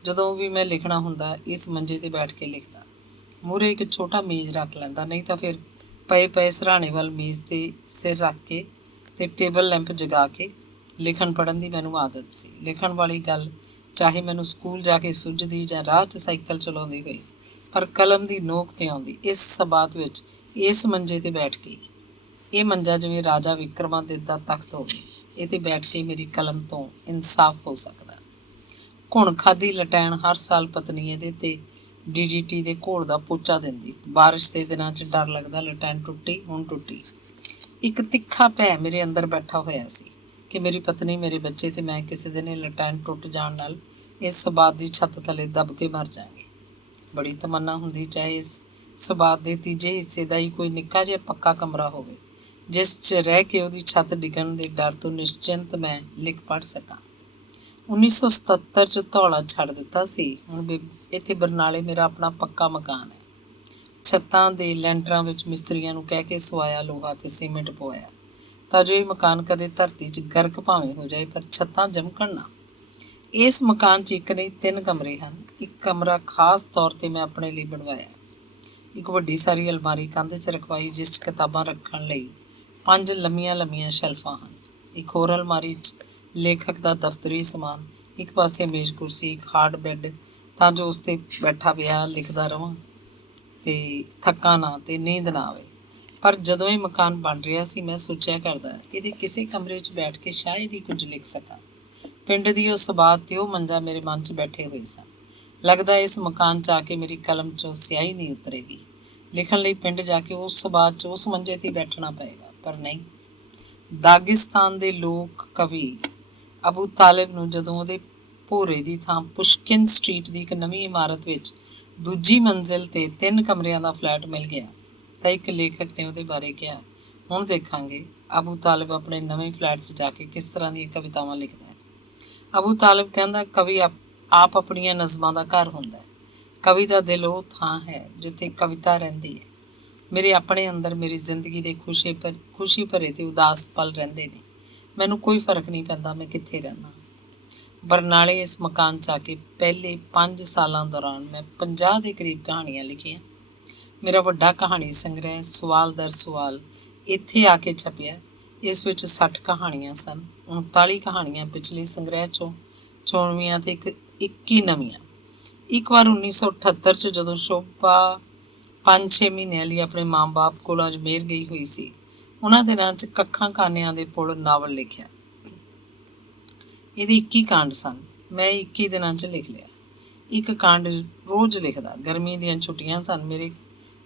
ਜਦੋਂ ਵੀ ਮੈਂ ਲਿਖਣਾ ਹੁੰਦਾ ਇਸ ਮੰਜੇ 'ਤੇ ਬੈਠ ਕੇ ਲਿਖਦਾ। ਮੂਹਰੇ ਇੱਕ ਛੋਟਾ ਮੇਜ਼ ਰੱਖ ਲੈਂਦਾ, ਨਹੀਂ ਤਾਂ ਫਿਰ ਪਏ ਸਿਰਹਾਣੇ ਵੱਲ ਮੇਜ਼ 'ਤੇ ਸਿਰ ਰੱਖ ਕੇ ਤੇ ਟੇਬਲ ਲੈਂਪ ਜਗਾ ਕੇ ਲਿਖਣ ਪੜ੍ਹਨ ਦੀ ਮੈਨੂੰ ਆਦਤ ਸੀ। ਲਿਖਣ ਵਾਲੀ ਗੱਲ ਚਾਹੇ ਮੈਨੂੰ ਸਕੂਲ ਜਾ ਕੇ ਸੁੱਝਦੀ ਜਾਂ ਰਾਹ 'ਚ ਸਾਈਕਲ ਚਲਾਉਂਦੀ ਹੋਈ, ਪਰ ਕਲਮ ਦੀ ਨੋਕ 'ਤੇ ਆਉਂਦੀ। ਇਸ ਸਬਾਤ ਵਿੱਚ ਇਸ ਮੰਜੇ 'ਤੇ ਬੈਠ ਕੇ, ਇਹ ਮੰਜਾ ਜਿਵੇਂ ਰਾਜਾ ਵਿਕਰਮਾਦਿੱਤ ਦਾ ਤਖਤ ਹੋਵੇ, ਇਹ 'ਤੇ ਬੈਠ ਕੇ ਮੇਰੀ ਕਲਮ ਤੋਂ ਇਨਸਾਫ ਹੋ ਸਕਦਾ। ਘੁਣ ਖਾਧੀ ਲਟੈਣ ਹਰ ਸਾਲ ਪਤਨੀ ਇਹਦੇ 'ਤੇ DDT ਦੇ ਘੋਲ ਦਾ ਪੋਚਾ ਦਿੰਦੀ। ਬਾਰਿਸ਼ ਦੇ ਦਿਨਾਂ 'ਚ ਡਰ ਲੱਗਦਾ ਲਟੈਣ ਟੁੱਟੀ, ਹੁਣ ਟੁੱਟੀ। ਇੱਕ ਤਿੱਖਾ ਭੈ ਮੇਰੇ ਅੰਦਰ ਬੈਠਾ ਹੋਇਆ ਸੀ ਕਿ ਮੇਰੀ ਪਤਨੀ, ਮੇਰੇ ਬੱਚੇ ਤੇ ਮੈਂ ਕਿਸੇ ਦਿਨ ਇਹ ਲਟੈਣ ਟੁੱਟ ਜਾਣ ਨਾਲ ਇਸ ਸਬਾਤ ਦੀ ਛੱਤ ਥੱਲੇ ਦਬ ਕੇ ਮਰ ਜਾਵਾਂਗੇ। ਬੜੀ ਤਮੰਨਾ ਹੁੰਦੀ ਚਾਹੇ ਇਸ ਸਬਾਤ ਦੇ ਤੀਜੇ ਹਿੱਸੇ ਦਾ ਹੀ ਕੋਈ ਨਿੱਕਾ ਜਿਹਾ ਪੱਕਾ ਕਮਰਾ ਹੋਵੇ, ਜਿਸ 'ਚ ਰਹਿ ਕੇ ਉਹਦੀ ਛੱਤ ਡਿੱਗਣ ਦੇ ਡਰ ਤੋਂ ਨਿਸ਼ਚਿੰਤ ਮੈਂ ਲਿਖ ਪੜ੍ਹ ਸਕਾਂ। 1977 'ਚ ਧੌਲਾ ਛੱਡ ਦਿੱਤਾ ਸੀ। ਹੁਣ ਇੱਥੇ ਬਰਨਾਲੇ ਮੇਰਾ ਆਪਣਾ ਪੱਕਾ ਮਕਾਨ ਹੈ। ਛੱਤਾਂ ਦੇ ਲੈਂਟਰਾਂ ਵਿੱਚ ਮਿਸਤਰੀਆਂ ਨੂੰ ਕਹਿ ਕੇ ਸਵਾਇਆ ਲੋਹਾ ਤੇ ਸੀਮੈਂਟ ਪਵਾਇਆ ਤਾਂ ਜੋ ਇਹ ਮਕਾਨ ਕਦੇ ਧਰਤੀ 'ਚ ਗਰਕ ਭਾਵੇਂ ਹੋ ਜਾਏ ਪਰ ਛੱਤਾਂ ਜਮਕਣ ਨਾ। ਇਸ ਮਕਾਨ 'ਚ ਇੱਕ ਨਹੀਂ 3 ਕਮਰੇ ਹਨ। ਇੱਕ ਕਮਰਾ ਖਾਸ ਤੌਰ 'ਤੇ ਮੈਂ ਆਪਣੇ ਲਈ ਬਣਵਾਇਆ। ਇੱਕ ਵੱਡੀ ਸਾਰੀ ਅਲਮਾਰੀ ਕੰਧ 'ਚ ਰਖਵਾਈ ਜਿਸ 'ਚ ਕਿਤਾਬਾਂ ਰੱਖਣ ਲਈ 5 ਲੰਮੀਆਂ ਸ਼ੈਲਫਾਂ ਹਨ। ਇੱਕ ਹੋਰ ਅਲਮਾਰੀ 'ਚ ਲੇਖਕ ਦਾ ਦਫ਼ਤਰੀ ਸਮਾਨ, ਇੱਕ ਪਾਸੇ ਮੇਜ਼ ਕੁਰਸੀ, ਇੱਕ ਹਾਰਡ ਬੈੱਡ ਤਾਂ ਜੋ ਉਸ 'ਤੇ ਬੈਠਾ ਪਿਆ ਲਿਖਦਾ ਰਹਾਂ ਤੇ ਥੱਕਾਂ ਨਾ ਤੇ ਨੀਂਦ ਨਾ ਆਵੇ। ਪਰ ਜਦੋਂ ਇਹ ਮਕਾਨ ਬਣ ਰਿਹਾ ਸੀ ਮੈਂ ਸੋਚਿਆ ਕਰਦਾ ਇਹਦੇ ਕਿਸੇ ਕਮਰੇ 'ਚ ਬੈਠ ਕੇ ਸ਼ਾਇਦ ਹੀ ਕੁਝ ਲਿਖ ਸਕਾਂ। ਪਿੰਡ ਦੀ ਉਹ ਸਬਾਤ ਤੇ ਉਹ ਮੰਜਾ ਮੇਰੇ ਮਨ 'ਚ ਬੈਠੇ ਹੋਏ ਸਨ। ਲੱਗਦਾ ਇਸ ਮਕਾਨ 'ਚ ਆ ਕੇ ਮੇਰੀ ਕਲਮ 'ਚੋਂ ਸਿਆਹੀ ਨਹੀਂ ਉਤਰੇਗੀ। ਲਿਖਣ ਲਈ ਪਿੰਡ ਜਾ ਕੇ ਉਸ ਸਬਾਤ 'ਚ ਉਸ ਮੰਜੇ 'ਤੇ ਬੈਠਣਾ ਪਏਗਾ। ਪਰ ਨਹੀਂ। ਦਾਗਿਸਤਾਨ ਦੇ ਲੋਕ ਕਵੀ ਅਬੂ ਤਾਲਿਬ ਨੂੰ ਜਦੋਂ ਉਹਦੇ ਭੋਰੇ ਦੀ ਥਾਂ ਪੁਸ਼ਕਿਨ ਸਟਰੀਟ ਦੀ ਇੱਕ ਨਵੀਂ ਇਮਾਰਤ ਵਿੱਚ ਦੂਜੀ ਮੰਜ਼ਿਲ 'ਤੇ 3 ਕਮਰਿਆਂ ਦਾ ਫਲੈਟ ਮਿਲ ਗਿਆ ਤਾਂ ਇੱਕ ਲੇਖਕ ਨੇ ਉਹਦੇ ਬਾਰੇ ਕਿਹਾ, ਹੁਣ ਦੇਖਾਂਗੇ ਅਬੂ ਤਾਲਿਬ ਆਪਣੇ ਨਵੇਂ ਫਲੈਟ 'ਚ ਜਾ ਕੇ ਕਿਸ ਤਰ੍ਹਾਂ ਦੀਆਂ ਕਵਿਤਾਵਾਂ ਲਿਖਦਾ ਹੈ। ਅਬੂ ਤਾਲਿਬ ਕਹਿੰਦਾ ਕਵੀ ਆਪ ਆਪਣੀਆਂ ਨਜ਼ਮਾਂ ਦਾ ਘਰ ਹੁੰਦਾ ਹੈ। ਕਵੀ ਦਾ ਦਿਲ ਉਹ ਥਾਂ ਹੈ ਜਿੱਥੇ ਕਵਿਤਾ ਰਹਿੰਦੀ ਹੈ। ਮੇਰੇ ਆਪਣੇ ਅੰਦਰ ਮੇਰੀ ਜ਼ਿੰਦਗੀ ਦੇ ਖੁਸ਼ੀ ਭਰੇ ਤੇ ਉਦਾਸ ਪਲ ਰਹਿੰਦੇ ਨੇ। ਮੈਨੂੰ ਕੋਈ ਫਰਕ ਨਹੀਂ ਪੈਂਦਾ ਮੈਂ ਕਿੱਥੇ ਰਹਿੰਦਾ। ਬਰਨਾਲੇ ਇਸ ਮਕਾਨ 'ਚ ਆ ਕੇ ਪਹਿਲੇ 5 ਸਾਲਾਂ ਦੌਰਾਨ ਮੈਂ 50 ਦੇ ਕਰੀਬ ਕਹਾਣੀਆਂ ਲਿਖੀਆਂ। ਮੇਰਾ ਵੱਡਾ ਕਹਾਣੀ ਸੰਗ੍ਰਹਿ ਸਵਾਲ ਦਰ ਸਵਾਲ ਇੱਥੇ ਆ ਕੇ ਛਪਿਆ। ਇਸ ਵਿੱਚ 60 ਕਹਾਣੀਆਂ ਸਨ। 39 ਕਹਾਣੀਆਂ ਪਿਛਲੇ ਸੰਗ੍ਰਹਿ 'ਚੋਂ ਚੋਣਵੀਆਂ ਤੇ 21 ਨਵੀਆਂ। ਇੱਕ ਵਾਰ 1978 'ਚ ਜਦੋਂ ਸ਼ੋਭਾ 5-6 ਮਹੀਨਿਆਂ ਲਈ ਆਪਣੇ ਮਾਂ-ਬਾਪ ਕੋਲ ਅਜਮੇਰ ਗਈ ਹੋਈ ਸੀ, ਉਹਨਾਂ ਦਿਨਾਂ 'ਚ ਕੱਖਾਂ ਕਾਨਿਆਂ ਦੇ ਪੁਲ ਨਾਵਲ ਲਿਖਿਆ। ਇਹਦੇ 21 ਕਾਂਡ ਸਨ। ਮੈਂ 21 ਦਿਨਾਂ 'ਚ ਲਿਖ ਲਿਆ। ਇੱਕ ਕਾਂਡ ਰੋਜ਼ ਲਿਖਦਾ। ਗਰਮੀ ਦੀਆਂ ਛੁੱਟੀਆਂ ਸਨ। ਮੇਰੇ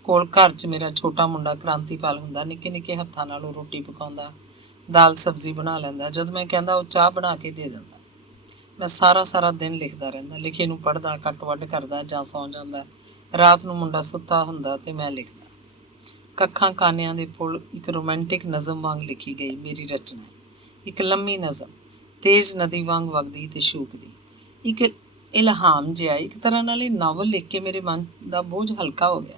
ਕੋਲ ਘਰ 'ਚ ਮੇਰਾ ਛੋਟਾ ਮੁੰਡਾ ਕ੍ਰਾਂਤੀਪਾਲ ਹੁੰਦਾ। ਨਿੱਕੇ ਹੱਥਾਂ ਨਾਲ ਉਹ ਰੋਟੀ ਪਕਾਉਂਦਾ, ਦਾਲ ਸਬਜ਼ੀ ਬਣਾ ਲੈਂਦਾ। ਜਦੋਂ ਮੈਂ ਕਹਿੰਦਾ ਉਹ ਚਾਹ ਬਣਾ ਕੇ ਦੇ ਦਿੰਦਾ। ਮੈਂ ਸਾਰਾ ਦਿਨ ਲਿਖਦਾ ਰਹਿੰਦਾ। ਲਿਖੇ ਨੂੰ ਪੜ੍ਹਦਾ, ਕੱਟ ਵੱਢ ਕਰਦਾ ਜਾਂ ਸੌਂ ਜਾਂਦਾ। ਰਾਤ ਨੂੰ ਮੁੰਡਾ ਸੁੱਤਾ ਹੁੰਦਾ ਤੇ ਮੈਂ ਲਿਖਦਾ। ਕੱਖਾਂ ਕਾਨਿਆਂ ਦੇ ਪੁਲ ਇੱਕ ਰੋਮਾਂਟਿਕ ਨਜ਼ਮ ਵਾਂਗ ਲਿਖੀ ਗਈ ਮੇਰੀ ਰਚਨਾ। ਇੱਕ ਲੰਮੀ ਨਜ਼ਮ, ਤੇਜ਼ ਨਦੀ ਵਾਂਗ ਵਗਦੀ ਤੇ ਸ਼ੂਕਦੀ। ਇੱਕ ਇਲਹਾਮ ਜਿਹਾ। ਇੱਕ ਤਰ੍ਹਾਂ ਨਾਲ ਇਹ ਨਾਵਲ ਲਿਖ ਕੇ ਮੇਰੇ ਮਨ ਦਾ ਬੋਝ ਹਲਕਾ ਹੋ ਗਿਆ।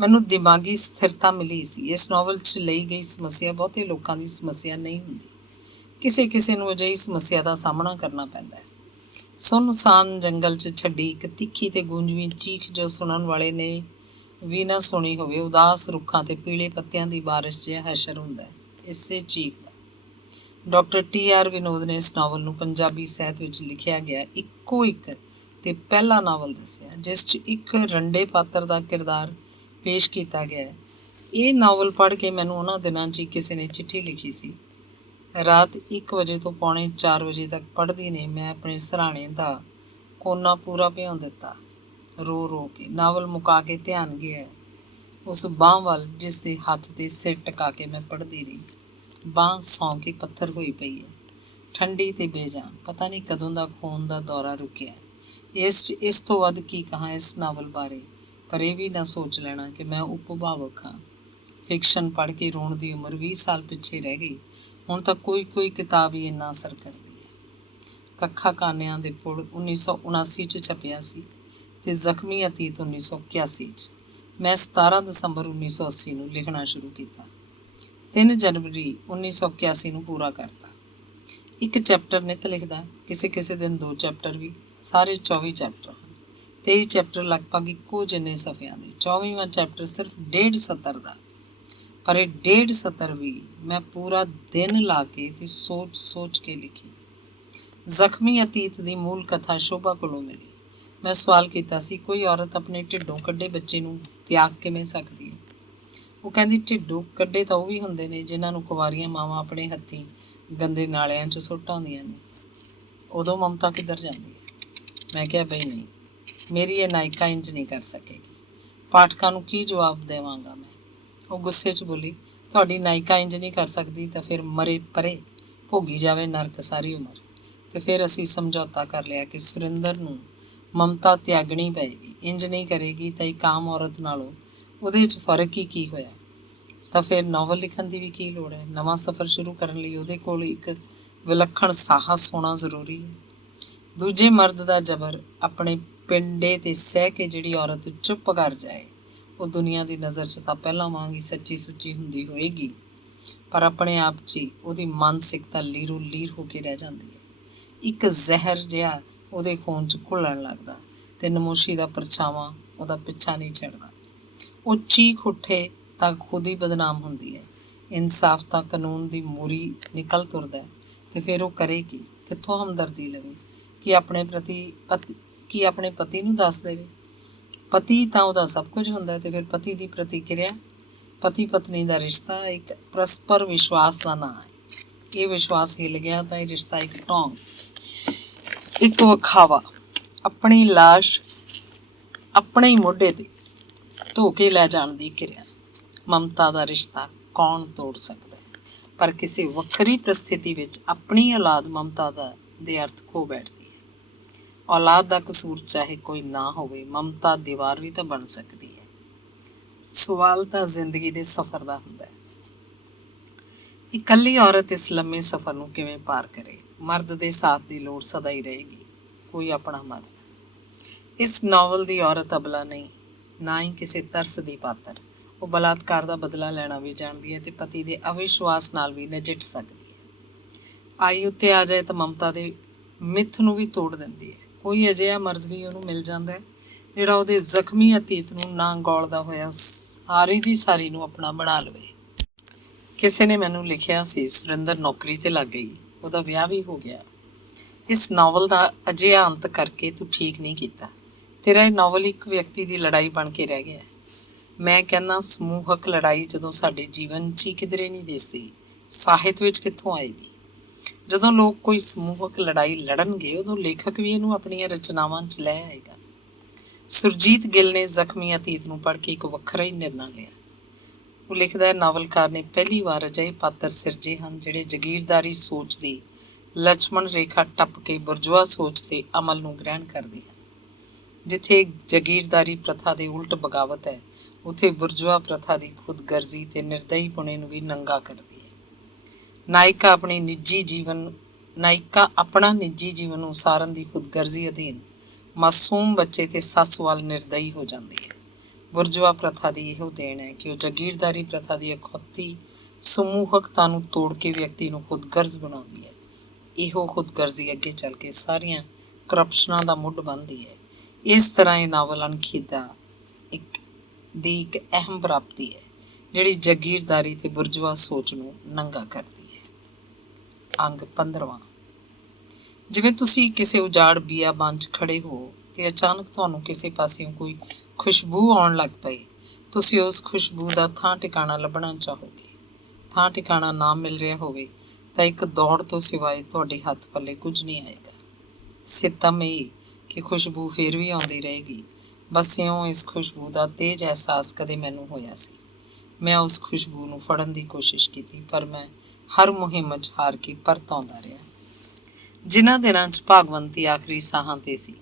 ਮੈਨੂੰ ਦਿਮਾਗੀ ਸਥਿਰਤਾ ਮਿਲੀ ਸੀ। ਇਸ ਨਾਵਲ 'ਚ ਲਈ ਗਈ ਸਮੱਸਿਆ ਬਹੁਤੇ ਲੋਕਾਂ ਦੀ ਸਮੱਸਿਆ ਨਹੀਂ ਹੁੰਦੀ। ਕਿਸੇ ਨੂੰ ਅਜਿਹੀ ਸਮੱਸਿਆ ਦਾ ਸਾਹਮਣਾ ਕਰਨਾ ਪੈਂਦਾ ਹੈ। ਸੁੰਨਸਾਨ ਜੰਗਲ 'ਚ ਛੱਡੀ ਇੱਕ ਤਿੱਖੀ ਤੇ ਗੂੰਜਵੀਂ ਚੀਖ ਜੋ ਸੁਣਨ ਵਾਲੇ ਨੇ ਵੀ ਨਾ ਸੁਣੀ ਹੋਵੇ। ਉਦਾਸ ਰੁੱਖਾਂ ਤੇ ਪੀਲੇ ਪੱਤਿਆਂ ਦੀ ਬਾਰਿਸ਼ ਜਿਹਾ ਹਸ਼ਰ ਹੁੰਦਾ ਹੈ ਇਸੇ ਚੀਖ ਦਾ। Doctor T.R. ਵਿਨੋਦ ਨੇ ਇਸ ਨਾਵਲ ਨੂੰ ਪੰਜਾਬੀ ਸਾਹਿਤ ਵਿੱਚ ਲਿਖਿਆ ਗਿਆ ਇੱਕੋ ਇੱਕ ਤੇ ਪਹਿਲਾ ਨਾਵਲ ਦੱਸਿਆ ਜਿਸ 'ਚ ਇੱਕ ਰੰਡੇ ਪਾਤਰ ਦਾ ਕਿਰਦਾਰ ਪੇਸ਼ ਕੀਤਾ ਗਿਆ ਹੈ। ਇਹ ਨਾਵਲ ਪੜ੍ਹ ਕੇ ਮੈਨੂੰ ਉਹਨਾਂ ਦਿਨਾਂ 'ਚ ਕਿਸੇ ਨੇ ਚਿੱਠੀ ਲਿਖੀ ਸੀ। ਰਾਤ 1 ਵਜੇ ਤੋਂ ਪੌਣੇ 4 ਵਜੇ ਤੱਕ ਪੜ੍ਹਦੀ ਨੇ ਮੈਂ ਆਪਣੇ ਸਿਰਹਾਣੇ ਦਾ ਕੋਨਾ ਪੂਰਾ ਭਿਉਂ ਦਿੱਤਾ ਰੋ ਕੇ। ਨਾਵਲ ਮੁਕਾ ਕੇ ਧਿਆਨ ਗਿਆ ਉਸ ਬਾਂਹ ਵੱਲ ਜਿਸ ਦੇ ਹੱਥ 'ਤੇ ਸਿਰ ਟਿਕਾ ਕੇ ਮੈਂ ਪੜ੍ਹਦੀ ਰਹੀ। ਬਾਂਹ ਸੌਂ ਕੇ ਪੱਥਰ ਹੋਈ ਪਈ ਹੈ, ਠੰਡੀ ਤੇ ਬੇਜਾਨ। ਪਤਾ ਨਹੀਂ ਕਦੋਂ ਦਾ ਖੂਨ ਦਾ ਦੌਰਾ ਰੁਕਿਆ। ਇਸ ਤੋਂ ਵੱਧ ਕੀ ਕਹਾਂ ਇਸ ਨਾਵਲ ਬਾਰੇ, ਪਰ ਇਹ ਵੀ ਨਾ ਸੋਚ ਲੈਣਾ ਕਿ ਮੈਂ ਉਪਭਾਵਕ ਹਾਂ। ਫਿਕਸ਼ਨ ਪੜ੍ਹ ਕੇ ਰੋਣ ਦੀ ਉਮਰ 20 ਸਾਲ ਪਿੱਛੇ ਰਹਿ ਗਈ। ਹੁਣ ਤਾਂ ਕੋਈ ਕਿਤਾਬ ਹੀ ਇੰਨਾ ਅਸਰ ਕਰਦੀ ਹੈ। ਕੱਖਾਂ ਕਾਨਿਆਂ ਦੇ ਪੁਲ 1979 'ਚ ਛਪਿਆ ਸੀ ਤੇ ਜ਼ਖਮੀ ਅਤੀਤ 1981 'ਚ। ਮੈਂ 17 ਦਸੰਬਰ 1980 ਨੂੰ ਲਿਖਣਾ ਸ਼ੁਰੂ ਕੀਤਾ। 3 ਜਨਵਰੀ 1981 ਨੂੰ ਪੂਰਾ ਕਰਤਾ। ਇੱਕ ਚੈਪਟਰ ਨਿੱਤ ਲਿਖਦਾ, ਕਿਸੇ ਦਿਨ 2 ਚੈਪਟਰ ਵੀ। ਸਾਰੇ 24 ਚੈਪਟਰ ਹਨ। 23 ਚੈਪਟਰ ਲਗਭਗ ਇੱਕੋ ਜਿੰਨੇ ਸਫ਼ਿਆਂ ਦੇ। 24ਵਾਂ ਚੈਪਟਰ ਸਿਰਫ 1.5 ਸਤਰ ਦਾ। ਪਰ ਇਹ 1.5 ਸਤਰ ਵੀ ਮੈਂ ਪੂਰਾ ਦਿਨ ਲਾ ਕੇ ਤੇ ਸੋਚ ਕੇ ਲਿਖੀ। ਜ਼ਖਮੀ ਅਤੀਤ ਦੀ ਮੂਲ ਕਥਾ ਸ਼ੋਭਾ ਕੋਲੋਂ ਮਿਲੀ। ਮੈਂ ਸਵਾਲ ਕੀਤਾ ਸੀ, ਕੋਈ ਔਰਤ ਆਪਣੇ ਢਿੱਡੋਂ ਕੱਢੇ ਬੱਚੇ ਨੂੰ ਤਿਆਗ ਕਿਵੇਂ ਸਕਦੀ ਹੈ? ਉਹ ਕਹਿੰਦੀ, ਢਿੱਡੋਂ ਕੱਢੇ ਤਾਂ ਉਹ ਵੀ ਹੁੰਦੇ ਨੇ ਜਿਨ੍ਹਾਂ ਨੂੰ ਕੁਆਰੀਆਂ ਮਾਵਾਂ ਆਪਣੇ ਹੱਥੀਂ ਗੰਦੇ ਨਾਲਿਆਂ 'ਚ ਸੁੱਟ ਆਉਂਦੀਆਂ ਨੇ। ਉਦੋਂ ਮਮਤਾ ਕਿੱਧਰ ਜਾਂਦੀ ਹੈ? ਮੈਂ ਕਿਹਾ, ਬਈ ਨਹੀਂ, ਮੇਰੀ ਇਹ ਨਾਇਕਾ ਇੰਜ ਨਹੀਂ ਕਰ ਸਕੇਗੀ। ਪਾਠਕਾਂ ਨੂੰ ਕੀ ਜਵਾਬ ਦੇਵਾਂਗਾ ਮੈਂ? ਉਹ ਗੁੱਸੇ 'ਚ ਬੋਲੀ, ਤੁਹਾਡੀ ਨਾਇਕਾ ਇੰਜ ਨਹੀਂ ਕਰ ਸਕਦੀ ਤਾਂ ਫਿਰ ਮਰੇ ਪਰੇ ਭੋਗੀ ਜਾਵੇ ਨਰਕ ਸਾਰੀ ਉਮਰ। ਤੇ ਫਿਰ ਅਸੀਂ ਸਮਝੌਤਾ ਕਰ ਲਿਆ ਕਿ ਸੁਰਿੰਦਰ ਨੂੰ ਮਮਤਾ ਤਿਆਗਣੀ ਪਏਗੀ। ਇੰਜ ਨਹੀਂ ਕਰੇਗੀ ਤਾਂ ਇੱਕ ਆਮ ਔਰਤ ਨਾਲੋਂ ਉਹਦੇ 'ਚ ਫਰਕ ਹੀ ਕੀ ਹੋਇਆ? ਤਾਂ ਫਿਰ ਨਾਵਲ ਲਿਖਣ ਦੀ ਵੀ ਕੀ ਲੋੜ ਹੈ? ਨਵਾਂ ਸਫ਼ਰ ਸ਼ੁਰੂ ਕਰਨ ਲਈ ਉਹਦੇ ਕੋਲ ਇੱਕ ਵਿਲੱਖਣ ਸਾਹਸ ਹੋਣਾ ਜ਼ਰੂਰੀ ਹੈ। ਦੂਜੇ ਮਰਦ ਦਾ ਜ਼ਬਰ ਆਪਣੇ ਪਿੰਡੇ 'ਤੇ ਸਹਿ ਕੇ ਜਿਹੜੀ ਔਰਤ ਚੁੱਪ ਕਰ ਜਾਏ ਉਹ ਦੁਨੀਆ ਦੀ ਨਜ਼ਰ 'ਚ ਤਾਂ ਪਹਿਲਾਂ ਵਾਂਗ ਹੀ ਸੱਚੀ ਸੁੱਚੀ ਹੁੰਦੀ ਹੋਏਗੀ, ਪਰ ਆਪਣੇ ਆਪ 'ਚ ਹੀ ਉਹਦੀ ਮਾਨਸਿਕਤਾ ਲੀਰੋ ਲੀਰ ਹੋ ਕੇ ਰਹਿ ਜਾਂਦੀ ਹੈ। ਇੱਕ ਜ਼ਹਿਰ ਜਿਹਾ ਉਹਦੇ ਖੂਨ 'ਚ ਘੁਲਣ ਲੱਗਦਾ ਤੇ ਨਮੋਸ਼ੀ ਦਾ ਪਰਛਾਵਾਂ ਉਹਦਾ ਪਿੱਛਾ ਨਹੀਂ ਛੱਡਦਾ। ਉਹ ਚੀਖ ਉੱਠੇ ਤਾਂ ਖੁਦ ਹੀ ਬਦਨਾਮ ਹੁੰਦੀ ਹੈ। ਇਨਸਾਫ ਤਾਂ ਕਾਨੂੰਨ ਦੀ ਮੂਰੀ ਨਿਕਲ ਤੁਰਦਾ ਤੇ ਫਿਰ ਉਹ ਕਰੇ ਕੀ? ਕਿੱਥੋਂ ਹਮਦਰਦੀ ਲਵੇ? ਕੀ ਆਪਣੇ ਪਤੀ ਨੂੰ ਦੱਸ ਦੇਵੇ? ਪਤੀ ਤਾਂ ਉਹਦਾ ਸਭ ਕੁਝ ਹੁੰਦਾ ਤੇ ਫਿਰ ਪਤੀ ਦੀ ਪ੍ਰਤੀਕਿਰਿਆ? ਪਤੀ ਪਤਨੀ ਦਾ ਰਿਸ਼ਤਾ ਇੱਕ ਪਰਸਪਰ ਵਿਸ਼ਵਾਸ ਦਾ ਨਾਂ ਹੈ। ਇਹ ਵਿਸ਼ਵਾਸ ਹਿੱਲ ਗਿਆ ਤਾਂ ਇਹ ਰਿਸ਼ਤਾ ਇੱਕ ਢੋਂਗ, ਇੱਕ ਵਿਖਾਵਾ, ਆਪਣੀ ਲਾਸ਼ ਆਪਣੇ ਹੀ ਮੋਢੇ ਤੇ ਧੋ ਕੇ ਲੈ ਜਾਣ ਦੀ ਕਿਰਿਆ। ਮਮਤਾ ਦਾ ਰਿਸ਼ਤਾ ਕੌਣ ਤੋੜ ਸਕਦਾ ਹੈ? ਪਰ ਕਿਸੇ ਵੱਖਰੀ ਪ੍ਰਸਥਿਤੀ ਵਿੱਚ ਆਪਣੀ ਔਲਾਦ ਮਮਤਾ ਦੇ ਅਰਥ ਖੋ ਬੈਠਦੀ ਹੈ। ਔਲਾਦ ਦਾ ਕਸੂਰ ਚਾਹੇ ਕੋਈ ਨਾ ਹੋਵੇ, ਮਮਤਾ ਦੀਵਾਰ ਵੀ ਤਾਂ ਬਣ ਸਕਦੀ ਹੈ। ਸਵਾਲ ਤਾਂ ਜ਼ਿੰਦਗੀ ਦੇ ਸਫ਼ਰ ਦਾ ਹੁੰਦਾ ਹੈ। ਇਕੱਲੀ ਔਰਤ ਇਸ ਲੰਮੇ ਸਫ਼ਰ ਨੂੰ ਕਿਵੇਂ ਪਾਰ ਕਰੇ? ਮਰਦ ਦੇ ਸਾਥ ਦੀ ਲੋੜ ਸਦਾ ਹੀ ਰਹੇਗੀ, ਕੋਈ ਆਪਣਾ ਮਰਦ। ਇਸ ਨਾਵਲ ਦੀ ਔਰਤ ਅਬਲਾ ਨਹੀਂ, ਨਾ ਹੀ ਕਿਸੇ ਤਰਸ ਦੀ ਪਾਤਰ। ਉਹ ਬਲਾਤਕਾਰ ਦਾ ਬਦਲਾ ਲੈਣਾ ਵੀ ਜਾਣਦੀ ਹੈ ਤੇ ਪਤੀ ਦੇ ਅਵਿਸ਼ਵਾਸ ਨਾਲ ਵੀ ਨਜਿੱਠ ਸਕਦੀ ਹੈ। ਆਈ ਉੱਤੇ ਆ ਜਾਏ ਤਾਂ ਮਮਤਾ ਦੇ ਮਿੱਥ ਨੂੰ ਵੀ ਤੋੜ ਦਿੰਦੀ ਹੈ। ਕੋਈ ਅਜਿਹਾ ਮਰਦ ਵੀ ਉਹਨੂੰ ਮਿਲ ਜਾਂਦਾ ਹੈ ਜਿਹੜਾ ਉਹਦੇ ਜ਼ਖਮੀ ਅਤੀਤ ਨੂੰ ਨਾ ਗੌਲਦਾ ਹੋਇਆ ਸਾਰੀ ਦੀ ਸਾਰੀ ਨੂੰ ਆਪਣਾ ਬਣਾ ਲਵੇ। ਕਿਸੇ ਨੇ ਮੈਨੂੰ ਲਿਖਿਆ ਸੀ, ਸੁਰਿੰਦਰ ਨੌਕਰੀ ਤੇ ਲੱਗ ਗਈ, ਉਹਦਾ ਵਿਆਹ ਵੀ ਹੋ ਗਿਆ। ਇਸ ਨਾਵਲ ਦਾ ਅਜਿਹਾ ਅੰਤ ਕਰਕੇ ਤੂੰ ਠੀਕ ਨਹੀਂ ਕੀਤਾ। ਤੇਰਾ ਇਹ ਨਾਵਲ ਇੱਕ ਵਿਅਕਤੀ ਦੀ ਲੜਾਈ ਬਣ ਕੇ ਰਹਿ ਗਿਆ। ਮੈਂ ਕਹਿੰਦਾ ਸਮੂਹਕ ਲੜਾਈ ਜਦੋਂ ਸਾਡੇ ਜੀਵਨ 'ਚ ਹੀ ਕਿਧਰੇ ਨਹੀਂ ਦਿਸਦੀ, ਸਾਹਿਤ ਵਿੱਚ ਕਿੱਥੋਂ ਆਏਗੀ? ਜਦੋਂ ਲੋਕ ਕੋਈ ਸਮੂਹਕ ਲੜਾਈ ਲੜਨਗੇ ਉਦੋਂ ਲੇਖਕ ਵੀ ਇਹਨੂੰ ਆਪਣੀਆਂ ਰਚਨਾਵਾਂ 'ਚ ਲੈ ਆਏਗਾ। ਸੁਰਜੀਤ ਗਿੱਲ ਨੇ ਜ਼ਖਮੀ ਅਤੀਤ ਨੂੰ ਪੜ੍ਹ ਕੇ ਇੱਕ ਵੱਖਰਾ ਹੀ ਨਿਰਣਾ ਲਿਆ। ਉਹ ਲਿਖਦਾ ਹੈ, ਨਾਵਲਕਾਰ ਨੇ ਪਹਿਲੀ ਵਾਰ ਅਜਿਹੇ ਪਾਤਰ ਸਿਰਜੇ ਹਨ ਜਿਹੜੇ ਜਾਗੀਰਦਾਰੀ ਸੋਚ ਦੀ ਲਛਮਣ ਰੇਖਾ ਟੱਪ ਕੇ ਬੁਰਜੁਆ ਸੋਚ ਦੇ ਅਮਲ ਨੂੰ ਗ੍ਰਹਿਣ ਕਰਦੇ ਹਨ। ਜਿੱਥੇ ਜਾਗੀਰਦਾਰੀ ਪ੍ਰਥਾ ਦੇ ਉਲਟ ਬਗਾਵਤ ਹੈ, ਉੱਥੇ ਬੁਰਜੁਆ ਪ੍ਰਥਾ ਦੀ ਖੁਦਗਰਜ਼ੀ ਤੇ ਨਿਰਦਈਪੁਣੇ ਨੂੰ ਵੀ ਨੰਗਾ ਕਰਦੀ ਹੈ। ਨਾਇਕਾ ਆਪਣਾ ਨਿੱਜੀ ਜੀਵਨ ਉਸਾਰਨ ਦੀ ਖੁਦਗਰਜ਼ੀ ਅਧੀਨ ਮਾਸੂਮ ਬੱਚੇ ਤੇ ਸੱਸ ਵੱਲ ਨਿਰਦਈ ਹੋ ਜਾਂਦੀ ਹੈ। ਬੁਰਜੁਆ ਪ੍ਰਥਾ ਦੀ ਇਹੋ ਦੇਣ ਹੈ ਕਿ ਉਹ ਜਾਗੀਰਦਾਰੀ ਪ੍ਰਥਾ ਦੀ ਅਖੌਤੀ ਸਮੂਹਕਤਾ ਨੂੰ ਤੋੜ ਕੇ ਵਿਅਕਤੀ ਨੂੰ ਖੁਦਗਰਜ਼ ਬਣਾਉਂਦੀ ਹੈ। ਇਹੋ ਖੁਦਗਰਜ਼ੀ ਅੱਗੇ ਚੱਲ ਕੇ ਸਾਰੀਆਂ ਕਰਪਸ਼ਨਾਂ ਦਾ ਮੁੱਢ ਬਣਦੀ ਹੈ। ਇਸ ਤਰ੍ਹਾਂ ਇਹ ਨਾਵਲ ਅਣਖੀਦਾ ਇੱਕ ਅਹਿਮ ਪ੍ਰਾਪਤੀ ਹੈ ਜਿਹੜੀ ਜਾਗੀਰਦਾਰੀ ਤੇ ਬੁਰਜੁਆ ਸੋਚ ਨੂੰ ਨੰਗਾ ਕਰਦੀ ਹੈ। ਅੰਗ 15ਵਾਂ। ਜਿਵੇਂ ਤੁਸੀਂ ਕਿਸੇ ਉਜਾੜ ਬੀਆਬਾਨ 'ਚ ਖੜੇ ਹੋ ਤੇ ਅਚਾਨਕ ਤੁਹਾਨੂੰ ਕਿਸੇ ਪਾਸਿਓਂ ਕੋਈ ਖੁਸ਼ਬੂ ਆਉਣ ਲੱਗ ਪਈ। ਤੁਸੀਂ ਉਸ ਖੁਸ਼ਬੂ ਦਾ ਥਾਂ ਟਿਕਾਣਾ ਲੱਭਣਾ ਚਾਹੋਗੇ। ਥਾਂ ਟਿਕਾਣਾ ਨਾ ਮਿਲ ਰਿਹਾ ਹੋਵੇ ਤਾਂ ਇੱਕ ਦੌੜ ਤੋਂ ਸਿਵਾਏ ਤੁਹਾਡੇ ਹੱਥ ਪੱਲੇ ਕੁਝ ਨਹੀਂ ਆਏਗਾ। ਸਿੱਤਮ ਇਹ ਕਿ ਖੁਸ਼ਬੂ ਫਿਰ ਵੀ ਆਉਂਦੀ ਰਹੇਗੀ। ਬਸ ਇਉਂ ਇਸ ਖੁਸ਼ਬੂ ਦਾ ਤੇਜ਼ ਅਹਿਸਾਸ ਕਦੇ ਮੈਨੂੰ ਹੋਇਆ ਸੀ। ਮੈਂ ਉਸ ਖੁਸ਼ਬੂ ਨੂੰ ਫੜਨ ਦੀ ਕੋਸ਼ਿਸ਼ ਕੀਤੀ, ਪਰ ਮੈਂ ਹਰ ਮੁਹਿੰਮ 'ਚ ਹਾਰ ਕੇ ਪਰਤ ਆਉਂਦਾ ਰਿਹਾ। ਜਿਨ੍ਹਾਂ ਦਿਨਾਂ 'ਚ ਭਾਗਵੰਤੀ ਆਖਰੀ ਸਾਹਾਂ 'ਤੇ ਸੀ,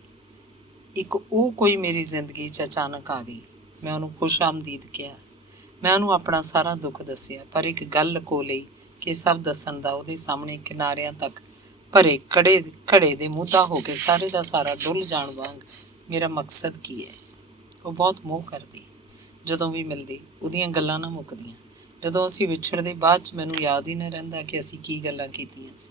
ਇੱਕ ਉਹ ਕੋਈ ਮੇਰੀ ਜ਼ਿੰਦਗੀ 'ਚ ਅਚਾਨਕ ਆ ਗਈ। ਮੈਂ ਉਹਨੂੰ ਖੁਸ਼ ਆਮਦੀਦ ਕਿਹਾ। ਮੈਂ ਉਹਨੂੰ ਆਪਣਾ ਸਾਰਾ ਦੁੱਖ ਦੱਸਿਆ, ਪਰ ਇੱਕ ਗੱਲ ਲੁਕੋ ਲਈ ਕਿ ਸਭ ਦੱਸਣ ਦਾ ਉਹਦੇ ਸਾਹਮਣੇ ਕਿਨਾਰਿਆਂ ਤੱਕ ਭਰੇ ਘੜੇ ਦੇ ਮੁੱਦਾ ਹੋ ਕੇ ਸਾਰੇ ਦਾ ਸਾਰਾ ਡੁੱਲ ਜਾਣ ਵਾਂਗ ਮੇਰਾ ਮਕਸਦ ਕੀ ਹੈ। ਉਹ ਬਹੁਤ ਮੋਹ ਕਰਦੀ, ਜਦੋਂ ਵੀ ਮਿਲਦੀ ਉਹਦੀਆਂ ਗੱਲਾਂ ਨਾ ਮੁੱਕਦੀਆਂ। ਜਦੋਂ ਅਸੀਂ ਵਿਛੜਦੇ ਬਾਅਦ 'ਚ ਮੈਨੂੰ ਯਾਦ ਹੀ ਨਾ ਰਹਿੰਦਾ ਕਿ ਅਸੀਂ ਕੀ ਗੱਲਾਂ ਕੀਤੀਆਂ ਸੀ।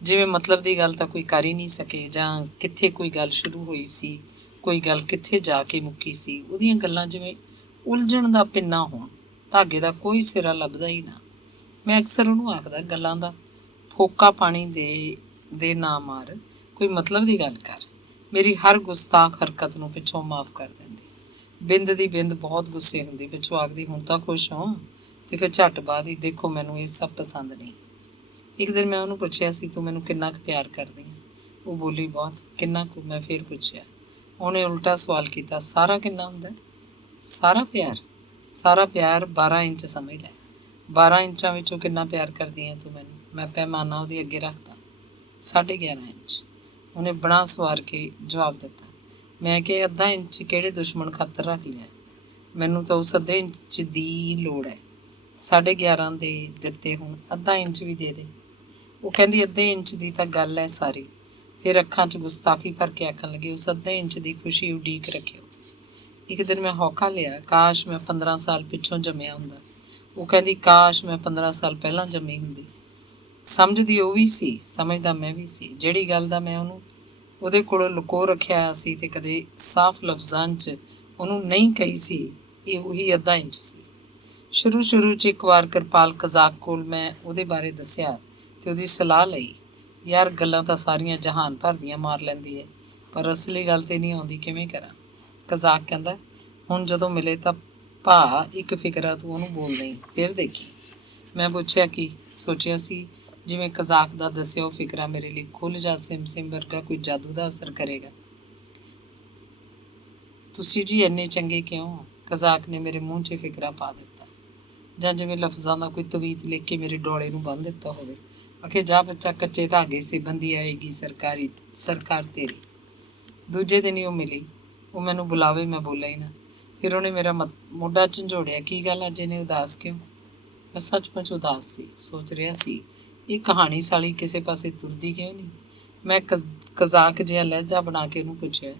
ਜਿਵੇਂ ਮਤਲਬ ਦੀ ਗੱਲ ਤਾਂ ਕੋਈ ਕਰ ਹੀ ਨਹੀਂ ਸਕੇ, ਜਾਂ ਕਿੱਥੇ ਕੋਈ ਗੱਲ ਸ਼ੁਰੂ ਹੋਈ ਸੀ, ਕੋਈ ਗੱਲ ਕਿੱਥੇ ਜਾ ਕੇ ਮੁੱਕੀ ਸੀ। ਉਹਦੀਆਂ ਗੱਲਾਂ ਜਿਵੇਂ ਉਲਝਣ ਦਾ ਪਿੰਨਾ ਹੋਣ, ਧਾਗੇ ਦਾ ਕੋਈ ਸਿਰਾ ਲੱਭਦਾ ਹੀ ਨਾ। ਮੈਂ ਅਕਸਰ ਉਹਨੂੰ ਆਖਦਾ, ਗੱਲਾਂ ਦਾ ਫੋਕਾ ਪਾਣੀ ਦੇ ਨਾ ਮਾਰ, ਕੋਈ ਮਤਲਬ ਦੀ ਗੱਲ ਕਰ। ਮੇਰੀ ਹਰ ਗੁਸਤਾਖ ਹਰਕਤ ਨੂੰ ਪਿੱਛੋਂ ਮਾਫ਼ ਕਰ ਦਿੰਦੀ। ਬਿੰਦ ਦੀ ਬਿੰਦ ਬਹੁਤ ਗੁੱਸੇ ਹੁੰਦੀ, ਪਿੱਛੋਂ ਆਖਦੀ ਹੁਣ ਤਾਂ ਖੁਸ਼ ਹੋ, ਤੇ ਫਿਰ ਝੱਟ ਬਾਅਦ ਹੀ ਦੇਖੋ ਮੈਨੂੰ ਇਹ ਸਭ ਪਸੰਦ ਨਹੀਂ। ਇੱਕ ਦਿਨ ਮੈਂ ਉਹਨੂੰ ਪੁੱਛਿਆ ਸੀ, ਤੂੰ ਮੈਨੂੰ ਕਿੰਨਾ ਕੁ ਪਿਆਰ ਕਰਦੀ ਹੈ? ਉਹ ਬੋਲੀ, ਬਹੁਤ। ਕਿੰਨਾ ਕੁ? ਮੈਂ ਫਿਰ ਪੁੱਛਿਆ। ਉਹਨੇ ਉਲਟਾ ਸਵਾਲ ਕੀਤਾ, ਸਾਰਾ ਕਿੰਨਾ ਹੁੰਦਾ? ਸਾਰਾ ਪਿਆਰ 12 ਇੰਚ ਸਮਝ ਲੈ। 12 ਇੰਚਾਂ ਵਿੱਚੋਂ ਕਿੰਨਾ ਪਿਆਰ ਕਰਦੀ ਹੈ ਤੂੰ ਮੈਨੂੰ? ਮੈਂ ਪੈਮਾਨਾ ਉਹਦੇ ਅੱਗੇ ਰੱਖਦਾ, 11.5 ਇੰਚ। ਉਹਨੇ ਬਣਾ ਸਵਾਰ ਕੇ ਜਵਾਬ ਦਿੱਤਾ। ਮੈਂ ਕਿਹਾ, ਅੱਧਾ ਇੰਚ ਕਿਹੜੇ ਦੁਸ਼ਮਣ ਖਾਤਰ ਰੱਖ ਲਿਆ? ਮੈਨੂੰ ਤਾਂ ਉਸ ਅੱਧੇ ਇੰਚ ਦੀ ਲੋੜ ਹੈ। 11.5 ਦੇ ਦਿੱਤੇ, ਹੁਣ ਅੱਧਾ ਇੰਚ ਵੀ ਦੇ ਦੇ। ਉਹ ਕਹਿੰਦੀ, ਅੱਧੇ ਇੰਚ ਦੀ ਤਾਂ ਗੱਲ ਹੈ ਸਾਰੀ। ਫਿਰ ਅੱਖਾਂ 'ਚ ਗੁਸਤਾਖੀ ਭਰ ਕੇ ਆਖਣ ਲੱਗੀ, ਉਸ ਅੱਧੇ ਇੰਚ ਦੀ ਖੁਸ਼ੀ ਉਡੀਕ ਰੱਖਿਓ। ਇੱਕ ਦਿਨ ਮੈਂ ਹੌਕਾ ਲਿਆ, ਕਾਸ਼ ਮੈਂ 15 ਸਾਲ ਪਿੱਛੋਂ ਜੰਮਿਆ ਹੁੰਦਾ। ਉਹ ਕਹਿੰਦੀ ਕਾਸ਼ ਮੈਂ 15 ਸਾਲ ਪਹਿਲਾਂ ਜੰਮੀ ਹੁੰਦੀ। ਸਮਝਦੀ ਉਹ ਵੀ ਸੀ, ਸਮਝਦਾ ਮੈਂ ਵੀ ਸੀ। ਜਿਹੜੀ ਗੱਲ ਦਾ ਮੈਂ ਉਹਦੇ ਕੋਲੋਂ ਲੁਕੋ ਰੱਖਿਆ ਸੀ ਤੇ ਕਦੇ ਸਾਫ਼ ਲਫ਼ਜ਼ਾਂ 'ਚ ਉਹਨੂੰ ਨਹੀਂ ਕਹੀ ਸੀ, ਇਹ ਉਹੀ ਅੱਧਾ ਇੰਚ ਸੀ। ਸ਼ੁਰੂ 'ਚ ਇੱਕ ਵਾਰ ਕਿਰਪਾਲ ਕਜ਼ਾਕ ਕੋਲ ਮੈਂ ਉਹਦੇ ਬਾਰੇ ਦੱਸਿਆ ਤੇ ਉਹਦੀ ਸਲਾਹ ਲਈ। ਯਾਰ ਗੱਲਾਂ ਤਾਂ ਸਾਰੀਆਂ ਜਹਾਨ ਭਰ ਦੀਆਂ ਮਾਰ ਲੈਂਦੀ ਹੈ, ਪਰ ਅਸਲੀ ਗੱਲ ਤੇ ਨਹੀਂ ਆਉਂਦੀ, ਕਿਵੇਂ ਕਰਾਂ? ਕਜ਼ਾਕ ਕਹਿੰਦਾ, ਹੁਣ ਜਦੋਂ ਮਿਲੇ ਤਾਂ ਭਾ ਇੱਕ ਫਿਕਰਾ ਤੂੰ ਉਹਨੂੰ ਬੋਲ ਨਹੀਂ, ਫਿਰ ਦੇਖੀ। ਮੈਂ ਪੁੱਛਿਆ ਕੀ? ਸੋਚਿਆ ਸੀ ਜਿਵੇਂ ਕਜ਼ਾਕ ਦਾ ਦੱਸਿਆ ਉਹ ਫਿਕਰਾ ਮੇਰੇ ਲਈ ਖੁੱਲ੍ਹ ਜਾ ਸਿਮ ਵਰਗਾ ਕੋਈ ਜਾਦੂ ਦਾ ਅਸਰ ਕਰੇਗਾ। ਤੁਸੀਂ ਜੀ ਇੰਨੇ ਚੰਗੇ ਕਿਉਂ? ਕਜ਼ਾਕ ਨੇ ਮੇਰੇ ਮੂੰਹ 'ਚ ਫਿਕਰਾ ਪਾ ਦਿੱਤਾ, ਜਾਂ ਜਿਵੇਂ ਲਫ਼ਜ਼ਾਂ ਦਾ ਕੋਈ ਤਵੀਤ ਲਿਖ ਕੇ ਮੇਰੇ ਡੋਲੇ ਨੂੰ ਬੰਨ੍ਹ ਦਿੱਤਾ ਹੋਵੇ। ਆਖੇ ਜਾ ਬੱਚਾ, ਕੱਚੇ ਧਾਗੇ ਸੇ ਬੰਦੀ ਆਏਗੀ ਸਰਕਾਰ ਤੇਰੀ। ਦੂਜੇ ਦਿਨ ਹੀ ਉਹ ਮਿਲੀ। ਉਹ ਮੈਨੂੰ ਬੁਲਾਵੇ, ਮੈਂ ਬੋਲਿਆ ਹੀ ਨਾ। ਫਿਰ ਉਹਨੇ ਮੇਰਾ ਮੋਢਾ ਝੰਜੋੜਿਆ। ਕੀ ਗੱਲ, ਅੱਜ ਇਹਨੇ ਉਦਾਸ ਕਿਉਂ? ਮੈਂ ਸੱਚਮੁੱਚ ਉਦਾਸ ਸੀ। ਸੋਚ ਰਿਹਾ ਸੀ ਇਹ ਕਹਾਣੀ ਸਾਲੀ ਕਿਸੇ ਪਾਸੇ ਤੁਰਦੀ ਕਿਉਂ ਨਹੀਂ। ਮੈਂ ਕਜ਼ਾਕ ਜਿਹਾ ਲਹਿਜਾ ਬਣਾ ਕੇ ਉਹਨੂੰ ਪੁੱਛਿਆ,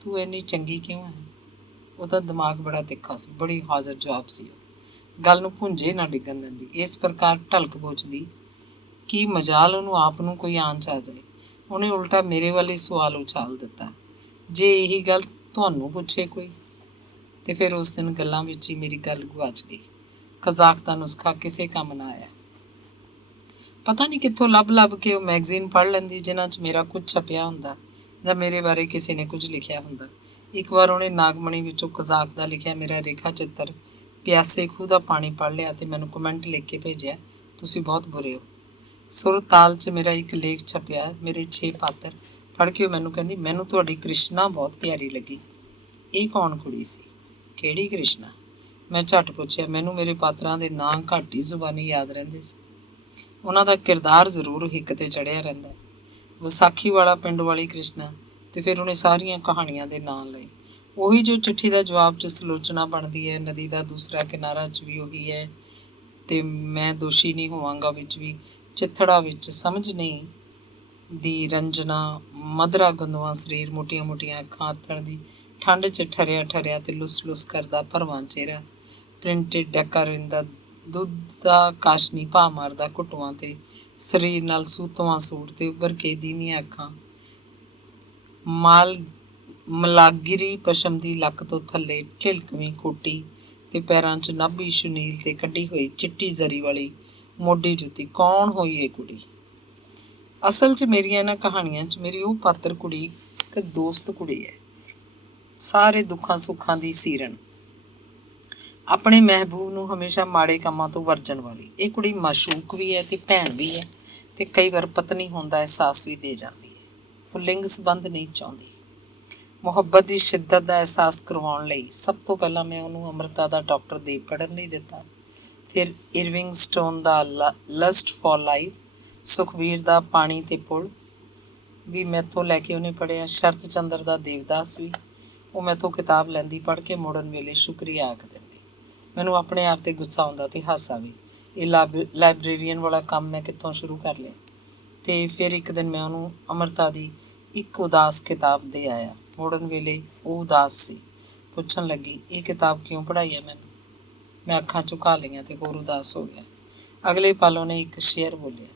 ਤੂੰ ਇੰਨੀ ਚੰਗੀ ਕਿਉਂ ਹੈ? ਉਹਦਾ ਦਿਮਾਗ ਬੜਾ ਤਿੱਖਾ ਸੀ, ਬੜੀ ਹਾਜ਼ਰ ਜਵਾਬ ਸੀ। ਗੱਲ ਨੂੰ ਭੁੰਜੇ ਨਾ ਡਿੱਗਣ ਦਿੰਦੀ, ਇਸ ਪ੍ਰਕਾਰ ਢਲਕ ਬੋਚਦੀ ਕੀ ਮਜਾਲ ਉਹਨੂੰ ਆਪ ਨੂੰ ਕੋਈ ਆਂਚ ਆ ਜਾਏ। ਉਹਨੇ ਉਲਟਾ ਮੇਰੇ ਵੱਲ ਹੀ ਸਵਾਲ ਉਛਾਲ ਦਿੱਤਾ, ਜੇ ਇਹੀ ਗੱਲ ਤੁਹਾਨੂੰ ਪੁੱਛੇ ਕੋਈ? ਤੇ ਫਿਰ ਉਸ ਦਿਨ ਗੱਲਾਂ ਵਿੱਚ ਹੀ ਮੇਰੀ ਗੱਲ ਗੁਆਚ ਗਈ। ਕਜ਼ਾਕ ਦਾ ਨੁਸਖਾ ਕਿਸੇ ਕੰਮ ਨਾ ਆਇਆ। ਪਤਾ ਨਹੀਂ ਕਿੱਥੋਂ ਲੱਭ ਕੇ ਉਹ ਮੈਗਜ਼ੀਨ ਪੜ੍ਹ ਲੈਂਦੀ ਜਿਨ੍ਹਾਂ 'ਚ ਮੇਰਾ ਕੁਝ ਛਪਿਆ ਹੁੰਦਾ ਜਾਂ ਮੇਰੇ ਬਾਰੇ ਕਿਸੇ ਨੇ ਕੁਝ ਲਿਖਿਆ ਹੁੰਦਾ। ਇੱਕ ਵਾਰ ਉਹਨੇ ਨਾਗਮਣੀ ਵਿੱਚੋਂ ਕਜ਼ਾਕ ਦਾ ਲਿਖਿਆ ਮੇਰਾ ਰੇਖਾ ਚਿੱਤਰ ਪਿਆਸੇ ਖੂਹ ਦਾ ਪਾਣੀ ਪੜ੍ਹ ਲਿਆ ਤੇ ਮੈਨੂੰ ਕਮੈਂਟ ਲਿਖ ਕੇ ਭੇਜਿਆ, ਤੁਸੀਂ ਬਹੁਤ ਬੁਰੇ ਹੋ। ਸੁਰ ਤਾਲ 'ਚ ਮੇਰਾ ਇੱਕ ਲੇਖ ਛਪਿਆ, ਮੇਰੇ 6 ਪਾਤਰ। ਪੜ੍ਹ ਕੇ ਉਹ ਮੈਨੂੰ ਕਹਿੰਦੀ, ਮੈਨੂੰ ਤੁਹਾਡੀ ਕ੍ਰਿਸ਼ਨਾ ਬਹੁਤ ਪਿਆਰੀ ਲੱਗੀ। ਇਹ ਕੌਣ ਕੁੜੀ ਸੀ? ਕਿਹੜੀ ਕ੍ਰਿਸ਼ਨਾ? ਮੈਂ ਝੱਟ ਪੁੱਛਿਆ। ਮੈਨੂੰ ਮੇਰੇ ਪਾਤਰਾਂ ਦੇ ਨਾਂ ਘੱਟ ਹੀ ਜ਼ੁਬਾਨੀ ਯਾਦ ਰਹਿੰਦੇ ਸੀ। ਉਹਨਾਂ ਦਾ ਕਿਰਦਾਰ ਜ਼ਰੂਰ ਹਿੱਕ 'ਤੇ ਚੜ੍ਹਿਆ ਰਹਿੰਦਾ। ਵਿਸਾਖੀ ਵਾਲਾ ਪਿੰਡ ਵਾਲੀ ਕ੍ਰਿਸ਼ਨਾ। ਤੇ ਫਿਰ ਉਹਨੇ ਸਾਰੀਆਂ ਕਹਾਣੀਆਂ ਦੇ ਨਾਂ ਲਏ। ਉਹੀ ਜੋ ਚਿੱਠੀ ਦਾ ਜਵਾਬ 'ਚ ਸਲੋਚਨਾ ਬਣਦੀ ਹੈ, ਨਦੀ ਦਾ ਦੂਸਰਾ ਕਿਨਾਰਾ 'ਚ ਵੀ ਉਹੀ ਹੈ, ਤੇ ਮੈਂ ਦੋਸ਼ੀ ਨਹੀਂ ਹੋਵਾਂਗਾ ਵਿੱਚ ਵੀ, ਚਿੱਥੜਾ ਵਿੱਚ ਸਮਝ ਨਹੀਂ ਦੀ ਰੰਜਨਾ, ਮਧਰਾ ਗੁੰਦਵਾ ਸਰੀਰ, ਮੋਟੀਆਂ ਅੱਖਾਂ, ਆਥਣ ਦੀ ਠੰਡ 'ਚ ਠਰਿਆ ਤੇ ਲੁੱਸ ਕਰਦਾ ਭਰਵਾਂ ਚਿਹਰਾ, ਪ੍ਰਿੰਟਡ ਡੈਕਾਰਿੰਦਾ ਦੁੱਧ ਦਾ ਕਾਸ਼ਨੀ ਭਾ ਮਾਰਦਾ ਘੁੱਟਵਾਂ ਤੇ ਸਰੀਰ ਨਾਲ ਸੂਤਵਾਂ ਸੂਟ ਤੇ ਉੱਭਰ ਕੇ ਦੀਨੀਆਂ ਅੱਖਾਂ, ਮਲਾਗਿਰੀ ਪਸ਼ਮ ਦੀ ਲੱਕ ਤੋਂ ਥੱਲੇ ਢਿਲਕਵੀਂ ਕੋਟੀ ਤੇ ਪੈਰਾਂ 'ਚ ਨਾਭੀ ਸ਼ੁਨੀਲ ਤੇ ਕੱਢੀ ਹੋਈ ਚਿੱਟੀ ਜ਼ਰੀ ਵਾਲੀ ਮੋਢੀ ਜੁੱਤੀ। ਕੌਣ ਹੋਈ ਇਹ ਕੁੜੀ? ਅਸਲ 'ਚ ਮੇਰੀਆਂ ਇਹਨਾਂ ਕਹਾਣੀਆਂ 'ਚ ਮੇਰੀ ਉਹ ਪਾਤਰ ਕੁੜੀ ਇੱਕ ਦੋਸਤ ਕੁੜੀ ਹੈ, ਸਾਰੇ ਦੁੱਖਾਂ ਸੁੱਖਾਂ ਦੀ ਸੀਰਨ, ਆਪਣੇ ਮਹਿਬੂਬ ਨੂੰ ਹਮੇਸ਼ਾ ਮਾੜੇ ਕੰਮਾਂ ਤੋਂ ਵਰਜਣ ਵਾਲੀ। ਇਹ ਕੁੜੀ ਮਾਸ਼ੂਕ ਵੀ ਹੈ ਤੇ ਭੈਣ ਵੀ ਹੈ, ਤੇ ਕਈ ਵਾਰ ਪਤਨੀ ਹੋਣ ਦਾ ਅਹਿਸਾਸ ਵੀ ਦੇ ਜਾਂਦੀ ਹੈ। ਉਹ ਲਿੰਗ ਸੰਬੰਧ ਨਹੀਂ ਚਾਹੁੰਦੀ। ਮੁਹੱਬਤ ਦੀ ਸ਼ਿੱਦਤ ਦਾ ਅਹਿਸਾਸ ਕਰਵਾਉਣ ਲਈ ਸਭ ਤੋਂ ਪਹਿਲਾਂ ਮੈਂ ਉਹਨੂੰ ਅੰਮ੍ਰਿਤਾ ਦਾ ਡਾਕਟਰ ਦੇਵ ਪੜ੍ਹਨ ਲਈ ਦਿੱਤਾ, ਫਿਰ ਇਰਵਿੰਗ ਸਟੋਨ ਦਾ ਲਸਟ ਫॉर ਲਾਈਫ, ਸੁਖਬੀਰ ਦਾ ਪਾਣੀ ਤੇ ਪੁਲ ਵੀ ਮੈਥੋਂ ਲੈ ਕੇ ਉਹਨੇ ਪੜ੍ਹਿਆ, ਸ਼ਰਤ ਚੰਦਰ ਦਾ ਦੇਵਦਾਸ ਵੀ। ਉਹ ਮੈਥੋਂ ਕਿਤਾਬ ਲੈਂਦੀ, ਪੜ੍ਹ ਕੇ ਮੋੜਨ ਵੇਲੇ ਸ਼ੁਕਰੀਆ ਆਖ ਦਿੰਦੀ। ਮੈਨੂੰ ਆਪਣੇ ਆਪ 'ਤੇ ਗੁੱਸਾ ਆਉਂਦਾ ਤੇ ਹਾਸਾ ਵੀ। ਇਹ ਲਾਇਬ੍ਰੇਰੀਅਨ ਵਾਲਾ ਕੰਮ ਮੈਂ ਕਿੱਥੋਂ ਸ਼ੁਰੂ ਕਰ ਲਿਆ। ਤੇ ਫਿਰ ਇੱਕ ਦਿਨ ਮੈਂ ਉਹਨੂੰ ਅੰਮ੍ਰਿਤਾ ਦੀ ਇੱਕ ਉਦਾਸ ਕਿਤਾਬ ਦੇ ਆਇਆ। ਮੋੜਨ ਵੇਲੇ ਉਹ ਉਦਾਸ ਸੀ। ਪੁੱਛਣ ਲੱਗੀ, ਇਹ ਕਿਤਾਬ ਕਿਉਂ ਪੜ੍ਹਾਈ ਹੈ ਮੈਨੂੰ? ਮੈਂ ਅੱਖਾਂ ਝੁਕਾ ਲਈਆਂ ਤੇ ਹੋਰ ਉਦਾਸ ਹੋ ਗਿਆ। ਅਗਲੇ ਪਲ ਉਹਨੇ ਇੱਕ ਸ਼ੇਅਰ ਬੋਲਿਆ,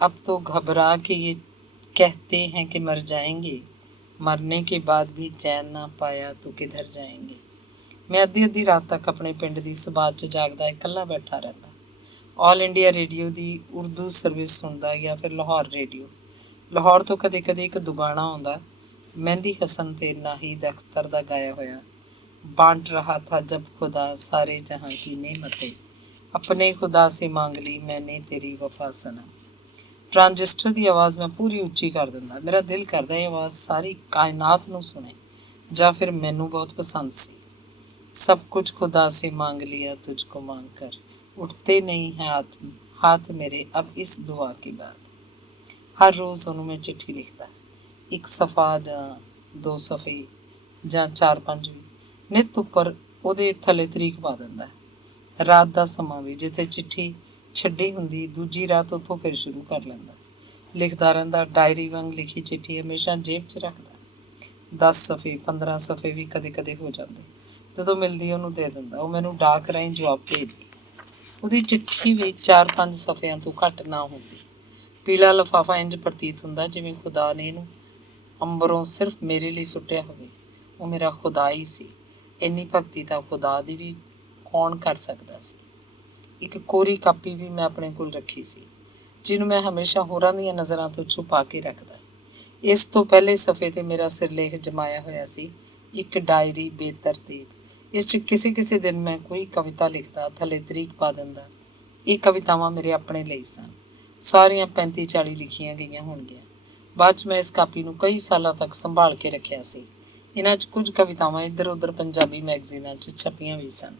अब तो घबरा के ये कहते हैं कि मर जाएंगे, मरने के बाद भी चैन ना पाया तो किधर जाएंगे। मैं ਅੱਧੀ ਰਾਤ ਤੱਕ ਆਪਣੇ ਪਿੰਡ ਦੀ ਸਭਾ 'ਚ ਜਾਗਦਾ ਇਕੱਲਾ ਬੈਠਾ ਰਹਿੰਦਾ। ਆਲ ਇੰਡੀਆ ਰੇਡੀਓ ਦੀ ਉਰਦੂ ਸਰਵਿਸ ਸੁਣਦਾ ਜਾਂ ਫਿਰ ਲਾਹੌਰ ਰੇਡੀਓ। ਲਾਹੌਰ ਤੋਂ ਕਦੇ ਇੱਕ ਦੁਗਾਣਾ ਆਉਂਦਾ, ਮਹਿੰਦੀ ਹਸਨ ਤੇ ਨਾਹੀਦ ਅਖਤਰ ਦਾ ਗਾਇਆ ਹੋਇਆ, ਬਾਂਟ ਰਹਾ ਥਾ ਜਬ ਖੁਦਾ ਸਾਰੇ ਜਹਾਂ ਕੀ नेमतें, अपने खुदा से मांग ली मैंने तेरी वफा सनम। ਟਰਾਂਜਿਸਟਰ ਦੀ ਆਵਾਜ਼ ਮੈਂ ਪੂਰੀ ਉੱਚੀ ਕਰ ਦਿੰਦਾ। ਮੇਰਾ ਦਿਲ ਕਰਦਾ ਇਹ ਆਵਾਜ਼ ਸਾਰੀ ਕਾਇਨਾਤ ਨੂੰ ਸੁਣੇ, ਜਾਂ ਫਿਰ ਮੈਨੂੰ ਬਹੁਤ ਪਸੰਦ ਸੀ। ਸਭ ਕੁਝ ਖੁਦਾ ਸੇ ਮਾਂਗ ਲਿਆ ਤੁਝਕੋ ਮਾਂਗ ਕਰ, ਉੱਠਤੇ ਨਹੀਂ ਹੈ ਹਾਥ ਮੇਰੇ ਅਬ ਇਸ ਦੁਆ ਕੇ ਬਾਅਦ। ਹਰ ਰੋਜ਼ ਉਹਨੂੰ ਮੈਂ ਚਿੱਠੀ ਲਿਖਦਾ, ਇੱਕ ਸਫਾ ਜਾਂ 2 ਸਫੇ ਜਾਂ 4-5 ਵੀ। ਨਿੱਤ ਉੱਪਰ ਉਹਦੇ ਥੱਲੇ ਤਰੀਕ ਪਾ ਦਿੰਦਾ, ਰਾਤ ਦਾ ਸਮਾਂ ਵੀ। ਜਿੱਥੇ ਚਿੱਠੀ ਛੱਡੀ ਹੁੰਦੀ, ਦੂਜੀ ਰਾਤ ਉੱਥੋਂ ਫਿਰ ਸ਼ੁਰੂ ਕਰ ਲੈਂਦਾ। ਲਿਖਦਾ ਰਹਿੰਦਾ, ਡਾਇਰੀ ਵਾਂਗ ਲਿਖੀ ਚਿੱਠੀ ਹਮੇਸ਼ਾ ਜੇਬ 'ਚ ਰੱਖਦਾ। 10 ਸਫੇ 15 ਸਫੇ ਵੀ ਕਦੇ ਹੋ ਜਾਂਦੇ। ਜਦੋਂ ਮਿਲਦੀ ਉਹਨੂੰ ਦੇ ਦਿੰਦਾ। ਉਹ ਮੈਨੂੰ ਡਾਕ ਰਾਹੀਂ ਜਵਾਬ ਭੇਜਦੀ। ਉਹਦੀ ਚਿੱਠੀ ਵੀ 4-5 ਸਫ਼ਿਆਂ ਤੋਂ ਘੱਟ ਨਾ ਹੁੰਦੀ। ਪੀਲਾ ਲਿਫਾਫਾ ਇੰਝ ਪ੍ਰਤੀਤ ਹੁੰਦਾ ਜਿਵੇਂ ਖੁਦਾ ਨੇ ਇਹਨੂੰ ਅੰਬਰੋਂ ਸਿਰਫ ਮੇਰੇ ਲਈ ਸੁੱਟਿਆ ਹੋਵੇ। ਉਹ ਮੇਰਾ ਖੁਦਾ ਹੀ ਸੀ। ਇੰਨੀ ਭਗਤੀ ਤਾਂ ਖੁਦਾ ਦੀ ਵੀ ਕੌਣ ਕਰ ਸਕਦਾ ਸੀ। ਇੱਕ ਕੋਰੀ ਕਾਪੀ ਵੀ ਮੈਂ ਆਪਣੇ ਕੋਲ ਰੱਖੀ ਸੀ, ਜਿਹਨੂੰ ਮੈਂ ਹਮੇਸ਼ਾ ਹੋਰਾਂ ਦੀਆਂ ਨਜ਼ਰਾਂ ਤੋਂ ਛੁਪਾ ਕੇ ਰੱਖਦਾ। ਇਸ ਤੋਂ ਪਹਿਲੇ ਸਫ਼ੇ 'ਤੇ ਮੇਰਾ ਸਿਰਲੇਖ ਜਮਾਇਆ ਹੋਇਆ ਸੀ, ਇੱਕ ਡਾਇਰੀ ਬੇਤਰਤੀਬ। ਇਸ 'ਚ ਕਿਸੇ ਦਿਨ ਮੈਂ ਕੋਈ ਕਵਿਤਾ ਲਿਖਦਾ, ਥੱਲੇ ਤਰੀਕ ਪਾ ਦਿੰਦਾ। ਇਹ ਕਵਿਤਾਵਾਂ ਮੇਰੇ ਆਪਣੇ ਲਈ ਸਨ। ਸਾਰੀਆਂ 35-40 ਲਿਖੀਆਂ ਗਈਆਂ ਹੋਣਗੀਆਂ। ਬਾਅਦ 'ਚ ਮੈਂ ਇਸ ਕਾਪੀ ਨੂੰ ਕਈ ਸਾਲਾਂ ਤੱਕ ਸੰਭਾਲ ਕੇ ਰੱਖਿਆ ਸੀ। ਇਹਨਾਂ 'ਚ ਕੁਝ ਕਵਿਤਾਵਾਂ ਇੱਧਰ ਉੱਧਰ ਪੰਜਾਬੀ ਮੈਗਜ਼ੀਨਾਂ 'ਚ ਛਪੀਆਂ ਵੀ ਸਨ।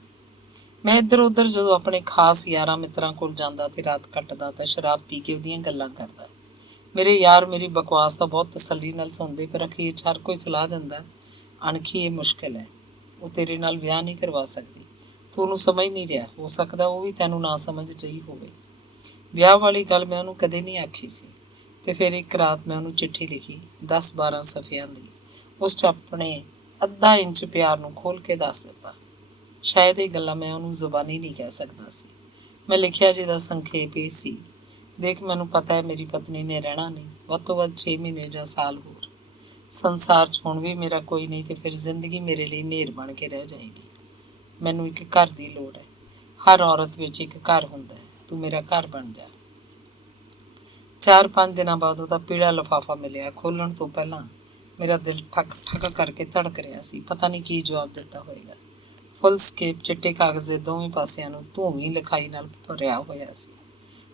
ਮੈਂ ਇੱਧਰ ਉੱਧਰ ਜਦੋਂ ਆਪਣੇ ਖਾਸ ਯਾਰਾਂ ਮਿੱਤਰਾਂ ਕੋਲ ਜਾਂਦਾ ਤੇ ਰਾਤ ਕੱਟਦਾ ਤਾਂ ਸ਼ਰਾਬ ਪੀ ਕੇ ਉਹਦੀਆਂ ਗੱਲਾਂ ਕਰਦਾ। ਮੇਰੇ ਯਾਰ ਮੇਰੀ ਬਕਵਾਸ ਤਾਂ ਬਹੁਤ ਤਸੱਲੀ ਨਾਲ ਸੁਣਦੇ, ਪਰ ਅਖੀਰ 'ਚ ਹਰ ਕੋਈ ਸਲਾਹ ਦਿੰਦਾ, ਅਣਖੀ ਇਹ ਮੁਸ਼ਕਿਲ ਹੈ, ਉਹ ਤੇਰੇ ਨਾਲ ਵਿਆਹ ਨਹੀਂ ਕਰਵਾ ਸਕਦੀ, ਤੂੰ ਉਹਨੂੰ ਸਮਝ ਨਹੀਂ ਰਿਹਾ, ਹੋ ਸਕਦਾ ਉਹ ਵੀ ਤੈਨੂੰ ਨਾ ਸਮਝ ਰਹੀ ਹੋਵੇ। ਵਿਆਹ ਵਾਲੀ ਗੱਲ ਮੈਂ ਉਹਨੂੰ ਕਦੇ ਨਹੀਂ ਆਖੀ ਸੀ। ਤੇ ਫਿਰ ਇੱਕ ਰਾਤ ਮੈਂ ਉਹਨੂੰ ਚਿੱਠੀ ਲਿਖੀ, 10-12 ਸਫ਼ਿਆਂ ਦੀ। ਉਸ 'ਚ ਆਪਣੇ ਅੱਧਾ ਇੰਚ ਪਿਆਰ ਨੂੰ ਖੋਲ੍ਹ ਕੇ ਦੱਸ ਦਿੱਤਾ। ਸ਼ਾਇਦ ਇਹ ਗੱਲਾਂ ਮੈਂ ਉਹਨੂੰ ਜ਼ੁਬਾਨੀ ਨਹੀਂ ਕਹਿ ਸਕਦਾ ਸੀ। ਮੈਂ ਲਿਖਿਆ ਜਿਹਦਾ ਸੰਖੇਪ ਇਹ ਸੀ, ਦੇਖ ਮੈਨੂੰ ਪਤਾ ਹੈ ਮੇਰੀ ਪਤਨੀ ਨੇ ਰਹਿਣਾ ਨਹੀਂ, ਵੱਧ ਤੋਂ ਵੱਧ 6 ਮਹੀਨੇ ਜਾਂ ਸਾਲ ਹੋਰ। ਸੰਸਾਰ 'ਚ ਹੁਣ ਵੀ ਮੇਰਾ ਕੋਈ ਨਹੀਂ ਤੇ ਫਿਰ ਜ਼ਿੰਦਗੀ ਮੇਰੇ ਲਈ ਨੇਰ ਬਣ ਕੇ ਰਹਿ ਜਾਏਗੀ। ਮੈਨੂੰ ਇੱਕ ਘਰ ਦੀ ਲੋੜ ਹੈ। ਹਰ ਔਰਤ ਵਿੱਚ ਇੱਕ ਘਰ ਹੁੰਦਾ ਹੈ। ਤੂੰ ਮੇਰਾ ਘਰ ਬਣ ਜਾ। 4-5 ਦਿਨਾਂ ਬਾਅਦ ਉਹਦਾ ਪੀਲਾ ਲਿਫਾਫਾ ਮਿਲਿਆ। ਖੋਲ੍ਹਣ ਤੋਂ ਪਹਿਲਾਂ ਮੇਰਾ ਦਿਲ ਠੱਕ ਠੱਕ ਕਰਕੇ ਧੜਕ ਰਿਹਾ ਸੀ। ਪਤਾ ਨਹੀਂ ਕੀ ਜਵਾਬ ਦਿੱਤਾ ਹੋਏਗਾ। ਫੁੱਲ ਸਕੇਪ ਚਿੱਟੇ ਕਾਗਜ਼ ਦੇ ਦੋਵੇਂ ਪਾਸਿਆਂ ਨੂੰ ਧੂਮੀ ਲਿਖਾਈ ਨਾਲ ਭਰਿਆ ਹੋਇਆ ਸੀ।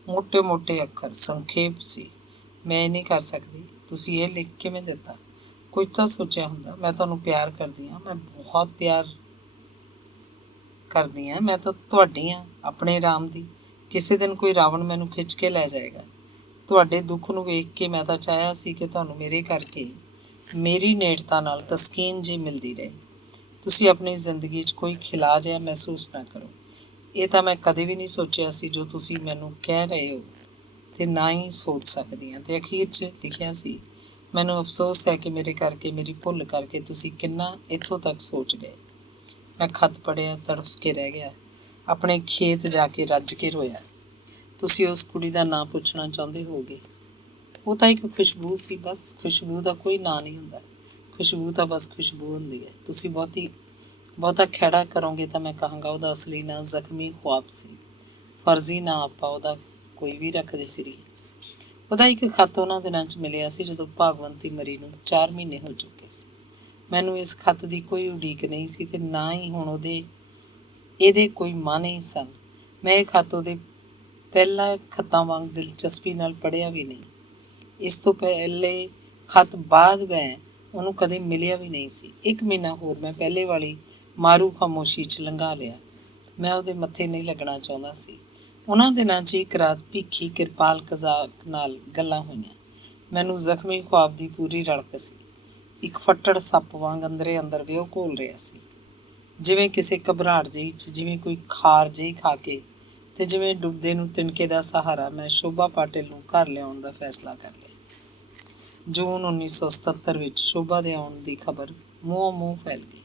ਮੋਟੇ-ਮੋਟੇ ਅੱਖਰ, ਸੰਖੇਪ ਸੀ। ਮੈਂ ਇਹ ਨਹੀਂ ਕਰ ਸਕਦੀ। ਤੁਸੀਂ ਇਹ ਲਿਖ ਕਿਵੇਂ ਦਿੱਤਾ? ਕੁਝ ਤਾਂ ਸੋਚਿਆ ਹੁੰਦਾ। ਮੈਂ ਤੁਹਾਨੂੰ ਪਿਆਰ ਕਰਦੀ ਹਾਂ, ਮੈਂ ਬਹੁਤ ਪਿਆਰ ਕਰਦੀ ਹਾਂ। ਮੈਂ ਤਾਂ ਤੁਹਾਡੀ ਹਾਂ, ਆਪਣੇ ਰਾਮ ਦੀ। ਕਿਸੇ ਦਿਨ ਕੋਈ ਰਾਵਣ ਮੈਨੂੰ ਖਿੱਚ ਕੇ ਲੈ ਜਾਏਗਾ। ਤੁਹਾਡੇ ਦੁੱਖ ਨੂੰ ਵੇਖ ਕੇ ਮੈਂ ਤਾਂ ਚਾਹਿਆ ਸੀ ਕਿ ਤੁਹਾਨੂੰ ਮੇਰੇ ਕਰਕੇ ਮੇਰੀ ਨੇੜਤਾ ਨਾਲ ਤਸਕੀਨ ਜਿਹੀ ਮਿਲਦੀ ਰਹੇ। ਤੁਸੀਂ ਆਪਣੀ ਜ਼ਿੰਦਗੀ 'ਚ ਕੋਈ ਖਿਲਾਅ ਜਿਹਾ ਮਹਿਸੂਸ ਨਾ ਕਰੋ। ਇਹ ਤਾਂ ਮੈਂ ਕਦੇ ਵੀ ਨਹੀਂ ਸੋਚਿਆ ਸੀ ਜੋ ਤੁਸੀਂ ਮੈਨੂੰ ਕਹਿ ਰਹੇ ਹੋ, ਤੇ ਨਾ ਹੀ ਸੋਚ ਸਕਦੀ ਹਾਂ। ਤੇ ਅਖੀਰ 'ਚ ਲਿਖਿਆ ਸੀ, ਮੈਨੂੰ ਅਫਸੋਸ ਹੈ ਕਿ ਮੇਰੇ ਕਰਕੇ, ਮੇਰੀ ਭੁੱਲ ਕਰਕੇ ਤੁਸੀਂ ਕਿੰਨਾ ਇੱਥੋਂ ਤੱਕ ਸੋਚ ਗਏ। ਮੈਂ ਖੱਤ ਪੜ੍ਹਿਆ, ਤੜਫ ਕੇ ਰਹਿ ਗਿਆ। ਆਪਣੇ ਖੇਤ ਜਾ ਕੇ ਰੱਜ ਕੇ ਰੋਇਆ। ਤੁਸੀਂ ਉਸ ਕੁੜੀ ਦਾ ਨਾਂ ਪੁੱਛਣਾ ਚਾਹੁੰਦੇ ਹੋਗੇ। ਉਹ ਤਾਂ ਇੱਕ ਖੁਸ਼ਬੂ ਸੀ, ਬਸ। ਖੁਸ਼ਬੂ ਦਾ ਕੋਈ ਨਾਂ ਨਹੀਂ ਹੁੰਦਾ। ਖੁਸ਼ਬੂ ਤਾਂ ਬਸ ਖੁਸ਼ਬੂ ਹੁੰਦੀ ਹੈ। ਤੁਸੀਂ ਬਹੁਤਾ ਖਹਿੜਾ ਕਰੋਗੇ ਤਾਂ ਮੈਂ ਕਹਾਂਗਾ ਉਹਦਾ ਅਸਲੀ ਨਾਂ ਜ਼ਖਮੀ ਖ਼ੁਆਬ ਸੀ। ਫਰਜ਼ੀ ਨਾਂ ਆਪਾਂ ਉਹਦਾ ਕੋਈ ਵੀ ਰੱਖਦੇ ਫਿਰੀਏ। ਉਹਦਾ ਇੱਕ ਖੱਤ ਉਹਨਾਂ ਦਿਨਾਂ 'ਚ ਮਿਲਿਆ ਸੀ ਜਦੋਂ ਭਾਗਵੰਤੀ ਮਰੀ ਨੂੰ 4 ਮਹੀਨੇ ਹੋ ਚੁੱਕੇ ਸੀ। ਮੈਨੂੰ ਇਸ ਖੱਤ ਦੀ ਕੋਈ ਉਡੀਕ ਨਹੀਂ ਸੀ ਤੇ ਨਾ ਹੀ ਹੁਣ ਇਹਦੇ ਕੋਈ ਮਾਅਨੇ ਹੀ ਸਨ। ਮੈਂ ਇਹ ਖੱਤ ਉਹਦੇ ਪਹਿਲਾਂ ਖੱਤਾਂ ਵਾਂਗ ਦਿਲਚਸਪੀ ਨਾਲ ਪੜ੍ਹਿਆ ਵੀ ਨਹੀਂ। ਇਸ ਤੋਂ ਪਹਿਲੇ ਖੱਤ ਬਾਅਦ ਮੈਂ ਉਹਨੂੰ ਕਦੇ ਮਿਲਿਆ ਵੀ ਨਹੀਂ ਸੀ। 1 ਮਹੀਨਾ ਹੋਰ ਮੈਂ ਪਹਿਲੇ ਵਾਲੀ ਮਾਰੂ ਖਾਮੋਸ਼ੀ 'ਚ ਲੰਘਾ ਲਿਆ। ਮੈਂ ਉਹਦੇ ਮੱਥੇ ਨਹੀਂ ਲੱਗਣਾ ਚਾਹੁੰਦਾ ਸੀ। ਉਹਨਾਂ ਦਿਨਾਂ 'ਚ ਇੱਕ ਰਾਤ ਭੀਖੀ ਕਿਰਪਾਲ ਕਜ਼ਾਕ ਨਾਲ ਗੱਲਾਂ ਹੋਈਆਂ। ਮੈਨੂੰ ਜ਼ਖਮੀ ਖ਼ੁਆਬ ਦੀ ਪੂਰੀ ਰੜਕ ਸੀ। ਇੱਕ ਫੱਟੜ ਸੱਪ ਵਾਂਗ ਅੰਦਰੇ ਅੰਦਰ ਵਿਉ ਘੋਲ ਰਿਹਾ ਸੀ, ਜਿਵੇਂ ਕਿਸੇ ਘਬਰਾਹਟ ਜਿਹੀ 'ਚ, ਜਿਵੇਂ ਕੋਈ ਖਾਰ ਜਿਹੀ ਖਾ ਕੇ, ਤੇ ਜਿਵੇਂ ਡੁੱਬਦੇ ਨੂੰ ਤਿਨਕੇ ਦਾ ਸਹਾਰਾ। ਮੈਂ ਸ਼ੋਭਾ ਪਾਟਿਲ ਨੂੰ ਘਰ ਲਿਆਉਣ ਦਾ ਫੈਸਲਾ ਕਰ ਲਿਆ। ਜੂਨ 1977 ਵਿੱਚ ਸ਼ੋਭਾ ਦੇ ਆਉਣ ਦੀ ਖਬਰ ਮੂੰਹੋਂ-ਮੂੰਹ ਫੈਲ ਗਈ।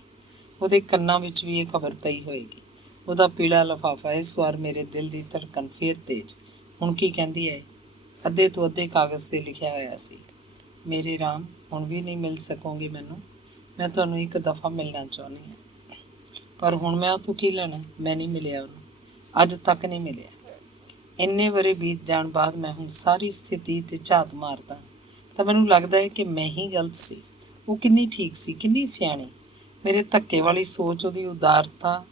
ਉਹਦੇ ਕੰਨਾਂ ਵਿੱਚ ਵੀ ਇਹ ਖਬਰ ਪਈ ਹੋਏਗੀ। ਉਹਦਾ ਪੀਲਾ ਲਿਫਾਫਾ। ਇਸ ਵਾਰ ਮੇਰੇ ਦਿਲ ਦੀ ਧੜਕਨ ਫੇਰ ਤੇਜ਼। ਹੁਣ ਕੀ ਕਹਿੰਦੀ ਹੈ? ਅੱਧੇ ਤੋਂ ਅੱਧੇ ਕਾਗਜ਼ 'ਤੇ ਲਿਖਿਆ ਹੋਇਆ ਸੀ, ਮੇਰੇ ਰਾਮ, ਹੁਣ ਵੀ ਨਹੀਂ ਮਿਲ ਸਕੋਗੇ ਮੈਨੂੰ। ਮੈਂ ਤੁਹਾਨੂੰ ਇੱਕ ਦਫਾ ਮਿਲਣਾ ਚਾਹੁੰਦੀ ਹਾਂ, ਪਰ ਹੁਣ ਮੈਂ ਉਹ ਤੋਂ ਕੀ ਲੈਣਾ? ਮੈਂ ਨਹੀਂ ਮਿਲਿਆ ਉਹਨੂੰ, ਅੱਜ ਤੱਕ ਨਹੀਂ ਮਿਲਿਆ। ਇੰਨੇ ਵਰ੍ਹੇ ਬੀਤ ਜਾਣ ਬਾਅਦ ਮੈਂ ਹੁਣ ਸਾਰੀ ਸਥਿਤੀ 'ਤੇ ਝਾਤ ਮਾਰਦਾ ਤਾਂ ਮੈਨੂੰ ਲੱਗਦਾ ਹੈ ਕਿ ਮੈਂ ਹੀ ਗਲਤ ਸੀ। ਉਹ ਕਿੰਨੀ ਠੀਕ ਸੀ, ਕਿੰਨੀ ਸਿਆਣੀ। ਮੇਰੇ ਧੱਕੇ ਵਾਲੀ ਸੋਚ ਉਹਦੀ ਉਦਾਰਤਾ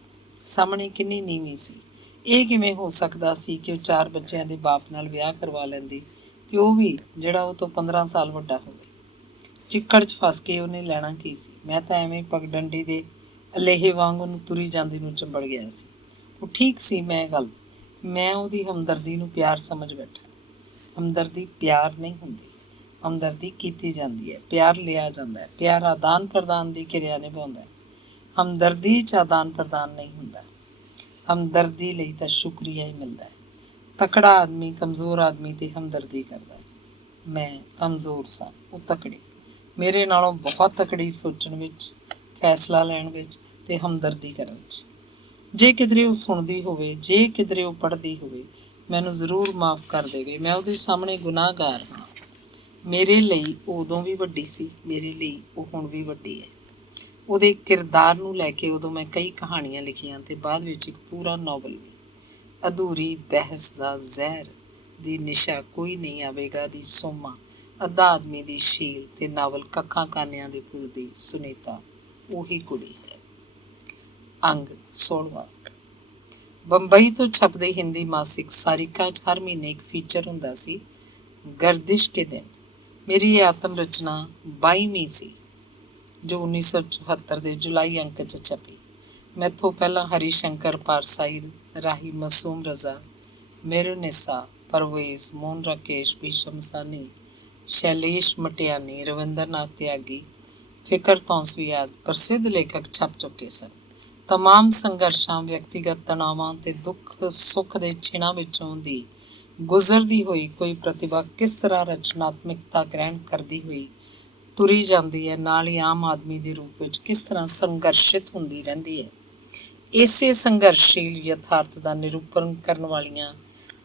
ਸਾਹਮਣੇ ਕਿੰਨੀ ਨੀਵੀਂ ਸੀ। ਇਹ ਕਿਵੇਂ ਹੋ ਸਕਦਾ ਸੀ ਕਿ ਉਹ 4 ਬੱਚਿਆਂ ਦੇ ਬਾਪ ਨਾਲ ਵਿਆਹ ਕਰਵਾ ਲੈਂਦੀ, ਤੇ ਉਹ ਵੀ ਜਿਹੜਾ ਉਹ ਤੋਂ 15 ਸਾਲ ਵੱਡਾ ਹੋਵੇ। ਚਿੱਕੜ 'ਚ ਫਸ ਕੇ ਉਹਨੇ ਲੈਣਾ ਕੀ ਸੀ? ਮੈਂ ਤਾਂ ਐਵੇਂ ਪਗਡੰਡੀ ਦੇ ਅਲੇਹੇ ਵਾਂਗ ਉਹਨੂੰ ਤੁਰੀ ਜਾਂਦੀ ਨੂੰ ਚੰਬੜ ਗਿਆ ਸੀ। ਉਹ ਠੀਕ ਸੀ, ਮੈਂ ਗਲਤ। ਮੈਂ ਉਹਦੀ ਹਮਦਰਦੀ ਨੂੰ ਪਿਆਰ ਸਮਝ ਬੈਠਾ। ਹਮਦਰਦੀ ਪਿਆਰ ਨਹੀਂ ਹੁੰਦੀ। ਹਮਦਰਦੀ ਕੀਤੀ ਜਾਂਦੀ ਹੈ, ਪਿਆਰ ਲਿਆ ਜਾਂਦਾ ਹੈ। ਪਿਆਰ ਆਦਾਨ ਪ੍ਰਦਾਨ ਦੀ ਕਿਰਿਆ ਨਿਭਾਉਂਦਾ ਹੈ। ਹਮਦਰਦੀ 'ਚ ਆਦਾਨ ਪ੍ਰਦਾਨ ਨਹੀਂ ਹੁੰਦਾ। ਹਮਦਰਦੀ ਲਈ ਤਾਂ ਸ਼ੁਕਰੀਆ ਹੀ ਮਿਲਦਾ ਹੈ। ਤਕੜਾ ਆਦਮੀ ਕਮਜ਼ੋਰ ਆਦਮੀ 'ਤੇ ਹਮਦਰਦੀ ਕਰਦਾ ਹੈ। ਮੈਂ ਕਮਜ਼ੋਰ ਸਾਂ, ਉਹ ਤਕੜੀ। ਮੇਰੇ ਨਾਲੋਂ ਬਹੁਤ ਤਕੜੀ ਸੋਚਣ ਵਿੱਚ, ਫੈਸਲਾ ਲੈਣ ਵਿੱਚ ਤੇ ਹਮਦਰਦੀ ਕਰਨ 'ਚ। ਜੇ ਕਿਧਰੇ ਉਹ ਸੁਣਦੀ ਹੋਵੇ, ਜੇ ਕਿਧਰੇ ਉਹ ਪੜ੍ਹਦੀ ਹੋਵੇ, ਮੈਨੂੰ ਜ਼ਰੂਰ ਮਾਫ਼ ਕਰ ਦੇਵੇ। ਮੈਂ ਉਹਦੇ ਸਾਹਮਣੇ ਗੁਨਾਹਗਾਰ ਹਾਂ। ਮੇਰੇ ਲਈ ਉਹ ਉਦੋਂ ਵੀ ਵੱਡੀ ਸੀ, ਮੇਰੇ ਲਈ ਉਹ ਹੁਣ ਵੀ ਵੱਡੀ ਹੈ। ਉਹਦੇ ਕਿਰਦਾਰ ਨੂੰ ਲੈ ਕੇ ਉਦੋਂ ਮੈਂ ਕਈ ਕਹਾਣੀਆਂ ਲਿਖੀਆਂ ਤੇ ਬਾਅਦ ਵਿੱਚ ਇੱਕ ਪੂਰਾ ਨਾਵਲ ਵੀ। ਅਧੂਰੀ ਬਹਿਸ ਦਾ ਜ਼ਹਿਰ ਦੀ ਨਿਸ਼ਾ ਕੋਈ ਨਹੀਂ ਆਵੇਗਾ ਦੀ ਸੋਮਾ, ਅੱਧਾ ਆਦਮੀ ਦੀ ਸ਼ੀਲ ਤੇ ਨਾਵਲ ਕੱਖਾਂ ਕਾਨਿਆਂ ਦੇ ਫੁੱਲ ਦੀ ਸੁਨੀਤਾ ਉਹੀ ਕੁੜੀ ਹੈ। ਅੰਗ 16। ਬੰਬਈ ਤੋਂ ਛਪਦੇ ਹਿੰਦੀ ਮਾਸਿਕ ਸਾਰਿਕਾ 'ਚ ਹਰ ਮਹੀਨੇ ਇੱਕ ਫੀਚਰ ਹੁੰਦਾ ਸੀ, ਗਰਦਿਸ਼ ਕੇ ਦਿਨ। ਮੇਰੀ ਇਹ ਆਤਮ ਰਚਨਾ 22ਵੀਂ ਸੀ, ਜੋ 1974 ਦੇ ਜੁਲਾਈ ਅੰਕ 'ਚ ਛਪੀ। ਮੈਥੋਂ ਪਹਿਲਾਂ ਹਰੀ ਸ਼ੰਕਰ ਪਾਰਸਾਈ, ਰਾਹੀ ਮਾਸੂਮ ਰਜ਼ਾ, ਮੇਰੁਨਿਸਾ, ਪਰਵੇਜ਼, ਮੋਹਨ ਰਾਕੇਸ਼, ਭੀਸ਼ਮ ਸਾਨੀ, ਸ਼ੈਲੇਸ਼ ਮਟਿਆਨੀ, ਰਵਿੰਦਰਨਾਥ ਤਿਆਗੀ, ਫਿਕਰ ਤੌਂਸਵੀ ਆਦਿ ਪ੍ਰਸਿੱਧ ਲੇਖਕ ਛਪ ਚੁੱਕੇ ਸਨ। ਤਮਾਮ ਸੰਘਰਸ਼ਾਂ, ਵਿਅਕਤੀਗਤ ਤਣਾਵਾਂ ਤੇ ਦੁੱਖ ਸੁੱਖ ਦੇ ਛਿਣਾਂ ਵਿੱਚੋਂ ਦੀ ਗੁਜ਼ਰਦੀ ਹੋਈ ਕੋਈ ਪ੍ਰਤਿਭਾ ਕਿਸ ਤਰ੍ਹਾਂ ਰਚਨਾਤਮਿਕਤਾ ਗ੍ਰਹਿਣ ਕਰਦੀ ਹੋਈ ਤੁਰੀ ਜਾਂਦੀ ਹੈ, ਨਾਲ ਹੀ ਆਮ ਆਦਮੀ ਦੇ ਰੂਪ ਵਿੱਚ ਕਿਸ ਤਰ੍ਹਾਂ ਸੰਘਰਸ਼ਿਤ ਹੁੰਦੀ ਰਹਿੰਦੀ ਹੈ। ਇਸੇ ਸੰਘਰਸ਼ੀਲ ਯਥਾਰਥ ਦਾ ਨਿਰੂਪਣ ਕਰਨ ਵਾਲੀਆਂ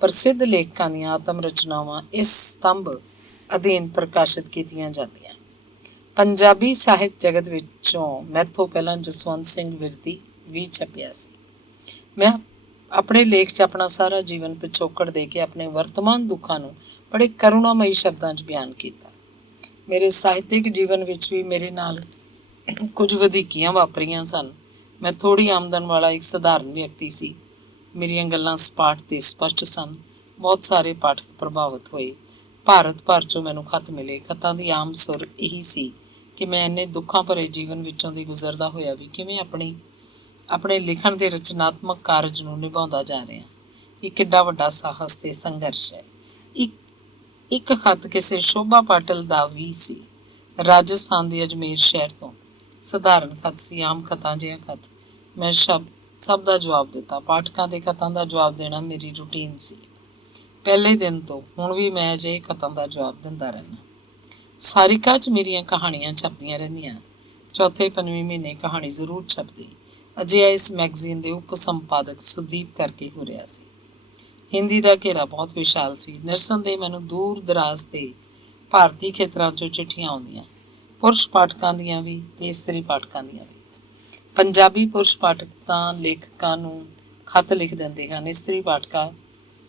ਪ੍ਰਸਿੱਧ ਲੇਖਕਾਂ ਦੀਆਂ ਆਤਮ ਰਚਨਾਵਾਂ ਇਸ ਸਤੰਭ ਅਧੀਨ ਪ੍ਰਕਾਸ਼ਿਤ ਕੀਤੀਆਂ ਜਾਂਦੀਆਂ। ਪੰਜਾਬੀ ਸਾਹਿਤ ਜਗਤ ਵਿੱਚੋਂ ਮੈਥੋਂ ਪਹਿਲਾਂ ਜਸਵੰਤ ਸਿੰਘ ਵਿਰਦੀ ਵੀ ਛਪਿਆ ਸੀ। ਮੈਂ ਆਪਣੇ ਲੇਖ 'ਚ ਆਪਣਾ ਸਾਰਾ ਜੀਵਨ ਪਿਛੋਕੜ ਦੇ ਕੇ ਆਪਣੇ ਵਰਤਮਾਨ ਦੁੱਖਾਂ ਨੂੰ ਬੜੇ ਕਰੁਣਾਮਈ ਸ਼ਬਦਾਂ 'ਚ ਬਿਆਨ ਕੀਤਾ। ਮੇਰੇ ਸਾਹਿਤਿਕ ਜੀਵਨ ਵਿੱਚ ਵੀ ਮੇਰੇ ਨਾਲ ਕੁਝ ਵਧੀਕੀਆਂ ਵਾਪਰੀਆਂ ਸਨ। ਮੈਂ ਥੋੜ੍ਹੀ ਆਮਦਨ ਵਾਲਾ ਇੱਕ ਸਧਾਰਨ ਵਿਅਕਤੀ ਸੀ। ਮੇਰੀਆਂ ਗੱਲਾਂ ਸਪਾਟ ਤੇ ਸਪਸ਼ਟ ਸਨ। ਬਹੁਤ ਸਾਰੇ ਪਾਠਕ ਪ੍ਰਭਾਵਿਤ ਹੋਏ। ਭਾਰਤ ਭਰ 'ਚੋਂ ਮੈਨੂੰ ਖੱਤ ਮਿਲੇ। ਖੱਤਾਂ ਦੀ ਆਮ ਸੁਰ ਇਹੀ ਸੀ ਕਿ ਮੈਂ ਇੰਨੇ ਦੁੱਖਾਂ ਭਰੇ ਜੀਵਨ ਵਿੱਚੋਂ ਦੀ ਗੁਜ਼ਰਦਾ ਹੋਇਆ ਵੀ ਕਿਵੇਂ ਆਪਣੇ ਲਿਖਣ ਦੇ ਰਚਨਾਤਮਕ ਕਾਰਜ ਨੂੰ ਨਿਭਾਉਂਦਾ ਜਾ ਰਿਹਾ। ਇਹ ਕਿੱਡਾ ਵੱਡਾ ਸਾਹਸ ਤੇ ਸੰਘਰਸ਼ ਹੈ। ਇੱਕ ਖੱਤ ਕਿਸੇ ਸ਼ੋਭਾ ਪਾਟਿਲ ਦਾ ਵੀ ਸੀ, ਰਾਜਸਥਾਨ ਦੇ ਅਜਮੇਰ ਸ਼ਹਿਰ ਤੋਂ। ਸਧਾਰਨ ਖੱਤ ਸੀ, ਆਮ ਖੱਤਾਂ ਜਿਹਾ ਖੱਤ। ਮੈਂ ਸਭ ਦਾ ਜਵਾਬ ਦਿੱਤਾ। ਪਾਠਕਾਂ ਦੇ ਖੱਤਾਂ ਦਾ ਜਵਾਬ ਦੇਣਾ ਮੇਰੀ ਰੂਟੀਨ ਸੀ। ਪਹਿਲੇ ਦਿਨ ਤੋਂ ਹੁਣ ਵੀ ਮੈਂ ਅਜਿਹੇ ਖੱਤਾਂ ਦਾ ਜਵਾਬ ਦਿੰਦਾ ਰਹਿੰਦਾ। ਸਾਰਿਕਾ 'ਚ ਮੇਰੀਆਂ ਕਹਾਣੀਆਂ ਛਪਦੀਆਂ ਰਹਿੰਦੀਆਂ। ਚੌਥੇ ਪੰਜਵੇਂ ਮਹੀਨੇ ਕਹਾਣੀ ਜ਼ਰੂਰ ਛਪਦੀ। ਅਜਿਹਾ ਇਸ ਮੈਗਜ਼ੀਨ ਦੇ ਉਪ ਸੰਪਾਦਕ ਸੁਦੀਪ ਕਰਕੇ ਹੋ ਰਿਹਾ ਸੀ। ਹਿੰਦੀ ਦਾ ਘੇਰਾ ਬਹੁਤ ਵਿਸ਼ਾਲ ਸੀ। ਨਿਰਸੰਦੇਹ ਮੈਨੂੰ ਦੂਰ ਦਰਾਜ਼ ਦੇ ਭਾਰਤੀ ਖੇਤਰਾਂ 'ਚੋਂ ਚਿੱਠੀਆਂ ਆਉਂਦੀਆਂ, ਪੁਰਸ਼ ਪਾਠਕਾਂ ਦੀਆਂ ਵੀ ਤੇ ਇਸਤਰੀ ਪਾਠਕਾਂ ਦੀਆਂ ਵੀ। ਪੰਜਾਬੀ ਪੁਰਸ਼ ਪਾਠਕ ਤਾਂ ਲੇਖਕਾਂ ਨੂੰ ਖੱਤ ਲਿਖ ਦਿੰਦੇ ਹਨ, ਇਸਤਰੀ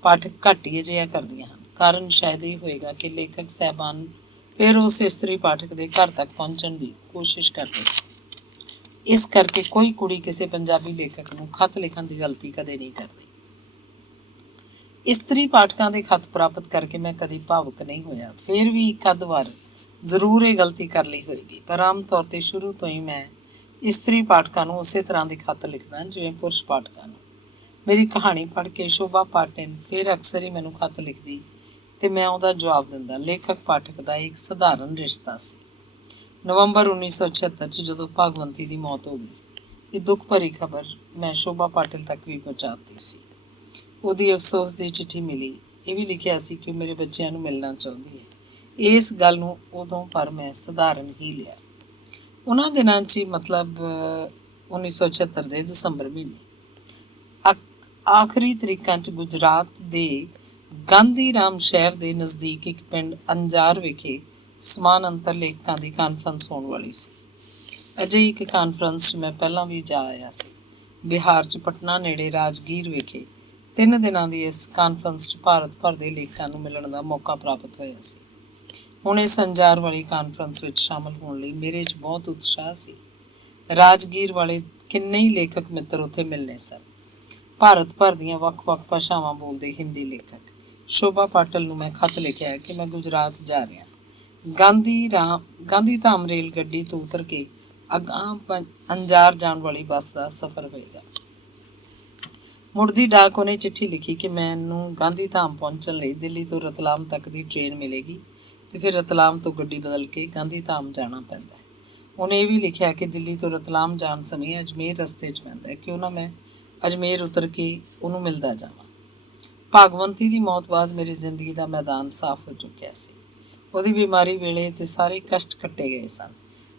ਪਾਠਕ ਘੱਟ ਹੀ ਅਜਿਹਾ ਕਰਦੀਆਂ ਹਨ। ਕਾਰਨ ਸ਼ਾਇਦ ਇਹ ਹੋਏਗਾ ਕਿ ਲੇਖਕ ਸਾਹਿਬਾਨ ਫਿਰ ਉਸ ਇਸਤਰੀ ਪਾਠਕ ਦੇ ਘਰ ਤੱਕ ਪਹੁੰਚਣ ਦੀ ਕੋਸ਼ਿਸ਼ ਕਰਦੇ ਹਨ। ਇਸ ਕਰਕੇ ਕੋਈ ਕੁੜੀ ਕਿਸੇ ਪੰਜਾਬੀ ਲੇਖਕ ਨੂੰ ਖੱਤ ਲਿਖਣ ਦੀ ਗਲਤੀ ਕਦੇ ਨਹੀਂ ਕਰਦੀ। ਇਸਤਰੀ ਪਾਠਕਾਂ ਦੇ ਖੱਤ ਪ੍ਰਾਪਤ ਕਰਕੇ ਮੈਂ ਕਦੀ ਭਾਵੁਕ ਨਹੀਂ ਹੋਇਆ। ਫਿਰ ਵੀ ਇੱਕ ਅੱਧ ਵਾਰ ਜ਼ਰੂਰ ਇਹ ਗਲਤੀ ਕਰ ਲਈ ਹੋਏਗੀ, ਪਰ ਆਮ ਤੌਰ ਤੇ ਸ਼ੁਰੂ ਤੋਂ ਹੀ ਮੈਂ ਇਸਤਰੀ ਪਾਠਕਾਂ ਨੂੰ ਉਸੇ ਤਰ੍ਹਾਂ ਦੇ ਖੱਤ ਲਿਖਦਾ ਜਿਵੇਂ ਪੁਰਸ਼ ਪਾਠਕਾਂ ਨੂੰ। ਮੇਰੀ ਕਹਾਣੀ ਪੜ੍ਹ ਕੇ ਸ਼ੋਭਾ ਪਾਟਿਲ ਫਿਰ ਅਕਸਰ ਹੀ ਮੈਨੂੰ ਖੱਤ ਲਿਖਦੀ ਤੇ ਮੈਂ ਉਹਦਾ ਜਵਾਬ ਦਿੰਦਾ। ਲੇਖਕ ਪਾਠਕ ਦਾ ਇੱਕ ਸਧਾਰਨ ਰਿਸ਼ਤਾ ਸੀ। ਨਵੰਬਰ 1976 'ਚ ਜਦੋਂ ਭਾਗਵੰਤੀ ਦੀ ਮੌਤ ਹੋ ਗਈ, ਇਹ ਦੁੱਖ ਭਰੀ ਖਬਰ ਮੈਂ ਸ਼ੋਭਾ ਪਾਟਿਲ ਤੱਕ ਵੀ ਪਹੁੰਚਾ ਦਿੱਤੀ ਸੀ। ਉਹਦੀ ਅਫਸੋਸ ਦੀ ਚਿੱਠੀ ਮਿਲੀ। ਇਹ ਵੀ ਲਿਖਿਆ ਸੀ ਕਿ ਉਹ ਮੇਰੇ ਬੱਚਿਆਂ ਨੂੰ ਮਿਲਣਾ ਚਾਹੁੰਦੀ ਹੈ। ਇਸ ਗੱਲ ਨੂੰ ਉਦੋਂ ਪਰ ਮੈਂ ਸਧਾਰਨ ਹੀ ਲਿਆ। ਉਹਨਾਂ ਦਿਨਾਂ 'ਚ ਹੀ, ਮਤਲਬ 1976 ਦੇ ਦਸੰਬਰ ਮਹੀਨੇ ਆਖਰੀ ਤਰੀਕਾਂ 'ਚ ਗੁਜਰਾਤ ਦੇ ਗਾਂਧੀ ਰਾਮ ਸ਼ਹਿਰ ਦੇ ਨਜ਼ਦੀਕ ਇੱਕ ਪਿੰਡ ਅੰਜਾਰ ਵਿਖੇ ਸਮਾਨ ਅੰਤਰ ਲੇਖਕਾਂ ਦੀ ਕਾਨਫਰੰਸ ਹੋਣ ਵਾਲੀ ਸੀ। ਅਜਿਹੀ ਇੱਕ ਕਾਨਫਰੰਸ 'ਚ ਮੈਂ ਪਹਿਲਾਂ ਵੀ ਜਾ ਆਇਆ ਸੀ। ਬਿਹਾਰ 'ਚ ਪਟਨਾ ਨੇੜੇ ਰਾਜਗੀਰ ਵਿਖੇ 3 ਦਿਨਾਂ ਦੀ ਇਸ ਕਾਨਫਰੰਸ 'ਚ ਭਾਰਤ ਭਰ ਦੇ ਲੇਖਕਾਂ ਨੂੰ ਮਿਲਣ ਦਾ ਮੌਕਾ ਪ੍ਰਾਪਤ ਹੋਇਆ ਸੀ। ਹੁਣ ਇਸ ਅੰਜਾਰ ਵਾਲੀ ਕਾਨਫਰੰਸ ਵਿੱਚ ਸ਼ਾਮਲ ਹੋਣ ਲਈ ਮੇਰੇ 'ਚ ਬਹੁਤ ਉਤਸ਼ਾਹ ਸੀ। ਰਾਜਗੀਰ ਵਾਲੇ ਕਿੰਨੇ ਹੀ ਲੇਖਕ ਮਿੱਤਰ ਉੱਥੇ ਮਿਲਣੇ ਸਨ। ਭਾਰਤ ਭਰ ਦੀਆਂ ਵੱਖ-ਵੱਖ ਭਾਸ਼ਾਵਾਂ ਬੋਲਦੇ ਹਿੰਦੀ ਲੇਖਕ। ਸ਼ੋਭਾ ਪਾਟਿਲ ਨੂੰ ਮੈਂ ਖੱਤ ਲਿਖਿਆ ਕਿ ਮੈਂ ਗੁਜਰਾਤ ਜਾ ਰਿਹਾ। ਗਾਂਧੀ ਧਾਮ ਰੇਲ ਗੱਡੀ ਤੋਂ ਉਤਰ ਕੇ ਅਗਾਂਹ ਅੰਜਾਰ ਜਾਣ ਵਾਲੀ ਬੱਸ ਦਾ ਸਫ਼ਰ ਹੋਏਗਾ। ਮੁੜਦੀ ਡਾਕ ਉਹਨੇ ਚਿੱਠੀ ਲਿਖੀ ਕਿ ਮੈਨੂੰ ਗਾਂਧੀ ਧਾਮ ਪਹੁੰਚਣ ਲਈ ਦਿੱਲੀ ਤੋਂ ਰਤਲਾਮ ਤੱਕ ਦੀ ਟ੍ਰੇਨ ਮਿਲੇਗੀ ਤੇ ਫਿਰ ਰਤਲਾਮ ਤੋਂ ਗੱਡੀ ਬਦਲ ਕੇ ਗਾਂਧੀ ਧਾਮ ਜਾਣਾ ਪੈਂਦਾ ਹੈ। ਉਹਨੇ ਇਹ ਵੀ ਲਿਖਿਆ ਕਿ ਦਿੱਲੀ ਤੋਂ ਰਤਲਾਮ ਜਾਣ ਸਮੇਂ ਅਜਮੇਰ ਰਸਤੇ 'ਚ ਪੈਂਦਾ ਹੈ, ਕਿਉਂ ਨਾ ਮੈਂ ਅਜਮੇਰ ਉਤਰ ਕੇ ਉਹਨੂੰ ਮਿਲਦਾ ਜਾਵਾਂ। ਭਾਗਵੰਤੀ ਦੀ ਮੌਤ ਬਾਅਦ ਮੇਰੀ ਜ਼ਿੰਦਗੀ ਦਾ ਮੈਦਾਨ ਸਾਫ਼ ਹੋ ਚੁੱਕਿਆ ਸੀ। ਉਹਦੀ ਬਿਮਾਰੀ ਵੇਲੇ ਤੇ ਸਾਰੇ ਕਸ਼ਟ ਕੱਟੇ ਗਏ ਸਨ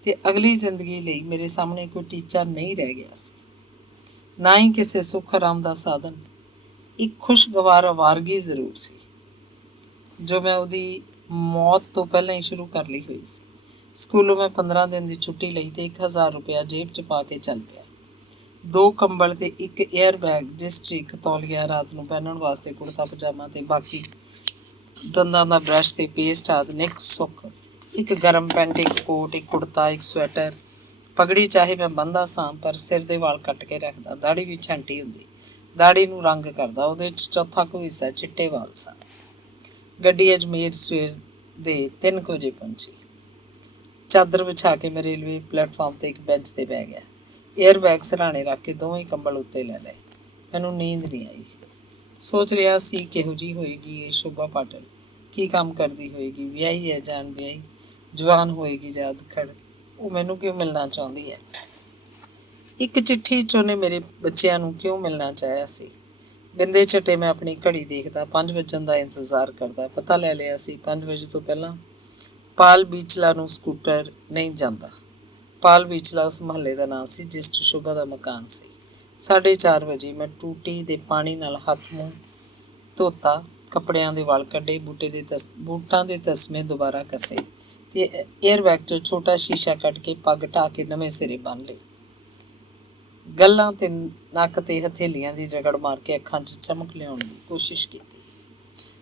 ਤੇ ਅਗਲੀ ਜ਼ਿੰਦਗੀ ਲਈ ਮੇਰੇ ਸਾਹਮਣੇ ਕੋਈ ਟੀਚਾ ਨਹੀਂ ਰਹਿ ਗਿਆ ਸੀ, ਨਾ ਹੀ ਕਿਸੇ ਸੁੱਖ ਆਰਾਮ ਦਾ ਸਾਧਨ। ਇੱਕ ਖੁਸ਼ਗਵਾਰ ਆਵਾਰਗੀ ਜ਼ਰੂਰ ਸੀ, ਜੋ ਮੈਂ ਉਹਦੀ ਮੌਤ ਤੋਂ ਪਹਿਲਾਂ ਹੀ ਸ਼ੁਰੂ ਕਰ ਲਈ ਹੋਈ ਸੀ। ਸਕੂਲੋਂ ਮੈਂ 15 ਦਿਨ ਦੀ ਛੁੱਟੀ ਲਈ ਤੇ 1000 ਰੁਪਇਆ ਜੇਬ 'ਚ ਪਾ ਕੇ ਚੱਲ ਪਿਆ। 2 ਕੰਬਲ ਤੇ ਇੱਕ ਏਅਰ ਬੈਗ, ਜਿਸ 'ਚ ਇੱਕ ਤੌਲੀਆ, ਰਾਤ ਨੂੰ ਪਹਿਨਣ ਵਾਸਤੇ ਕੁੜਤਾ ਪਜਾਮਾ ਤੇ ਬਾਕੀ ਦੰਦਾਂ ਦਾ ਬ੍ਰਸ਼ ਤੇ ਪੇਸਟ ਆਦਿ ਨਿੱਕ ਸੁੱਖ, ਇੱਕ ਗਰਮ ਪੈਂਟ, ਇੱਕ ਕੋਟ, ਇੱਕ ਕੁੜਤਾ, ਇੱਕ ਸਵੈਟਰ। ਪਗੜੀ ਚਾਹੇ ਮੈਂ ਬੰਨ੍ਹਦਾ ਸਾਂ, ਪਰ ਸਿਰ ਦੇ ਵਾਲ ਕੱਟ ਕੇ ਰੱਖਦਾ। ਦਾੜੀ ਵੀ ਛਾਂਟੀ ਹੁੰਦੀ, ਦਾੜੀ ਨੂੰ ਰੰਗ ਕਰਦਾ। ਉਹਦੇ 'ਚ ਚੌਥਾ ਕੁ ਹਿੱਸਾ ਚਿੱਟੇ ਵਾਲ ਸਨ। ਗੱਡੀ ਅਜਮੇਰ ਸਵੇਰ ਦੇ 3 ਵਜੇ ਪਹੁੰਚੀ। ਚਾਦਰ ਵਿਛਾ ਕੇ ਮੈਂ ਰੇਲਵੇ ਪਲੇਟਫਾਰਮ 'ਤੇ ਇੱਕ ਬੈਂਚ 'ਤੇ ਬਹਿ ਗਿਆ। ਏਅਰ ਬੈਗ ਸਿਰਹਾਣੇ ਰੱਖ ਕੇ ਦੋਵੇਂ ਕੰਬਲ ਉੱਤੇ ਲੈ ਲਏ। ਮੈਨੂੰ ਨੀਂਦ ਨਹੀਂ ਆਈ। ਸੋਚ ਰਿਹਾ ਸੀ ਕਿਹੋ ਜਿਹੀ ਹੋਏਗੀ ਇਹ ਸ਼ੋਭਾ ਪਾਟਿਲ, ਕੀ ਕੰਮ ਕਰਦੀ ਹੋਏਗੀ, ਵਿਆਹੀ ਹੈ ਜਾਂ ਅਣਵਿਆਹੀ, ਜਵਾਨ ਹੋਏਗੀ ਜਾਂ ਅਧਖੜ, ਉਹ ਮੈਨੂੰ ਕਿਉਂ ਮਿਲਣਾ ਚਾਹੁੰਦੀ ਹੈ। ਇੱਕ ਚਿੱਠੀ 'ਚ ਉਹਨੇ ਮੇਰੇ ਬੱਚਿਆਂ ਨੂੰ ਕਿਉਂ ਮਿਲਣਾ ਚਾਹਿਆ ਸੀ। ਬਿੰਦੇ ਝੱਟੇ ਮੈਂ ਆਪਣੀ ਘੜੀ ਦੇਖਦਾ, 5 ਵੱਜਣ ਦਾ ਇੰਤਜ਼ਾਰ ਕਰਦਾ। ਪਤਾ ਲੈ ਲਿਆ ਸੀ 5 ਵਜੇ ਤੋਂ ਪਹਿਲਾਂ ਪਾਲ ਬੀਚਲਾ ਨੂੰ ਸਕੂਟਰ ਨਹੀਂ ਜਾਂਦਾ। ਪਾਲ ਬੀਚਲਾ ਉਸ ਮੁਹੱਲੇ ਦਾ ਨਾਂ ਸੀ ਜਿਸ 'ਚ ਸ਼ੋਭਾ ਦਾ ਮਕਾਨ ਸੀ। 4:30 ਵਜੇ ਮੈਂ ਟੂਟੀ ਦੇ ਪਾਣੀ ਨਾਲ ਹੱਥ ਮੂੰਹ ਧੋਤਾ, ਕੱਪੜਿਆਂ ਦੇ ਵਾਲ ਕੱਢੇ, ਬੂਟਾਂ ਦੇ ਤਸਮੇ ਦੁਬਾਰਾ ਕੱਸੇ ਤੇ ਏਅਰ ਬੈਗ 'ਚੋਂ ਛੋਟਾ ਸ਼ੀਸ਼ਾ ਕੱਢ ਕੇ ਪੱਗ ਢਾਹ ਕੇ ਨਵੇਂ ਸਿਰੇ ਬੰਨ੍ਹ ਲਈ। ਗੱਲਾਂ ਤੇ ਨੱਕ ਤੇ ਹਥੇਲੀਆਂ ਦੀ ਰਗੜ ਮਾਰ ਕੇ ਅੱਖਾਂ 'ਚ ਚਮਕ ਲਿਆਉਣ ਦੀ ਕੋਸ਼ਿਸ਼ ਕੀਤੀ।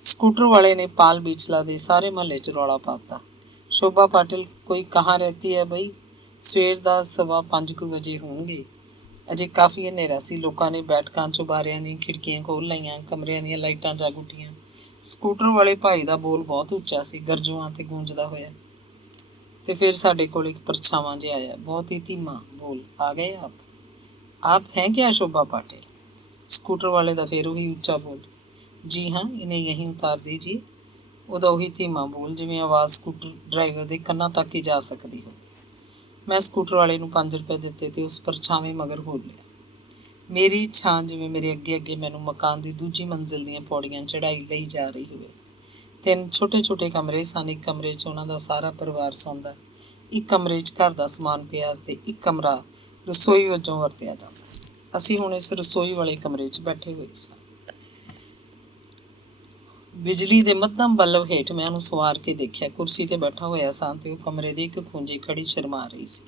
ਸਕੂਟਰ ਵਾਲੇ ਨੇ ਪਾਲ ਬੀਚਲਾ ਦੇ ਸਾਰੇ ਮੁਹੱਲੇ 'ਚ ਰੌਲਾ ਪਾ ਦਿੱਤਾ, ਸ਼ੋਭਾ ਪਾਟਿਲ ਕੋਈ ਕਹਾਂ ਰਹਿਤੀ ਹੈ ਬਈ। ਸਵੇਰ ਦਾ 5:15 ਵਜੇ ਹੋਣਗੇ। ਅਜੇ ਕਾਫੀ ਹਨੇਰਾ ਸੀ। ਲੋਕਾਂ ਨੇ ਬੈਠਕਾਂ 'ਚੋਂ ਬਾਰਿਆਂ ਦੀਆਂ ਖਿੜਕੀਆਂ ਖੋਲ੍ਹ ਲਈਆਂ, ਕਮਰਿਆਂ ਦੀਆਂ ਲਾਈਟਾਂ ਜਗ ਉੱਠੀਆਂ। ਸਕੂਟਰ ਵਾਲੇ ਭਾਈ ਦਾ ਬੋਲ ਬਹੁਤ ਉੱਚਾ ਸੀ, ਗਰਜੂਆਂ ਤੇ ਗੂੰਜਦਾ ਹੋਇਆ। ਤੇ ਫਿਰ ਸਾਡੇ ਕੋਲ ਇੱਕ ਪਰਛਾਵਾਂ ਜਿਹਾ ਆਇਆ, ਬਹੁਤ ਹੀ ਧੀਮਾ ਬੋਲ, ਆ ਗਏ आप हैं क्या शोभा पाटिल। स्कूटर वाले का फिर वही ਉੱਚਾ ਬੋਲ, जी हाँ इन्हें यहीं उतार दीजिए। ਉਹਦਾ ਉਹੀ ਧੀਮਾ ਬੋਲ, ਜਿਵੇਂ ਆਵਾਜ਼ ਸਕੂਟਰ ਡਰਾਈਵਰ ਦੇ ਕੰਨਾਂ ਤੱਕ ਹੀ ਜਾ ਸਕਦੀ ਹੋ। ਮੈਂ ਸਕੂਟਰ ਵਾਲੇ ਨੂੰ 5 ਰੁਪਏ ਦਿੱਤੇ ਤੇ ਉਸ ਪਰਛਾਵੇਂ ਮਗਰ ਹੋ ਲਿਆ। ਮੇਰੀ ਛਾਂ ਜਿਵੇਂ ਮੇਰੇ ਅੱਗੇ ਅੱਗੇ ਮੈਨੂੰ ਮਕਾਨ ਦੀ ਦੂਜੀ ਮੰਜ਼ਿਲ ਦੀਆਂ ਪੌੜੀਆਂ ਚੜ੍ਹਾਈ ਲਈ ਜਾ ਰਹੀ ਹੋਵੇ। 3 ਛੋਟੇ ਛੋਟੇ ਕਮਰੇ ਸਨ। ਇੱਕ ਕਮਰੇ 'ਚ ਉਹਨਾਂ ਦਾ ਸਾਰਾ ਪਰਿਵਾਰ ਸੌਂਦਾ, ਇੱਕ ਕਮਰੇ 'ਚ ਘਰ ਦਾ ਸਮਾਨ ਪਿਆ ਤੇ ਇੱਕ ਕਮਰਾ ਰਸੋਈ ਵਜੋਂ ਵਰਤਿਆ ਜਾਂਦਾ। ਅਸੀਂ ਹੁਣ ਇਸ ਰਸੋਈ ਵਾਲੇ ਕਮਰੇ 'ਚ ਬੈਠੇ ਹੋਏ ਸਾਂ। ਬਿਜਲੀ ਦੇ ਮੱਧਮ ਬਲਬ ਹੇਠ ਮੈਂ ਉਹਨੂੰ ਸਵਾਰ ਕੇ ਦੇਖਿਆ। ਕੁਰਸੀ 'ਤੇ ਬੈਠਾ ਹੋਇਆ ਸਾਂ ਤੇ ਉਹ ਕਮਰੇ ਦੀ ਇੱਕ ਖੂੰਜੇ ਖੜੀ ਸ਼ਰਮਾ ਰਹੀ ਸੀ।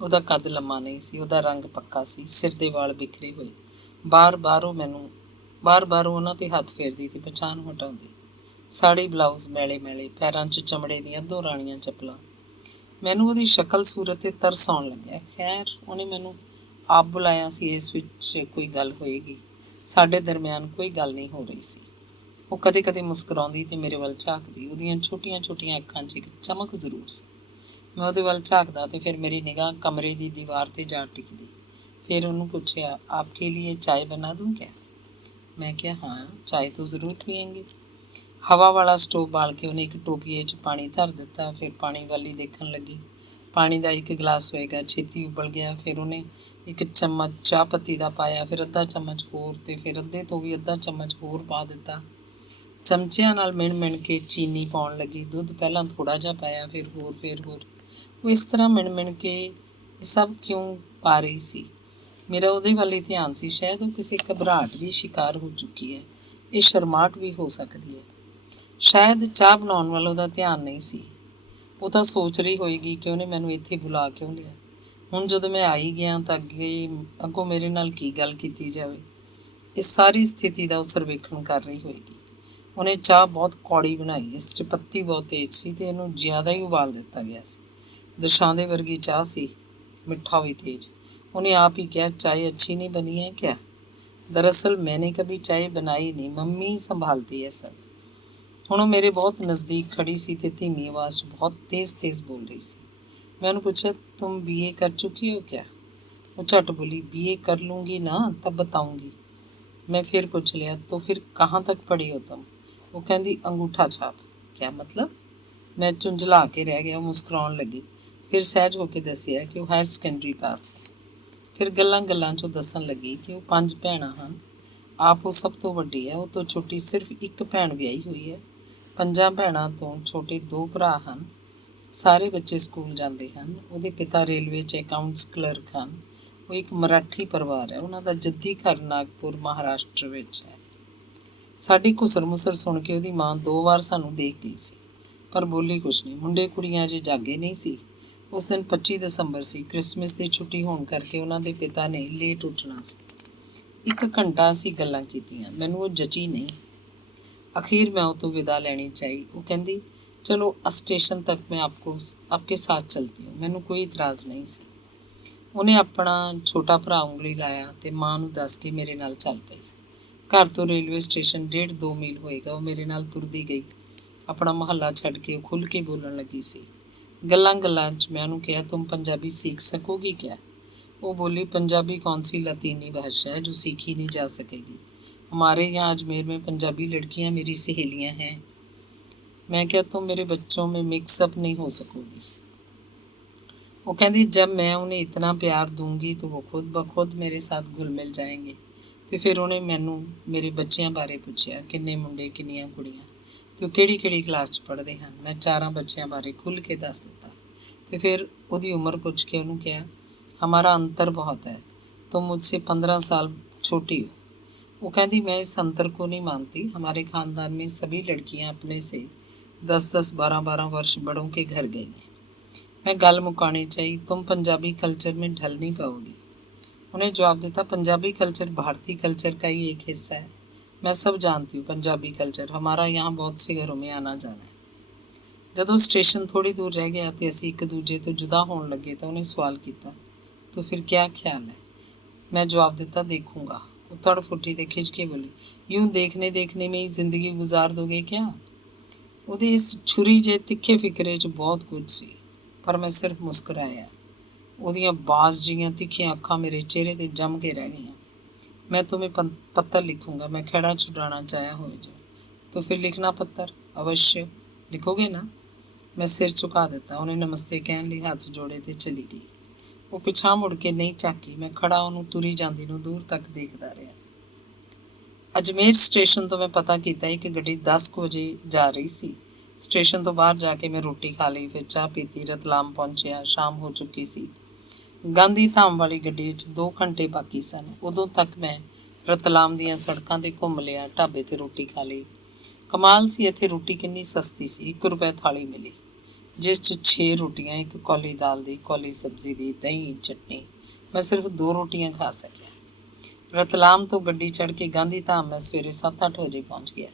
ਉਹਦਾ ਕੱਦ ਲੰਮਾ ਨਹੀਂ ਸੀ, ਉਹਦਾ ਰੰਗ ਪੱਕਾ ਸੀ, ਸਿਰ ਦੇ ਵਾਲ ਬਿਖਰੇ ਹੋਏ। ਬਾਰ-ਬਾਰ ਉਹਨਾਂ 'ਤੇ ਹੱਥ ਫੇਰਦੀ ਤੇ ਪਛਾਣ ਹਟਾਉਂਦੀ। ਸਾੜੀ ਬਲਾਊਜ਼ ਮੈਲੇ ਮੈਲੇ, ਪੈਰਾਂ 'ਚ ਚਮੜੇ ਦੀਆਂ 2 ਰਾਣੀਆਂ ਚੱਪਲਾਂ। ਮੈਨੂੰ ਉਹਦੀ ਸ਼ਕਲ ਸੂਰਤ 'ਤੇ ਤਰਸ ਆਉਣ ਲੱਗਿਆ। ਖੈਰ, ਉਹਨੇ ਮੈਨੂੰ ਆਪ ਬੁਲਾਇਆ ਸੀ, ਇਸ ਵਿੱਚ ਕੋਈ ਗੱਲ ਹੋਏਗੀ। ਸਾਡੇ ਦਰਮਿਆਨ ਕੋਈ ਗੱਲ ਨਹੀਂ ਹੋ ਰਹੀ ਸੀ। ਉਹ ਕਦੇ ਕਦੇ ਮੁਸਕਰਾਉਂਦੀ ਤੇ ਮੇਰੇ ਵੱਲ ਝਾਕਦੀ। ਉਹਦੀਆਂ ਛੋਟੀਆਂ ਛੋਟੀਆਂ ਅੱਖਾਂ 'ਚ ਇੱਕ ਚਮਕ ਜ਼ਰੂਰ ਸੀ। ਮੈਂ ਉਹਦੇ ਵੱਲ ਝਾਕਦਾ ਤੇ ਫਿਰ ਮੇਰੀ ਨਿਗਾਹ ਕਮਰੇ ਦੀ ਦੀਵਾਰ 'ਤੇ ਜਾ ਟਿਕਦੀ। ਫਿਰ ਉਹਨੂੰ ਪੁੱਛਿਆ, ਆਪਕੇ लिए चाय बना दूं क्या। ਮੈਂ ਕਿਹਾ, ਹਾਂ ਚਾय तो ज़रूर पिएंगे। ਹਵਾ ਵਾਲਾ ਸਟੋਵ ਬਾਲ ਕੇ ਉਹਨੇ ਇੱਕ ਟੋਪੀਏ 'ਚ ਪਾਣੀ ਧਰ ਦਿੱਤਾ। ਫਿਰ ਪਾਣੀ ਵੱਲ ਹੀ ਦੇਖਣ ਲੱਗੀ। ਪਾਣੀ ਦਾ 1 ਗਲਾਸ ਹੋਏਗਾ, ਛੇਤੀ ਉਬਲ ਗਿਆ। ਫਿਰ ਉਹਨੇ 1 ਚਮਚ ਚਾਹ ਪੱਤੀ ਦਾ ਪਾਇਆ, ਫਿਰ ਅੱਧਾ ਚਮਚ ਹੋਰ ਤੇ ਫਿਰ ਅੱਧੇ ਤੋਂ ਵੀ ਅੱਧਾ ਚਮਚ ਹੋਰ ਪਾ ਦਿੱਤਾ। ਚਮਚਿਆਂ ਨਾਲ ਮਿਣ ਕੇ ਚੀਨੀ ਪਾਉਣ ਲੱਗੀ। ਦੁੱਧ ਪਹਿਲਾਂ ਥੋੜ੍ਹਾ ਜਿਹਾ ਪਾਇਆ, ਫਿਰ ਹੋਰ। ਉਹ ਇਸ ਤਰ੍ਹਾਂ ਮਿਣ ਕੇ ਇਹ ਸਭ ਕਿਉਂ ਪਾ ਰਹੀ ਸੀ। ਮੇਰਾ ਉਹਦੇ ਵੱਲ ਹੀ ਧਿਆਨ ਸੀ। ਸ਼ਾਇਦ ਉਹ ਕਿਸੇ ਘਬਰਾਹਟ ਦੀ ਸ਼ਿਕਾਰ ਹੋ ਚੁੱਕੀ ਹੈ। ਇਹ ਸ਼ਰਮਾਹਟ ਵੀ ਹੋ ਸਕਦੀ ਹੈ। ਸ਼ਾਇਦ ਚਾਹ ਬਣਾਉਣ ਵੱਲ ਉਹਦਾ ਧਿਆਨ ਨਹੀਂ ਸੀ। ਉਹ ਤਾਂ ਸੋਚ ਰਹੀ ਹੋਏਗੀ ਕਿ ਉਹਨੇ ਮੈਨੂੰ ਇੱਥੇ ਬੁਲਾ ਕਿਉਂ ਲਿਆ। ਹੁਣ ਜਦੋਂ ਮੈਂ ਆਈ ਗਿਆ ਤਾਂ ਅੱਗੋਂ ਮੇਰੇ ਨਾਲ ਕੀ ਗੱਲ ਕੀਤੀ ਜਾਵੇ। ਇਸ ਸਾਰੀ ਸਥਿਤੀ ਦਾ ਉਹ ਸਰਵੇਖਣ ਕਰ ਰਹੀ ਹੋਏਗੀ। ਉਹਨੇ ਚਾਹ ਬਹੁਤ ਕੌੜੀ ਬਣਾਈ। ਇਸ 'ਚ ਪੱਤੀ ਬਹੁਤ ਤੇਜ਼ ਸੀ ਤੇ ਇਹਨੂੰ ਜ਼ਿਆਦਾ ਹੀ ਉਬਾਲ ਦਿੱਤਾ ਗਿਆ ਸੀ। ਦਰਸਾਉਂਦੇ ਵਰਗੀ ਚਾਹ ਸੀ, ਮਿੱਠਾ ਵੀ ਤੇਜ਼। ਉਹਨੇ ਆਪ ਹੀ ਕਿਹਾ, चाय अच्छी नहीं बनी है क्या। दरअसल मैंने कभी चाय बनाई नहीं, मम्मी संभालती है सब। ਹੁਣ ਉਹ ਮੇਰੇ ਬਹੁਤ ਨਜ਼ਦੀਕ ਖੜੀ ਸੀ ਤੇ ਧੀਮੀ ਆਵਾਜ਼ 'ਚ ਬਹੁਤ ਤੇਜ਼ ਬੋਲ ਰਹੀ ਸੀ। मैं ਉਹਨੂੰ ਪੁੱਛਿਆ, तुम BA कर चुकी हो क्या। ਉਹ ਝੱਟ ਬੋਲੀ, BA कर लूँगी ना तब बताऊँगी। मैं फिर पूछ लिया, तो फिर कहाँ तक पढ़ी हो तुम। वो कहती, अंगूठा छाप। क्या मतलब। मैं ਝੁੰਝਲਾ ਕੇ ਰਹਿ ਗਿਆ। ਉਹ ਮੁਸਕਰਾਉਣ ਲੱਗੀ। ਫਿਰ ਸਹਿਜ ਹੋ ਕੇ ਦੱਸਿਆ ਕਿ ਉਹ ਹਾਇਰ ਸੈਕੰਡਰੀ ਪਾਸ ਹੈ। ਫਿਰ ਗੱਲਾਂ 'ਚੋਂ ਦੱਸਣ ਲੱਗੀ ਕਿ ਉਹ 5 ਭੈਣਾਂ ਹਨ। ਆਪ ਉਹ ਸਭ ਤੋਂ ਵੱਡੀ ਹੈ। ਉਹ ਤੋਂ ਛੋਟੀ ਸਿਰਫ ਇੱਕ ਭੈਣ ਵਿਆਹੀ ਹੋਈ ਹੈ। 5 ਭੈਣਾਂ ਤੋਂ ਛੋਟੇ 2 ਭਰਾ ਹਨ। ਸਾਰੇ ਬੱਚੇ ਸਕੂਲ ਜਾਂਦੇ ਹਨ। ਉਹਦੇ ਪਿਤਾ ਰੇਲਵੇ 'ਚ ਅਕਾਊਂਟਸ ਕਲਰਕ ਹਨ। ਉਹ ਇੱਕ ਮਰਾਠੀ ਪਰਿਵਾਰ ਹੈ। ਉਹਨਾਂ ਦਾ ਜੱਦੀ ਘਰ ਨਾਗਪੁਰ ਮਹਾਰਾਸ਼ਟਰ ਵਿੱਚ ਹੈ। ਸਾਡੀ ਘੁਸਰ ਮੁਸਰ ਸੁਣ ਕੇ ਉਹਦੀ ਮਾਂ 2 ਵਾਰ ਸਾਨੂੰ ਦੇਖ ਗਈ ਸੀ, ਪਰ ਬੋਲੀ ਕੁਛ ਨਹੀਂ। ਮੁੰਡੇ ਕੁੜੀਆਂ ਅਜੇ ਜਾਗੇ ਨਹੀਂ ਸੀ। ਉਸ ਦਿਨ 25 ਦਸੰਬਰ ਸੀ। ਕ੍ਰਿਸਮਸ ਦੀ ਛੁੱਟੀ ਹੋਣ ਕਰਕੇ ਉਹਨਾਂ ਦੇ ਪਿਤਾ ਨੇ ਲੇਟ ਉੱਠਣਾ ਸੀ। 1 ਘੰਟਾ ਅਸੀਂ ਗੱਲਾਂ ਕੀਤੀਆਂ। ਮੈਨੂੰ ਉਹ ਜਚੀ ਨਹੀਂ। ਅਖੀਰ ਮੈਂ ਉਹ ਤੋਂ ਵਿਦਾ ਲੈਣੀ ਚਾਹੀ। ਉਹ ਕਹਿੰਦੀ, ਚਲੋ स्टेशन तक मैं आपके साथ चलती हूँ। ਮੈਨੂੰ ਕੋਈ ਇਤਰਾਜ਼ ਨਹੀਂ ਸੀ। ਉਹਨੇ ਆਪਣਾ ਛੋਟਾ ਭਰਾ ਉਂਗਲੀ ਲਾਇਆ ਤੇ ਮਾਂ ਨੂੰ ਦੱਸ ਕੇ ਮੇਰੇ ਨਾਲ ਚੱਲ ਪਈ। ਘਰ ਤੋਂ ਰੇਲਵੇ ਸਟੇਸ਼ਨ 1.5-2 ਮੀਲ ਹੋਏਗਾ। ਉਹ ਮੇਰੇ ਨਾਲ ਤੁਰਦੀ ਗਈ। ਆਪਣਾ ਮੁਹੱਲਾ ਛੱਡ ਕੇ ਉਹ ਖੁੱਲ੍ਹ ਕੇ ਬੋਲਣ ਲੱਗੀ ਸੀ। ਗੱਲਾਂ 'ਚ ਮੈਂ ਉਹਨੂੰ ਕਿਹਾ, तुम पंजाबी सीख सकोगी क्या? वो बोली, पंजाबी कौन सी लतीनी भाषा है जो सीखी नहीं जा सकेगी। हमारे यहाँ अजमेर में पंजाबी लड़कियाँ मेरी सहेलियाँ हैं। मैं क्या, तुम मेरे बच्चों में मिक्सअप नहीं हो सकोगी। वो कहती, जब मैं उन्हें इतना प्यार दूंगी तो वो खुद ब खुद मेरे साथ घुल मिल जाएंगे। तो फिर उन्हें मैनू मेरे बच्चों बारे पूछा, किन्ने मुंडे किन्नियां कुड़ियां तो किहड़ी क्लास 'ਚ पढ़ते हैं। मैं 4 बच्चों बारे खुल के दस दिता। तो फिर उसकी उम्र पूछ के उन्होंने कहा, हमारा अंतर बहुत है, तुम मुझसे 15 साल छोटी हो। वो कहती, मैं इस अंतर को नहीं मानती। हमारे ख़ानदान में सभी लड़कियां अपने से 10-10, 12-12 वर्ष बड़ों के घर गई हैं। मैं गल मुकानी चाहिए, तुम पंजाबी कल्चर में ढल नहीं पाओगी। उन्हें जवाब देता, पंजाबी कल्चर भारतीय कल्चर का ही एक हिस्सा है। मैं सब जानती हूँ पंजाबी कल्चर। हमारा यहाँ बहुत से घरों में आना जाना है। ਜਦੋਂ ਸਟੇਸ਼ਨ ਥੋੜੀ ਦੂਰ ਰਹਿ ਗਿਆ ਤੇ ਅਸੀਂ ਇੱਕ ਦੂਜੇ ਤੋਂ ਜੁਦਾ ਹੋਣ ਲੱਗੇ ਤਾਂ ਉਹਨੇ ਸਵਾਲ ਕੀਤਾ, तो फिर क्या ख्याल है? मैं जवाब देता, देखूंगा। वो तड़फुटी ते खिंच के बोली, यूं देखने देखने में ही जिंदगी गुजार दोगे क्या? ਉਹਦੇ ਇਸ ਛੁਰੀ ਜੇ ਤਿੱਖੇ ਫਿਕਰੇ 'ਚ ਬਹੁਤ ਕੁਝ ਸੀ, ਪਰ ਮੈਂ ਸਿਰਫ ਮੁਸਕਰਾਇਆ। ਉਹਦੀਆਂ ਬਾਜ਼ ਜੀਆਂ ਤਿੱਖੀਆਂ ਅੱਖਾਂ ਮੇਰੇ ਚਿਹਰੇ 'ਤੇ ਜੰਮ ਕੇ ਰਹਿ ਗਈਆਂ। मैं तुम्हें पत्तर लिखूंगा। मैं खड़ा छुड़ाना चाहे हो जो, तो फिर लिखना पत्तर। अवश्य लिखोगे ना? मैं सिर झुका दिता। उन्हें नमस्ते कहन ਲਈ ਹੱਥ ਜੋੜੇ ਤੇ ਚਲੀ ਗਈ। ਉਹ ਪਿਛਾਂ ਮੁੜ ਕੇ ਨਹੀਂ ਝਾਕੀ। ਮੈਂ ਖੜਾ ਉਹਨੂੰ ਤੁਰੀ ਜਾਂਦੀ ਨੂੰ ਦੂਰ ਤੱਕ ਦੇਖਦਾ ਰਿਹਾ। ਅਜਮੇਰ ਸਟੇਸ਼ਨ ਤੋਂ ਮੈਂ ਪਤਾ ਕੀਤਾ ਕਿ ਗੱਡੀ 10 ਵਜੇ ਜਾ ਰਹੀ ਸੀ। ਸਟੇਸ਼ਨ ਤੋਂ ਬਾਹਰ ਜਾ ਕੇ ਮੈਂ ਰੋਟੀ ਖਾ ਲਈ, ਫਿਰ ਚਾਹ ਪੀਤੀ। ਰਤਲਾਮ ਪਹੁੰਚਿਆ। ਸ਼ਾਮ ਹੋ ਚੁੱਕੀ ਸੀ। ਗਾਂਧੀ ਧਾਮ ਵਾਲੀ ਗੱਡੀ ਵਿੱਚ 2 ਘੰਟੇ ਬਾਕੀ ਸਨ। ਉਦੋਂ ਤੱਕ ਮੈਂ ਰਤਲਾਮ ਦੀਆਂ ਸੜਕਾਂ 'ਤੇ ਘੁੰਮ ਲਿਆ, ਢਾਬੇ 'ਤੇ ਰੋਟੀ ਖਾ ਲਈ। ਕਮਾਲ ਸੀ, ਇੱਥੇ ਰੋਟੀ ਕਿੰਨੀ ਸਸਤੀ ਸੀ। 1 ਰੁਪਏ ਥਾਲੀ ਮਿਲੀ, ਜਿਸ 'ਚ 6 ਰੋਟੀਆਂ, 1 ਕੌਲੀ ਦਾਲ ਦੀ, ਕੌਲੀ ਸਬਜ਼ੀ ਦੀ, ਦਹੀਂ, ਚਟਨੀ। ਮੈਂ ਸਿਰਫ 2 ਰੋਟੀਆਂ ਖਾ ਸਕਿਆ। ਰਤਲਾਮ ਤੋਂ ਗੱਡੀ ਚੜ੍ਹ ਕੇ ਗਾਂਧੀ ਧਾਮ ਮੈਂ ਸਵੇਰੇ 7-8 ਵਜੇ ਪਹੁੰਚ ਗਿਆ।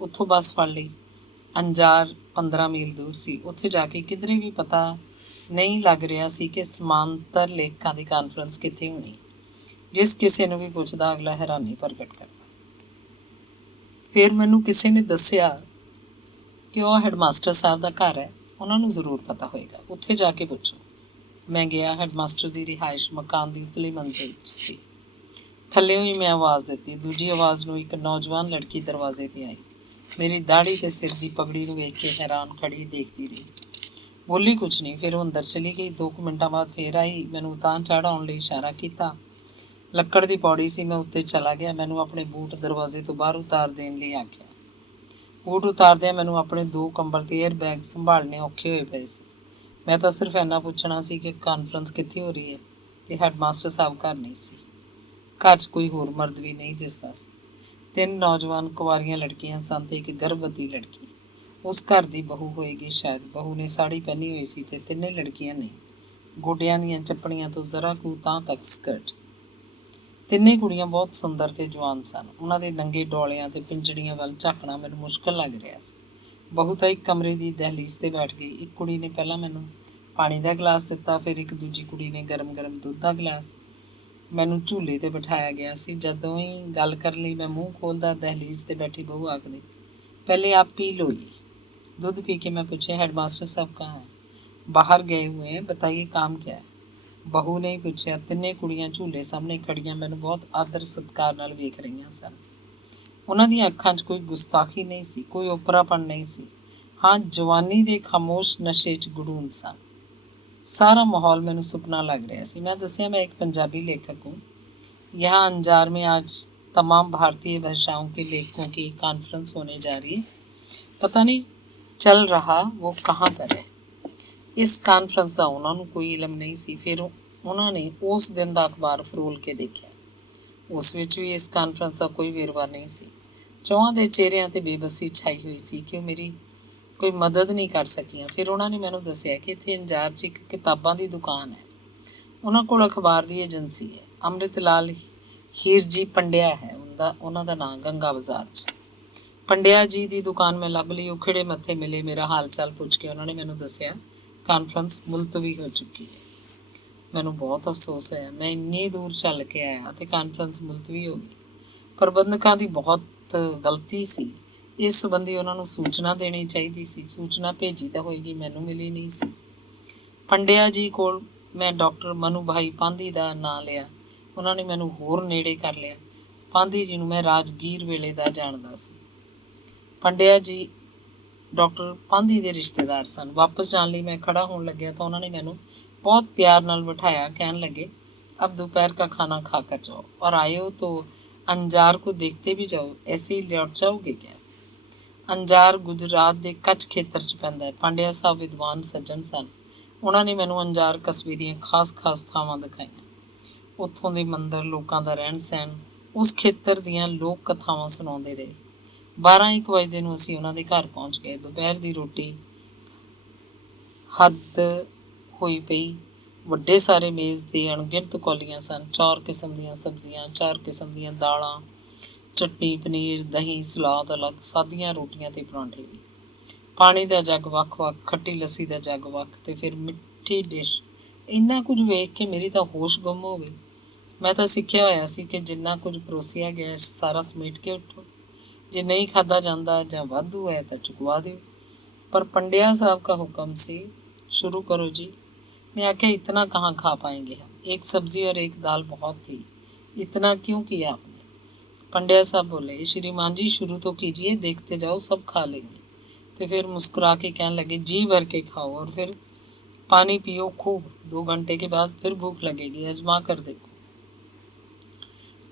ਉੱਥੋਂ ਬੱਸ ਫੜ ਲਈ। ਅੰਜਾਰ 15 ਮੀਲ ਦੂਰ ਸੀ। ਉੱਥੇ ਜਾ ਕੇ ਕਿਧਰੇ ਵੀ ਪਤਾ ਨਹੀਂ ਲੱਗ ਰਿਹਾ ਸੀ ਕਿ ਸਮਾਂਤਰ ਲੇਖਕਾਂ ਦੀ ਕਾਨਫਰੰਸ ਕਿੱਥੇ ਹੋਣੀ। ਜਿਸ ਕਿਸੇ ਨੂੰ ਵੀ ਪੁੱਛਦਾ, ਅਗਲਾ ਹੈਰਾਨੀ ਪ੍ਰਗਟ ਕਰਦਾ। ਫਿਰ ਮੈਨੂੰ ਕਿਸੇ ਨੇ ਦੱਸਿਆ ਕਿ ਉਹ ਹੈਡਮਾਸਟਰ ਸਾਹਿਬ ਦਾ ਘਰ ਹੈ, ਉਹਨਾਂ ਨੂੰ ਜ਼ਰੂਰ ਪਤਾ ਹੋਏਗਾ, ਉੱਥੇ ਜਾ ਕੇ ਪੁੱਛੋ। ਮੈਂ ਗਿਆ। ਹੈਡਮਾਸਟਰ ਦੀ ਰਿਹਾਇਸ਼ ਮਕਾਨ ਦੀ ਉਤਲੀ ਮੰਜ਼ਿਲ 'ਚ ਸੀ। ਥੱਲਿਓਂ ਹੀ ਮੈਂ ਆਵਾਜ਼ ਦਿੱਤੀ। ਦੂਜੀ ਆਵਾਜ਼ ਨੂੰ ਇੱਕ ਨੌਜਵਾਨ ਲੜਕੀ ਦਰਵਾਜ਼ੇ 'ਤੇ ਆਈ। ਮੇਰੀ ਦਾੜੀ ਤੇ ਸਿਰ ਦੀ ਪਗੜੀ ਨੂੰ ਵੇਖ ਕੇ ਹੈਰਾਨ ਖੜੀ ਦੇਖਦੀ ਰਹੀ। ਬੋਲੀ ਕੁਛ ਨਹੀਂ। ਫਿਰ ਉਹ ਅੰਦਰ ਚਲੀ ਗਈ। 2 ਮਿੰਟਾਂ ਬਾਅਦ ਫੇਰ ਆਈ। ਮੈਨੂੰ ਉਤਾਂਹ ਚੜ੍ਹਾਉਣ ਲਈ ਇਸ਼ਾਰਾ ਕੀਤਾ। ਲੱਕੜ ਦੀ ਪੌੜੀ ਸੀ। ਮੈਂ ਉੱਤੇ ਚਲਾ ਗਿਆ। ਮੈਨੂੰ ਆਪਣੇ ਬੂਟ ਦਰਵਾਜ਼ੇ ਤੋਂ ਬਾਹਰ ਉਤਾਰ ਦੇਣ ਲਈ ਆਖਿਆ। ਬੂਟ ਉਤਾਰਦਿਆਂ ਮੈਨੂੰ ਆਪਣੇ 2 ਕੰਬਲ ਤੇ ਏਅਰ ਬੈਗ ਸੰਭਾਲਣੇ ਔਖੇ ਹੋਏ ਪਏ ਸੀ। ਮੈਂ ਤਾਂ ਸਿਰਫ ਇੰਨਾ ਪੁੱਛਣਾ ਸੀ ਕਿ ਕਾਨਫਰੰਸ ਕਿੱਥੇ ਹੋ ਰਹੀ ਹੈ, ਤੇ ਹੈਡਮਾਸਟਰ ਸਾਹਿਬ ਘਰ ਨਹੀਂ ਸੀ। ਘਰ 'ਚ ਕੋਈ ਹੋਰ ਮਰਦ ਵੀ ਨਹੀਂ ਦਿਸਦਾ ਸੀ। 3 ਨੌਜਵਾਨ ਕੁਆਰੀਆਂ ਲੜਕੀਆਂ ਸਨ ਤੇ ਇੱਕ ਗਰਭਵਤੀ ਲੜਕੀ। ਉਸ ਘਰ ਦੀ ਬਹੂ ਹੋਏਗੀ ਸ਼ਾਇਦ। ਬਹੂ ਨੇ ਸਾੜੀ ਪਹਿਨੀ ਹੋਈ ਸੀ ਤੇ 3 ਲੜਕੀਆਂ ਨੇ ਗੋਡਿਆਂ ਦੀਆਂ ਚੱਪਣੀਆਂ ਤੋਂ ਜ਼ਰਾ ਕੁ ਤਾਂ ਤੱਕ ਸਕਰਟ। 3 ਕੁੜੀਆਂ ਬਹੁਤ ਸੁੰਦਰ ਤੇ ਜਵਾਨ ਸਨ। ਉਹਨਾਂ ਦੇ ਨੰਗੇ ਡੋਲਿਆਂ ਤੇ ਪਿੰਜੜੀਆਂ ਵੱਲ ਝਾਕਣਾ ਮੈਨੂੰ ਮੁਸ਼ਕਲ ਲੱਗ ਰਿਹਾ ਸੀ। ਬਹੂ ਤਾਂ ਇੱਕ ਕਮਰੇ ਦੀ ਦਹਿਲੀਜ਼ 'ਤੇ ਬੈਠ ਗਈ। ਇੱਕ ਕੁੜੀ ਨੇ ਪਹਿਲਾਂ ਮੈਨੂੰ ਪਾਣੀ ਦਾ ਗਲਾਸ ਦਿੱਤਾ, ਫਿਰ ਇੱਕ ਦੂਜੀ ਕੁੜੀ ਨੇ ਗਰਮ ਦੁੱਧ ਦਾ ਗਲਾਸ। ਮੈਨੂੰ ਝੂਲੇ 'ਤੇ ਬਿਠਾਇਆ ਗਿਆ ਸੀ। ਜਦੋਂ ਹੀ ਗੱਲ ਕਰਨ ਲਈ ਮੈਂ ਮੂੰਹ ਖੋਲ੍ਹਦਾ, ਦਹਿਲੀਜ਼ 'ਤੇ ਬੈਠੀ ਬਹੂ ਆਖਦੀ, ਪਹਿਲੇ ਆਪ ਪੀ लो ये। दूध पी के मैं पूछा, हेडमास्टर साहब कहाँ हैं? बाहर गए हुए हैं, बताइए काम क्या है? बहू ने पूछा। 3 ਕੁੜੀਆਂ ਝੂਲੇ ਸਾਹਮਣੇ ਖੜੀਆਂ ਮੈਨੂੰ ਬਹੁਤ ਆਦਰ ਸਤਿਕਾਰ ਨਾਲ ਵੇਖ ਰਹੀਆਂ ਸਨ। ਉਹਨਾਂ ਦੀਆਂ ਅੱਖਾਂ 'ਚ ਕੋਈ ਗੁਸਤਾਖੀ ਨਹੀਂ ਸੀ, ਕੋਈ ਓਪਰਾਪਣ ਨਹੀਂ ਸੀ। ਹਾਂ, ਜਵਾਨੀ ਦੇ ਖਾਮੋਸ਼ ਨਸ਼ੇ 'ਚ ਗੜੂਨ ਸਨ। सारा माहौल मैंने सुपना लग रहा सी। मैं दसिया, मैं एक पंजाबी लेखक हूँ। यहाँ अंजार में आज तमाम भारतीय भाषाओं के लेखकों की कॉन्फ्रेंस होने जा रही है। पता नहीं चल रहा वो कहाँ पर है। ਇਸ ਕਾਨਫਰੰਸ ਦਾ ਉਹਨਾਂ ਨੂੰ ਕੋਈ ਇਲਮ ਨਹੀਂ ਸੀ। ਫਿਰ ਉਹਨਾਂ ਨੇ ਉਸ ਦਿਨ ਦਾ ਅਖਬਾਰ ਫਰੋਲ ਕੇ ਦੇਖਿਆ। ਉਸ ਵਿੱਚ ਵੀ ਇਸ ਕਾਨਫਰੰਸ ਦਾ ਕੋਈ ਵੇਰਵਾ ਨਹੀਂ ਸੀ। ਚੌਹਾਂ ਦੇ ਚਿਹਰਿਆਂ 'ਤੇ ਬੇਬਸੀ ਛਾਈ ਹੋਈ ਸੀ ਕਿ ਉਹ ਮੇਰੀ ਕੋਈ ਮਦਦ ਨਹੀਂ ਕਰ ਸਕੀਆਂ। ਫਿਰ ਉਹਨਾਂ ਨੇ ਮੈਨੂੰ ਦੱਸਿਆ ਕਿ ਇੱਥੇ ਅੰਜਾਰ 'ਚ ਇੱਕ ਕਿਤਾਬਾਂ ਦੀ ਦੁਕਾਨ ਹੈ। ਉਹਨਾਂ ਕੋਲ ਅਖਬਾਰ ਦੀ ਏਜੰਸੀ ਹੈ। ਅੰਮ੍ਰਿਤ ਲਾਲ ਹੀਰ ਜੀ ਪੰਡਿਆ ਹੈ ਉਹਨਾਂ ਦਾ ਨਾਂ, ਗੰਗਾ ਬਾਜ਼ਾਰ 'ਚ। ਪੰਡਿਆ ਜੀ ਦੀ ਦੁਕਾਨ ਮੈਂ ਲੱਭ ਲਈ। ਉਹ ਖਿੜੇ ਮੱਥੇ ਮਿਲੇ, ਮੇਰਾ ਹਾਲ ਚਾਲ ਪੁੱਛ ਕੇ ਉਹਨਾਂ ਨੇ ਮੈਨੂੰ ਦੱਸਿਆ ਕਾਨਫਰੰਸ ਮੁਲਤਵੀ ਹੋ ਚੁੱਕੀ ਹੈ। ਮੈਨੂੰ ਬਹੁਤ ਅਫਸੋਸ ਹੋਇਆ। ਮੈਂ ਇੰਨੀ ਦੂਰ ਚੱਲ ਕੇ ਆਇਆ ਅਤੇ ਕਾਨਫਰੰਸ ਮੁਲਤਵੀ ਹੋ ਗਈ। ਪ੍ਰਬੰਧਕਾਂ ਦੀ ਬਹੁਤ ਗਲਤੀ ਸੀ। ਇਸ ਸੰਬੰਧੀ ਉਹਨਾਂ ਨੂੰ ਸੂਚਨਾ ਦੇਣੀ ਚਾਹੀਦੀ ਸੀ। ਸੂਚਨਾ ਭੇਜੀ ਤਾਂ ਹੋਏਗੀ, ਮੈਨੂੰ ਮਿਲੀ ਨਹੀਂ ਸੀ। ਪੰਡਿਆ ਜੀ ਕੋਲ ਮੈਂ ਡਾਕਟਰ ਮਨੂ ਭਾਈ ਪਾਂਧੀ ਦਾ ਨਾਂ ਲਿਆ। ਉਹਨਾਂ ਨੇ ਮੈਨੂੰ ਹੋਰ ਨੇੜੇ ਕਰ ਲਿਆ। ਪਾਂਧੀ ਜੀ ਨੂੰ ਮੈਂ ਰਾਜਗੀਰ ਵੇਲੇ ਦਾ ਜਾਣਦਾ ਸੀ। ਪੰਡਿਆ ਜੀ ਡਾਕਟਰ ਪਾਂਧੀ ਦੇ ਰਿਸ਼ਤੇਦਾਰ ਸਨ। ਵਾਪਸ ਜਾਣ ਲਈ ਮੈਂ ਖੜਾ ਹੋਣ ਲੱਗਿਆ ਤਾਂ ਉਹਨਾਂ ਨੇ ਮੈਨੂੰ बहुत प्यार नाल बिठाया। कहने लगे, अब दोपहर का खाना खा कर जाओ और आए हो तो अंजार को देखते भी जाओ, ऐसे ही लौट जाओगे क्या? अंजार गुजरात के कच्छ खेतर च पैंदा है। पांडिया साहब विद्वान सज्जन सन। उन्होंने मैनू अंजार कस्बे दी खास खास थावां दिखाईयां। उत्थों दे मंदिर, लोकां दा रहन सहन, उस खेतर दीयां लोक कथावां सुणाउंदे रहे। 12-1 वजदे नूं असीं उन्हां दे घर पहुंच गए। दोपहर दी रोटी हद ਹੋਈ ਪਈ। ਵੱਡੇ ਸਾਰੇ ਮੇਜ਼ 'ਤੇ ਅਣਗਿਣਤ ਕੌਲੀਆਂ ਸਨ। 4 ਕਿਸਮ ਦੀਆਂ ਸਬਜ਼ੀਆਂ, 4 ਕਿਸਮ ਦੀਆਂ ਦਾਲਾਂ, ਚਟਨੀ, ਪਨੀਰ, ਦਹੀਂ, ਸਲਾਦ ਅਲੱਗ, ਸਾਦੀਆਂ ਰੋਟੀਆਂ ਤੇ ਪਰਾਂਠੇ ਵੀ। ਪਾਣੀ ਦਾ ਜੱਗ ਵੱਖ-ਵੱਖ, ਖੱਟੀ ਲੱਸੀ ਦਾ ਜੱਗ ਵੱਖ ਤੇ ਫਿਰ ਮਿੱਠੀ ਡਿਸ਼। ਇੰਨਾ ਕੁਝ ਵੇਖ ਕੇ ਮੇਰੀ ਤਾਂ ਹੋਸ਼ ਗੁੰਮ ਹੋ ਗਈ। ਮੈਂ ਤਾਂ ਸਿੱਖਿਆ ਹੋਇਆ ਸੀ ਕਿ ਜਿੰਨਾ ਕੁਝ ਪਰੋਸਿਆ ਗਿਆ ਸਾਰਾ ਸਮੇਟ ਕੇ ਉੱਠੋ। ਜੇ ਨਹੀਂ ਖਾਧਾ ਜਾਂਦਾ ਜਾਂ ਵਾਧੂ ਹੈ ਤਾਂ ਚੁਕਵਾ ਦਿਓ। ਪਰ पंडिया साहब का हुक्म सी, शुरू करो जी। मैं आख्या, इतना कहाँ खा पाएंगे हम, एक सब्जी और एक दाल बहुत थी, इतना क्यों किया आपने? पंडिया साहब बोले, श्रीमान जी शुरू तो कीजिए, देखते जाओ सब खा लेंगे। तो फिर मुस्कुरा के कहने लगे, जी भर के खाओ और फिर पानी पियो खूब। 2 घंटे के बाद फिर भूख लगेगी, आजमा कर देखो।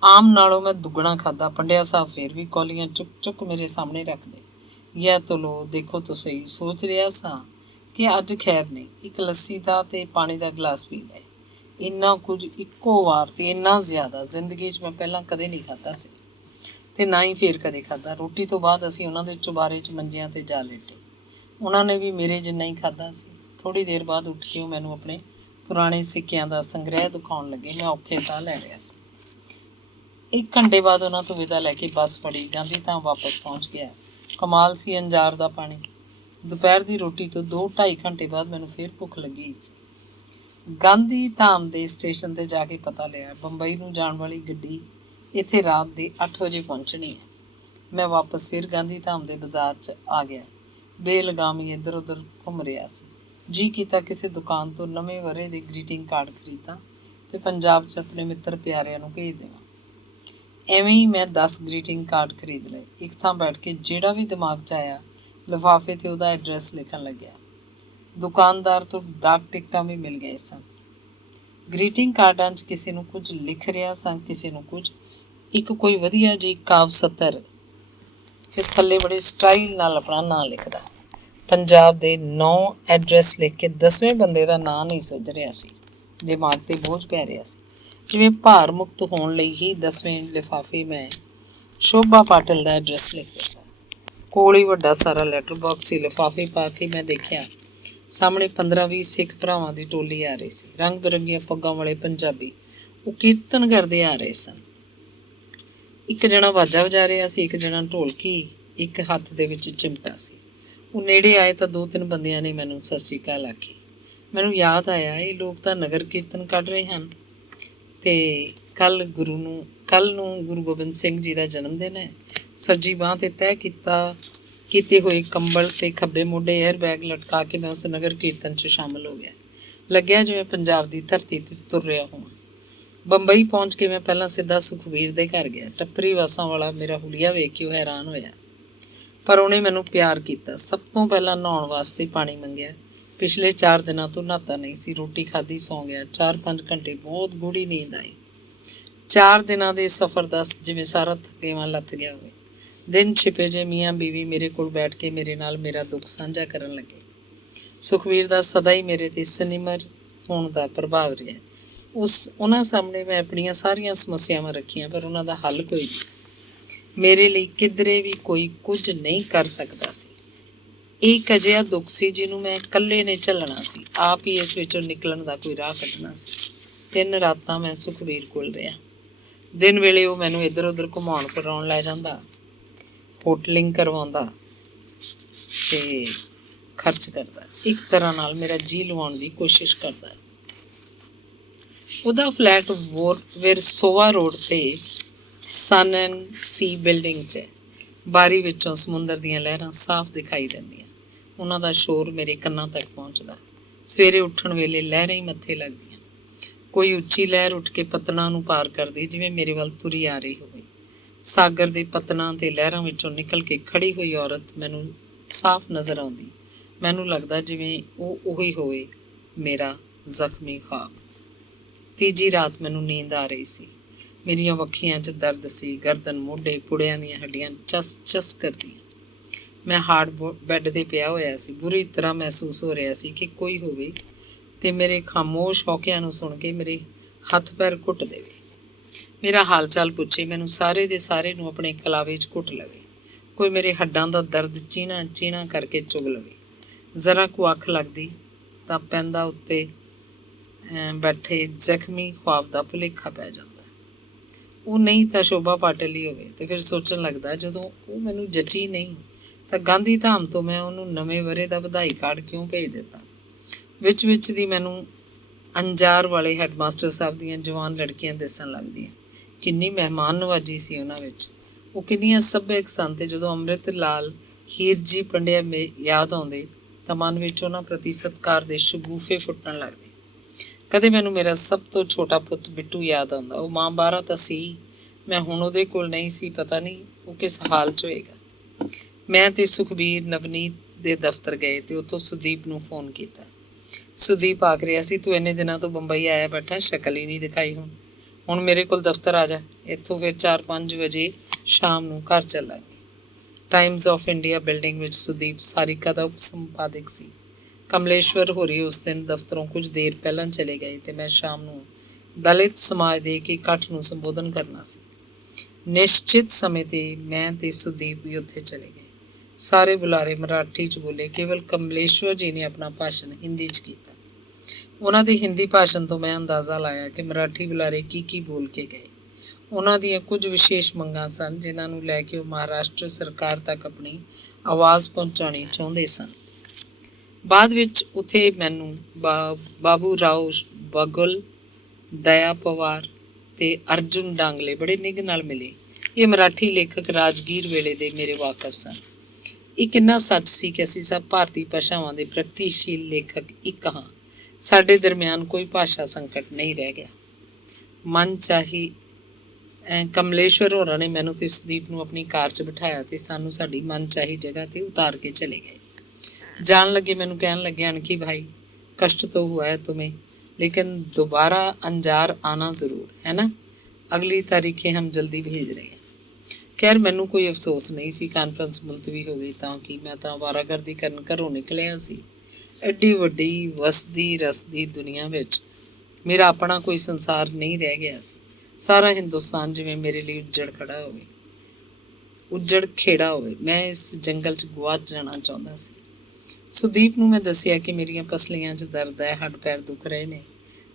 आम नालों मैं दुगना खाधा। पंडिया साहब फिर भी कौलियां चुक चुक मेरे सामने रख दे। यह तो लो, देखो तो सही। सोच रहा सा कि अज खैर नहीं, एक लस्सी का ते पानी का गिलास पी गए। इन्ना कुछ इक्को वार ते इन्ना ज़्यादा जिंदगी च मैं पहला कदे नहीं खाता सी ते ना ही फिर कदे खाता। रोटी तो बाद असीं उन्हां दे चुबारे च मंजियां ते जा लेटे। उन्हां ने भी मेरे जिन्ना ही खाधा सी। थोड़ी देर बाद उठ के मैनूं अपने पुराने सिक्कियां दा संग्रह दिखाउण लगे। मैं औखे साह लै रिहा सी। 1 घंटे बाद उन्हां तों विदा लैके बस फड़ी, गांधी धाम वापस पहुंच गया। कमाल सी अंजार दा पानी। दोपहर की रोटी तो 2-2.5 घंटे बाद मैनूं फिर भुख लगी सी। गांधी धाम दे स्टेशन ते जाके पता लिया बंबई नूं जाण वाली गड्डी इत्थे रात दे 8 वजे पहुंचनी है। मैं वापस फिर गांधी धाम दे बाजार च आ गया। बेलगामी इधर उधर घूम रहा सी। जी कीता किसी दुकान तो नवें वरे दे ग्रीटिंग कार्ड खरीदा ते पंजाब च अपने मित्र प्यारिਆਂ ਨੂੰ भेज देवां। ਐਵੇਂ ਹੀ ਮੈਂ 10 ਗ੍ਰੀਟਿੰਗ ਕਾਰਡ ਖਰੀਦ ਲਏ। ਇੱਕ ਥਾਂ ਬੈਠ ਕੇ ਜਿਹੜਾ ਵੀ ਦਿਮਾਗ 'ਚ ਆਇਆ ਲਿਫਾਫੇ 'ਤੇ ਉਹਦਾ ਐਡਰੈਸ ਲਿਖਣ ਲੱਗਿਆ। ਦੁਕਾਨਦਾਰ ਤੋਂ ਡਾਕ ਟਿਕਟਾਂ ਵੀ ਮਿਲ ਗਏ ਸਨ। ਗ੍ਰੀਟਿੰਗ ਕਾਰਡਾਂ 'ਚ ਕਿਸੇ ਨੂੰ ਕੁਝ ਲਿਖ ਰਿਹਾ ਸਾਂ, ਕਿਸੇ ਨੂੰ ਕੁਝ। ਇੱਕ ਕੋਈ ਵਧੀਆ ਜਿਹੀ ਕਾਵ ਸਤਰ, ਫਿਰ ਥੱਲੇ ਬੜੇ ਸਟਾਈਲ ਨਾਲ ਆਪਣਾ ਨਾਂ ਲਿਖਦਾ। ਪੰਜਾਬ ਦੇ 9 ਐਡਰੈਸ ਲਿਖ ਕੇ 10ਵੇਂ ਬੰਦੇ ਦਾ ਨਾਂ ਨਹੀਂ ਸੁੱਝ ਰਿਹਾ ਸੀ। ਦਿਮਾਗ 'ਤੇ ਬੋਝ ਪੈ ਰਿਹਾ ਸੀ। ਜਿਵੇਂ ਭਾਰ ਮੁਕਤ ਹੋਣ ਲਈ ਹੀ 10ਵੇਂ ਲਿਫਾਫੇ ਮੈਂ ਸ਼ੋਭਾ ਪਾਟਿਲ ਦਾ ਐਡਰੈਸ ਲਿਖ ਦਿੱਤਾ। ਕੋਲ ਹੀ ਵੱਡਾ ਸਾਰਾ ਲੈਟਰ ਬਾਕਸ ਸੀ। ਲਿਫਾਫੇ ਪਾ ਕੇ ਮੈਂ ਦੇਖਿਆ, ਸਾਹਮਣੇ 15-20 ਸਿੱਖ ਭਰਾਵਾਂ ਦੀ ਟੋਲੀ ਆ ਰਹੀ ਸੀ। ਰੰਗ ਬਿਰੰਗੀਆਂ ਪੱਗਾਂ ਵਾਲੇ ਪੰਜਾਬੀ। ਉਹ ਕੀਰਤਨ ਕਰਦੇ ਆ ਰਹੇ ਸਨ। ਇੱਕ ਜਣਾ ਵਾਜਾ ਵਜਾ ਰਿਹਾ ਸੀ, ਇੱਕ ਜਣਾ ਢੋਲਕੀ, ਇੱਕ ਹੱਥ ਦੇ ਵਿੱਚ ਚਿਮਟਾ ਸੀ। ਉਹ ਨੇੜੇ ਆਏ ਤਾਂ 2-3 ਬੰਦਿਆਂ ਨੇ ਮੈਨੂੰ ਸਤਿ ਸ਼੍ਰੀ ਅਕਾਲ ਆਖੀ। ਮੈਨੂੰ ਯਾਦ ਆਇਆ, ਇਹ ਲੋਕ ਤਾਂ ਨਗਰ ਕੀਰਤਨ ਕੱਢ ਰਹੇ ਹਨ ਤੇ ਕੱਲ ਨੂੰ ਗੁਰੂ ਗੋਬਿੰਦ ਸਿੰਘ ਜੀ ਦਾ ਜਨਮ ਦਿਨ ਹੈ। ਸੱਜੀ ਬਾਂਹ 'ਤੇ ਤੈਅ ਕੀਤੇ ਹੋਏ ਕੰਬਲ ਤੇ ਖੱਬੇ ਮੋਢੇ 에ਅਰ ਬੈਗ ਲਟਕਾ ਕੇ ਮੈਂ ਉਸ ਨਗਰ ਕੀਰਤਨ 'ਚ ਸ਼ਾਮਲ ਹੋ ਗਿਆ। ਲੱਗਿਆ ਜਿਵੇਂ ਪੰਜਾਬ ਦੀ ਧਰਤੀ 'ਤੇ ਤੁਰ ਰਿਹਾ ਹੋਵਾਂ। ਬੰਬਈ ਪਹੁੰਚ ਕੇ ਮੈਂ ਪਹਿਲਾਂ ਸਿੱਧਾ ਸੁਖਬੀਰ ਦੇ ਘਰ ਗਿਆ। ਟੱਪਰੀ ਵਾਸਾਂ ਵਾਲਾ ਮੇਰਾ ਹੁਲੀਆ ਵੇਖ ਕੇ ਉਹ ਹੈਰਾਨ ਹੋਇਆ, ਪਰ ਉਹਨੇ ਮੈਨੂੰ ਪਿਆਰ ਕੀਤਾ। ਸਭ ਤੋਂ ਪਹਿਲਾਂ ਨਹਾਉਣ ਵਾਸਤੇ ਪਾਣੀ ਮੰਗਿਆ। ਪਿਛਲੇ 4 ਦਿਨਾਂ ਤੋਂ ਨਹਾਤਾ ਨਹੀਂ ਸੀ। ਰੋਟੀ ਖਾਧੀ, ਸੌਂ ਗਿਆ। 4-5 ਘੰਟੇ ਬਹੁਤ ਗੂੜੀ ਨੀਂਦ ਆਈ। 4 ਦਿਨਾਂ ਦੇ ਸਫ਼ਰ ਦਾ ਜਿਵੇਂ ਸਾਰਾ ਥਕੇਵਾਂ ਲੱਥ ਗਿਆ ਹੋਵੇ। ਦਿਨ ਛਿਪੇ ਜੇ ਮੀਆਂ ਬੀਵੀ ਮੇਰੇ ਕੋਲ ਬੈਠ ਕੇ ਮੇਰੇ ਨਾਲ ਮੇਰਾ ਦੁੱਖ ਸਾਂਝਾ ਕਰਨ ਲੱਗੇ। ਸੁਖਬੀਰ ਦਾ ਸਦਾ ਹੀ ਮੇਰੇ ਤੇ ਸਿਨਿਮਰ ਹੋਣ ਦਾ ਪ੍ਰਭਾਵ ਰਿਹਾ। ਉਹਨਾਂ ਸਾਹਮਣੇ ਮੈਂ ਆਪਣੀਆਂ ਸਾਰੀਆਂ ਸਮੱਸਿਆਵਾਂ ਰੱਖੀਆਂ, ਪਰ ਉਹਨਾਂ ਦਾ ਹੱਲ ਕੋਈ ਨਹੀਂ ਸੀ। ਮੇਰੇ ਲਈ ਕਿਧਰੇ ਵੀ ਕੋਈ ਕੁਝ ਨਹੀਂ ਕਰ ਸਕਦਾ ਸੀ। ਇਹ ਇੱਕ ਅਜਿਹਾ ਦੁੱਖ ਸੀ ਜਿਹਨੂੰ ਮੈਂ ਇਕੱਲੇ ਨੇ ਝੱਲਣਾ ਸੀ, ਆਪ ਹੀ ਇਸ ਵਿੱਚੋਂ ਨਿਕਲਣ ਦਾ ਕੋਈ ਰਾਹ ਕੱਢਣਾ ਸੀ। 3 ਰਾਤਾਂ ਮੈਂ ਸੁਖਬੀਰ ਕੋਲ ਰਿਹਾ। ਦਿਨ ਵੇਲੇ ਉਹ ਮੈਨੂੰ ਇੱਧਰ ਉੱਧਰ ਘੁਮਾਉਣ ਫਿਰਾਉਣ ਲੈ ਜਾਂਦਾ, ਹੋਟਲਿੰਗ ਕਰਵਾਉਂਦਾ ਤੇ ਖਰਚ ਕਰਦਾ, ਇੱਕ ਤਰ੍ਹਾਂ ਨਾਲ ਮੇਰਾ ਜੀ ਲਵਾਉਣ ਦੀ ਕੋਸ਼ਿਸ਼ ਕਰਦਾ। ਉਹਦਾ ਫਲੈਟ ਵਿਰਸੋਵਾ ਰੋਡ ਤੇ ਸਨ ਐਂਡ ਸੀ ਬਿਲਡਿੰਗ 'ਚ ਹੈ। ਬਾਰੀ ਵਿੱਚੋਂ ਸਮੁੰਦਰ ਦੀਆਂ ਲਹਿਰਾਂ ਸਾਫ਼ ਦਿਖਾਈ ਦਿੰਦੀਆਂ। ਉਹਨਾਂ ਦਾ ਸ਼ੋਰ ਮੇਰੇ ਕੰਨਾਂ ਤੱਕ ਪਹੁੰਚਦਾ। ਸਵੇਰੇ ਉੱਠਣ ਵੇਲੇ ਲਹਿਰਾਂ ਹੀ ਮੱਥੇ ਲੱਗਦੀਆਂ। ਕੋਈ ਉੱਚੀ ਲਹਿਰ ਉੱਠ ਕੇ ਪਤਨਾਂ ਨੂੰ ਪਾਰ ਕਰਦੀ, ਜਿਵੇਂ ਮੇਰੇ ਵੱਲ ਤੁਰੀ ਆ ਰਹੀ ਹੋਵੇ। ਸਾਗਰ ਦੇ ਪਤਨਾਂ ਤੇ ਲਹਿਰਾਂ ਵਿੱਚੋਂ ਨਿਕਲ ਕੇ ਖੜੀ ਹੋਈ ਔਰਤ ਮੈਨੂੰ ਸਾਫ਼ ਨਜ਼ਰ ਆਉਂਦੀ। ਮੈਨੂੰ ਲੱਗਦਾ ਜਿਵੇਂ ਉਹ ਉਹੀ ਹੋਵੇ, ਮੇਰਾ ਜ਼ਖਮੀ ਖ਼ਵਾਬ। ਤੀਜੀ ਰਾਤ ਮੈਨੂੰ ਨੀਂਦ ਆ ਰਹੀ ਸੀ। ਮੇਰੀਆਂ ਵੱਖੀਆਂ 'ਚ ਦਰਦ ਸੀ, ਗਰਦਨ, ਮੋਢੇ, ਪੁੜਿਆਂ ਦੀਆਂ ਹੱਡੀਆਂ ਚਸ ਚਸ ਕਰਦੀਆਂ। ਮੈਂ ਹਾਰਡ ਬੈੱਡ 'ਤੇ ਪਿਆ ਹੋਇਆ ਸੀ। ਬੁਰੀ ਤਰ੍ਹਾਂ ਮਹਿਸੂਸ ਹੋ ਰਿਹਾ ਸੀ ਕਿ ਕੋਈ ਹੋਵੇ ਤੇ ਮੇਰੇ ਖਾਮੋਸ਼ ਹੌਕਿਆਂ ਨੂੰ ਸੁਣ ਕੇ ਮੇਰੇ ਹੱਥ ਪੈਰ ਘੁੱਟ ਦੇਵੇ, ਮੇਰਾ ਹਾਲ ਚਾਲ ਪੁੱਛੇ, ਮੈਨੂੰ ਸਾਰੇ ਦੇ ਸਾਰੇ ਨੂੰ ਆਪਣੇ ਕਲਾਵੇ 'ਚ ਘੁੱਟ ਲਵੇ, ਕੋਈ ਮੇਰੇ ਹੱਡਾਂ ਦਾ ਦਰਦ ਚੀਣਾ ਚੀਣਾ ਕਰਕੇ ਚੁਗ ਲਵੇ। ਜ਼ਰਾ ਕੁ ਅੱਖ ਲੱਗਦੀ ਤਾਂ ਪੈਂਦਾ ਉੱਤੇ ਬੈਠੇ ਜ਼ਖਮੀ ਖ਼ਵਾਬ ਦਾ ਭੁਲੇਖਾ ਪੈ ਜਾਂਦਾ। ਉਹ ਨਹੀਂ ਤਾਂ ਸ਼ੋਭਾ ਪਾਟਿਲ ਹੀ ਹੋਵੇ। ਤੇ ਫਿਰ ਸੋਚਣ ਲੱਗਦਾ, ਜਦੋਂ ਉਹ ਮੈਨੂੰ ਜੱਚੀ ਨਹੀਂ ਤਾਂ ਗਾਂਧੀ ਧਾਮ ਤੋਂ ਮੈਂ ਉਹਨੂੰ ਨਵੇਂ ਵਰ੍ਹੇ ਦਾ ਵਧਾਈ ਕਾਰਡ ਕਿਉਂ ਭੇਜ ਦਿੱਤਾ। ਵਿੱਚ ਦੀ ਮੈਨੂੰ ਅੰਜਾਰ ਵਾਲੇ ਹੈਡਮਾਸਟਰ ਸਾਹਿਬ ਦੀਆਂ ਜਵਾਨ ਲੜਕੀਆਂ ਦਿਸਣ ਲੱਗਦੀਆਂ। ਕਿੰਨੀ ਮਹਿਮਾਨ ਨਵਾਜੀ ਸੀ ਉਹਨਾਂ ਵਿੱਚ। ਉਹ ਕਿੰਨੀਆਂ ਸੱਭਿਅਕ ਸਨ, ਤੇ ਜਦੋਂ ਅੰਮ੍ਰਿਤ ਲਾਲ ਹੀਰ ਜੀ ਪੰਡਿਆ ਯਾਦ ਆਉਂਦੇ ਤਾਂ ਮਨ ਵਿੱਚ ਉਹਨਾਂ ਪ੍ਰਤੀ ਸਤਿਕਾਰ ਦੇ ਸ਼ਗੂਫੇ ਫੁੱਟਣ ਲੱਗਦੇ। ਕਦੇ ਮੈਨੂੰ ਮੇਰਾ ਸਭ ਤੋਂ ਛੋਟਾ ਪੁੱਤ ਬਿੱਟੂ ਯਾਦ ਆਉਂਦਾ। ਉਹ ਮਾਂ ਬਾਰਾਂ ਤਾਂ ਸੀ, ਮੈਂ ਹੁਣ ਉਹਦੇ ਕੋਲ ਨਹੀਂ ਸੀ। ਪਤਾ ਨਹੀਂ ਉਹ ਕਿਸ ਹਾਲ 'ਚ ਹੋਏਗਾ। ਮੈਂ ਤੇ ਸੁਖਬੀਰ ਨਵਨੀਤ ਦੇ ਦਫ਼ਤਰ ਗਏ ਤੇ ਉੱਥੋਂ ਸੁਦੀਪ ਨੂੰ ਫੋਨ ਕੀਤਾ। ਸੁਦੀਪ ਆਖ ਰਿਹਾ ਸੀ, ਤੂੰ ਇੰਨੇ ਦਿਨਾਂ ਤੋਂ ਬੰਬਈ ਆਇਆ ਬੈਠਾ, ਸ਼ਕਲ ਹੀ ਨਹੀਂ ਦਿਖਾਈ। ਹੁਣ ਮੇਰੇ ਕੋਲ ਦਫ਼ਤਰ ਆ ਜਾ। ਇੱਥੋਂ ਫਿਰ 4-5 ਵਜੇ ਸ਼ਾਮ ਨੂੰ ਘਰ ਚੱਲਾਂਗੇ। ਟਾਈਮਜ਼ ਆਫ ਇੰਡੀਆ ਬਿਲਡਿੰਗ ਵਿੱਚ ਸੁਦੀਪ ਸਾਰਿਕਾ ਦਾ ਉਪ ਸੰਪਾਦਕ ਸੀ। ਕਮਲੇਸ਼ਵਰ ਹੋਰੀ ਉਸ ਦਿਨ ਦਫ਼ਤਰੋਂ ਕੁਝ ਦੇਰ ਪਹਿਲਾਂ ਚਲੇ ਗਏ ਤੇ ਮੈਂ ਸ਼ਾਮ ਨੂੰ ਦਲਿਤ ਸਮਾਜ ਦੇ ਇੱਕ ਇਕੱਠ ਨੂੰ ਸੰਬੋਧਨ ਕਰਨਾ ਸੀ। ਨਿਸ਼ਚਿਤ ਸਮੇਂ ਤੇ ਮੈਂ ਤੇ ਸੁਦੀਪ ਵੀ ਉੱਥੇ ਚਲੇ ਗਏ। ਸਾਰੇ ਬੁਲਾਰੇ ਮਰਾਠੀ 'ਚ ਬੋਲੇ, ਕੇਵਲ ਕਮਲੇਸ਼ਵਰ ਜੀ ਨੇ ਆਪਣਾ ਭਾਸ਼ਣ ਹਿੰਦੀ 'ਚ ਕੀਤਾ। ਉਹਨਾਂ ਦੇ ਹਿੰਦੀ ਭਾਸ਼ਣ ਤੋਂ ਮੈਂ ਅੰਦਾਜ਼ਾ ਲਾਇਆ ਕਿ ਮਰਾਠੀ ਬੁਲਾਰੇ ਕੀ ਬੋਲ ਕੇ ਗਏ। ਉਹਨਾਂ ਦੀਆਂ ਕੁਝ ਵਿਸ਼ੇਸ਼ ਮੰਗਾਂ ਸਨ, ਜਿਨ੍ਹਾਂ ਨੂੰ ਲੈ ਕੇ ਉਹ ਮਹਾਰਾਸ਼ਟਰ ਸਰਕਾਰ ਤੱਕ ਆਪਣੀ ਆਵਾਜ਼ ਪਹੁੰਚਾਉਣੀ ਚਾਹੁੰਦੇ ਸਨ। ਬਾਅਦ ਵਿੱਚ ਉੱਥੇ ਮੈਨੂੰ ਬਾਬੂ ਰਾਓ ਬਗੁਲ, ਦਇਆ ਪਵਾਰ ਤੇ ਅਰਜੁਨ ਡਾਂਗਲੇ ਬੜੇ ਨਿੱਘ ਨਾਲ ਮਿਲੇ। ਇਹ ਮਰਾਠੀ ਲੇਖਕ ਰਾਜਗੀਰ ਵੇਲੇ ਦੇ ਮੇਰੇ ਵਾਕਫ ਸਨ। ਇਹ ਕਿੰਨਾ ਸੱਚ ਸੀ ਕਿ ਅਸੀਂ ਸਭ ਭਾਰਤੀ ਭਾਸ਼ਾਵਾਂ ਦੇ ਪ੍ਰਗਤੀਸ਼ੀਲ ਲੇਖਕ ਇੱਕ ਹਾਂ। ਸਾਡੇ ਦਰਮਿਆਨ ਕੋਈ ਭਾਸ਼ਾ ਸੰਕਟ ਨਹੀਂ ਰਹਿ ਗਿਆ। ਮਨ ਚਾਹੀ ਕਮਲੇਸ਼ਵਰ ਹੋਰਾਂ ਨੇ ਮੈਨੂੰ ਤੇ ਸੁਦੀਪ ਨੂੰ ਆਪਣੀ ਕਾਰ 'ਚ ਬਿਠਾਇਆ ਤੇ ਸਾਨੂੰ ਸਾਡੀ ਮਨ ਚਾਹੀ ਜਗ੍ਹਾ ਤੇ ਉਤਾਰ ਕੇ ਚਲੇ ਗਏ। ਜਾਣ ਲੱਗੇ ਮੈਨੂੰ ਕਹਿਣ ਲੱਗੇ, ਅਣਖੀ ਭਾਈ, कष्ट तो हुआ है तुम्हें, लेकिन दोबारा अंजार आना ज़रूर है ना। अगली तारीखें हम जल्दी भेज रहे हैं। खैर मैनू कोई अफसोस नहीं सी। कानफ्रेंस मुलतवी हो गई ਤਾਂ ਕਿ ਮੈਂ ਤਾਂ ਅਵਾਰਾਗਰਦੀ ਕਰਨ ਘਰੋਂ ਨਿਕਲਿਆ ਸੀ। ਐਡੀ ਵੱਡੀ ਵਸਦੀ ਰਸਦੀ ਦੁਨੀਆ ਵਿੱਚ ਮੇਰਾ ਆਪਣਾ ਕੋਈ ਸੰਸਾਰ ਨਹੀਂ ਰਹਿ ਗਿਆ ਸੀ। ਸਾਰਾ ਹਿੰਦੁਸਤਾਨ ਜਿਵੇਂ ਮੇਰੇ ਲਈ ਉੱਜੜ ਖੇੜਾ ਹੋਵੇ। ਮੈਂ ਇਸ ਜੰਗਲ 'ਚ ਗੁਆਚ ਜਾਣਾ ਚਾਹੁੰਦਾ ਸੀ। ਸੁਦੀਪ ਨੂੰ ਮੈਂ ਦੱਸਿਆ ਕਿ ਮੇਰੀਆਂ ਪਸਲੀਆਂ 'ਚ ਦਰਦ ਹੈ, ਹੱਡ ਪੈਰ ਦੁਖ ਰਹੇ ਨੇ,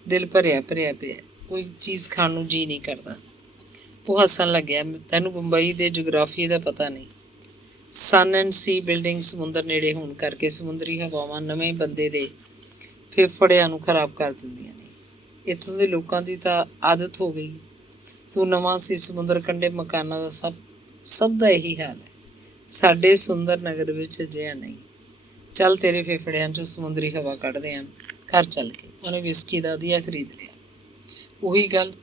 ਦਿਲ ਭਰਿਆ ਪਿਆ, ਕੋਈ ਚੀਜ਼ ਖਾਣ ਨੂੰ ਜੀ ਨਹੀਂ ਕਰਦਾ। ਉਹ ਹੱਸਣ ਲੱਗਿਆ, ਤੈਨੂੰ ਬੰਬਈ ਦੇ ਜਗਰਾਫੀਏ ਦਾ ਪਤਾ ਨਹੀਂ। ਸਨ ਐਂਡ ਸੀ ਬਿਲਡਿੰਗ ਸਮੁੰਦਰ ਨੇੜੇ ਹੋਣ ਕਰਕੇ ਸਮੁੰਦਰੀ ਹਵਾਵਾਂ ਨਵੇਂ ਬੰਦੇ ਦੇ ਫੇਫੜਿਆਂ ਨੂੰ ਖਰਾਬ ਕਰ ਦਿੰਦੀਆਂ ਨੇ। ਇੱਥੋਂ ਦੇ ਲੋਕਾਂ ਦੀ ਤਾਂ ਆਦਤ ਹੋ ਗਈ। ਤੂੰ ਨਵਾਂ ਸੀ, ਸਮੁੰਦਰ ਕੰਢੇ ਮਕਾਨਾਂ ਦਾ ਸਭ ਦਾ ਇਹੀ ਹਾਲ ਹੈ। ਸਾਡੇ ਸੁੰਦਰ ਨਗਰ ਵਿੱਚ ਅਜਿਹਾ ਨਹੀਂ। ਚੱਲ ਤੇਰੇ ਫੇਫੜਿਆਂ 'ਚੋਂ ਸਮੁੰਦਰੀ ਹਵਾ ਕੱਢਦੇ ਆਂ, ਘਰ ਚੱਲ ਕੇ। ਉਹਨੇ ਵਿਸਕੀ ਦਾ ਦੀਆ ਖਰੀਦ ਲਿਆ। ਉਹੀ ਗੱਲ,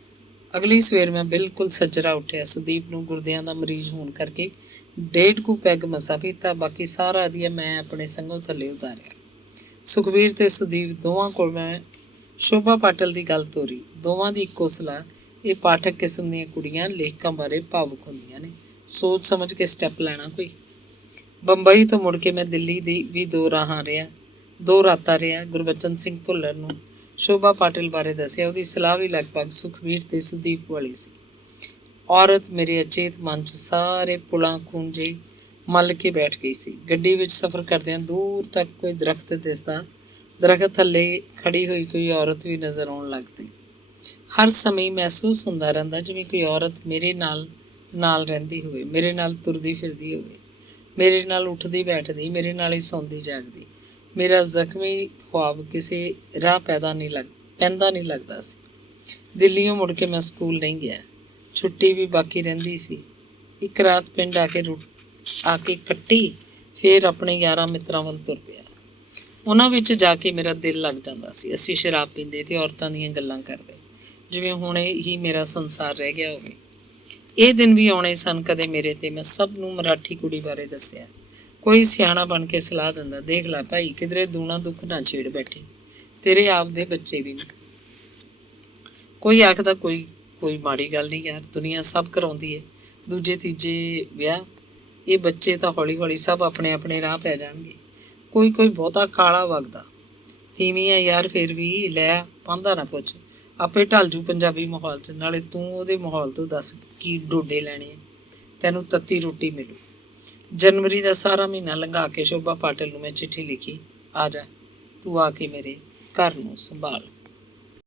ਅਗਲੀ ਸਵੇਰ ਮੈਂ ਬਿਲਕੁਲ ਸੱਜਰਾ ਉੱਠਿਆ। ਸੁਦੀਪ ਨੂੰ ਗੁਰਦਿਆਂ ਦਾ ਮਰੀਜ਼ ਹੋਣ ਕਰਕੇ 1.5 ਕੁ ਪੈਗ ਮਸਾ ਪੀਤਾ, ਬਾਕੀ ਸਾਰਾ ਦੀਆ ਮੈਂ ਆਪਣੇ ਸੰਘੋਂ ਥੱਲੇ ਉਤਾਰਿਆ। ਸੁਖਬੀਰ ਤੇ ਸੁਦੀਪ ਦੋਵਾਂ ਕੋਲ ਮੈਂ ਸ਼ੋਭਾ ਪਾਟਿਲ ਦੀ ਗੱਲ ਤੋਰੀ। ਦੋਵਾਂ ਦੀ ਇੱਕੋ ਸਲਾਹ, ਇਹ ਪਾਠਕ ਕਿਸਮ ਦੀਆਂ ਕੁੜੀਆਂ ਲੇਖਕਾਂ ਬਾਰੇ ਭਾਵੁਕ ਹੁੰਦੀਆਂ ਨੇ, ਸੋਚ ਸਮਝ ਕੇ ਸਟੈਪ ਲੈਣਾ ਕੋਈ। ਬੰਬਈ ਤੋਂ ਮੁੜ ਕੇ ਮੈਂ ਦਿੱਲੀ ਦੀ ਵੀ 2 ਰਾਹਾਂ ਰਿਹਾ। 2 ਰਾਤਾਂ ਰਿਹਾ। ਗੁਰਬਚਨ ਸਿੰਘ ਭੁੱਲਰ ਨੂੰ ਸ਼ੋਭਾ ਪਾਟਿਲ ਬਾਰੇ ਦੱਸਿਆ। ਉਹਦੀ ਸਲਾਹ ਵੀ ਲਗਭਗ ਸੁਖਬੀਰ ਤੇ ਸੁਦੀਪ ਵਾਲੀ ਸੀ। ਔਰਤ ਮੇਰੇ ਅਚੇਤ ਮਨ 'ਚ ਸਾਰੇ ਪੁਲਾਂ ਖੂੰਜੇ ਮੱਲ ਕੇ ਬੈਠ ਗਈ ਸੀ। ਗੱਡੀ ਵਿੱਚ ਸਫ਼ਰ ਕਰਦਿਆਂ ਦੂਰ ਤੱਕ ਕੋਈ ਦਰਖਤ ਦਿਸਦਾ, ਦਰਖਤ ਥੱਲੇ ਖੜੀ ਹੋਈ ਕੋਈ ਔਰਤ ਵੀ ਨਜ਼ਰ ਆਉਣ ਲੱਗਦੀ। ਹਰ ਸਮੇਂ ਮਹਿਸੂਸ ਹੁੰਦਾ ਰਹਿੰਦਾ ਜਿਵੇਂ ਕੋਈ ਔਰਤ ਮੇਰੇ ਨਾਲ ਰਹਿੰਦੀ ਹੋਵੇ, ਮੇਰੇ ਨਾਲ ਤੁਰਦੀ ਫਿਰਦੀ ਹੋਵੇ, ਮੇਰੇ ਨਾਲ ਉੱਠਦੀ ਬੈਠਦੀ, ਮੇਰੇ ਨਾਲ ਹੀ ਸੌਂਦੀ ਜਾਗਦੀ। ਮੇਰਾ ਜ਼ਖਮੀ ਖ਼ੁਆਬ ਕਿਸੇ ਰਾਹ ਪੈਂਦਾ ਨਹੀਂ ਲੱਗਦਾ ਸੀ। ਦਿੱਲੀੋਂ ਮੁੜ ਕੇ ਮੈਂ ਸਕੂਲ ਨਹੀਂ ਗਿਆ। ਛੁੱਟੀ ਵੀ ਬਾਕੀ ਰਹਿੰਦੀ ਸੀ। ਇੱਕ ਰਾਤ ਪਿੰਡ ਆ ਕੇ ਕੱਟੀ, ਫਿਰ ਆਪਣੇ ਯਾਰਾਂ ਮਿੱਤਰਾਂ ਵੱਲ ਤੁਰ ਪਿਆ। ਉਹਨਾਂ ਵਿੱਚ ਜਾ ਕੇ ਮੇਰਾ ਦਿਲ ਲੱਗ ਜਾਂਦਾ ਸੀ। ਅਸੀਂ ਸ਼ਰਾਬ ਪੀਂਦੇ ਤੇ ਔਰਤਾਂ ਦੀਆਂ ਗੱਲਾਂ ਕਰਦੇ, ਜਿਵੇਂ ਹੁਣੇ ਹੀ ਮੇਰਾ ਸੰਸਾਰ ਰਹਿ ਗਿਆ ਹੋਵੇ। ਇਹ ਦਿਨ ਵੀ ਆਉਣੇ ਸਨ ਕਦੇ ਮੇਰੇ ਤੇ। ਮੈਂ ਸਭ ਨੂੰ ਮਰਾਠੀ ਕੁੜੀ ਬਾਰੇ ਦੱਸਿਆ। ਕੋਈ ਸਿਆਣਾ ਬਣ ਕੇ ਸਲਾਹ ਦਿੰਦਾ, ਦੇਖ ਲੈ ਭਾਈ, ਕਿਧਰੇ ਦੂਣਾ ਦੁੱਖ ਨਾ ਛੇੜ ਬੈਠੀ, ਤੇਰੇ ਆਪ ਦੇ ਬੱਚੇ ਵੀ ਨੇ। ਕੋਈ ਆਖਦਾ ਕੋਈ ਮਾੜੀ ਗੱਲ ਨਹੀਂ ਯਾਰ, ਦੁਨੀਆ ਸਭ ਕਰਾਉਂਦੀ ਹੈ, ਦੂਜੇ ਤੀਜੇ ਵਿਆਹ। ਇਹ ਬੱਚੇ ਤਾਂ ਹੌਲੀ ਹੌਲੀ ਸਭ ਆਪਣੇ ਆਪਣੇ ਰਾਹ ਪੈ ਜਾਣਗੇ। ਕੋਈ ਬਹੁਤਾ ਕਾਲਾ ਵਗਦਾ ਤੀਵੀਂ ਹੈ ਯਾਰ, ਫਿਰ ਵੀ ਲੈ ਪਾਂਦਾ ਨਾ ਪੁੱਛ, ਆਪੇ ਢਲ ਜੂ ਪੰਜਾਬੀ ਮਾਹੌਲ 'ਚ। ਨਾਲੇ ਤੂੰ ਉਹਦੇ ਮਾਹੌਲ ਤੋਂ ਦੱਸ ਕੀ ਡੋਡੇ ਲੈਣੇ ਆ, ਤੈਨੂੰ ਤੱਤੀ ਰੋਟੀ ਮਿਲੂ। ਜਨਵਰੀ ਦਾ ਸਾਰਾ ਮਹੀਨਾ ਲੰਘਾ ਕੇ ਸ਼ੋਭਾ ਪਾਟਿਲ ਨੂੰ ਮੈਂ ਚਿੱਠੀ ਲਿਖੀ, ਆ ਜਾ, ਤੂੰ ਆ ਕੇ ਮੇਰੇ ਘਰ ਨੂੰ ਸੰਭਾਲ।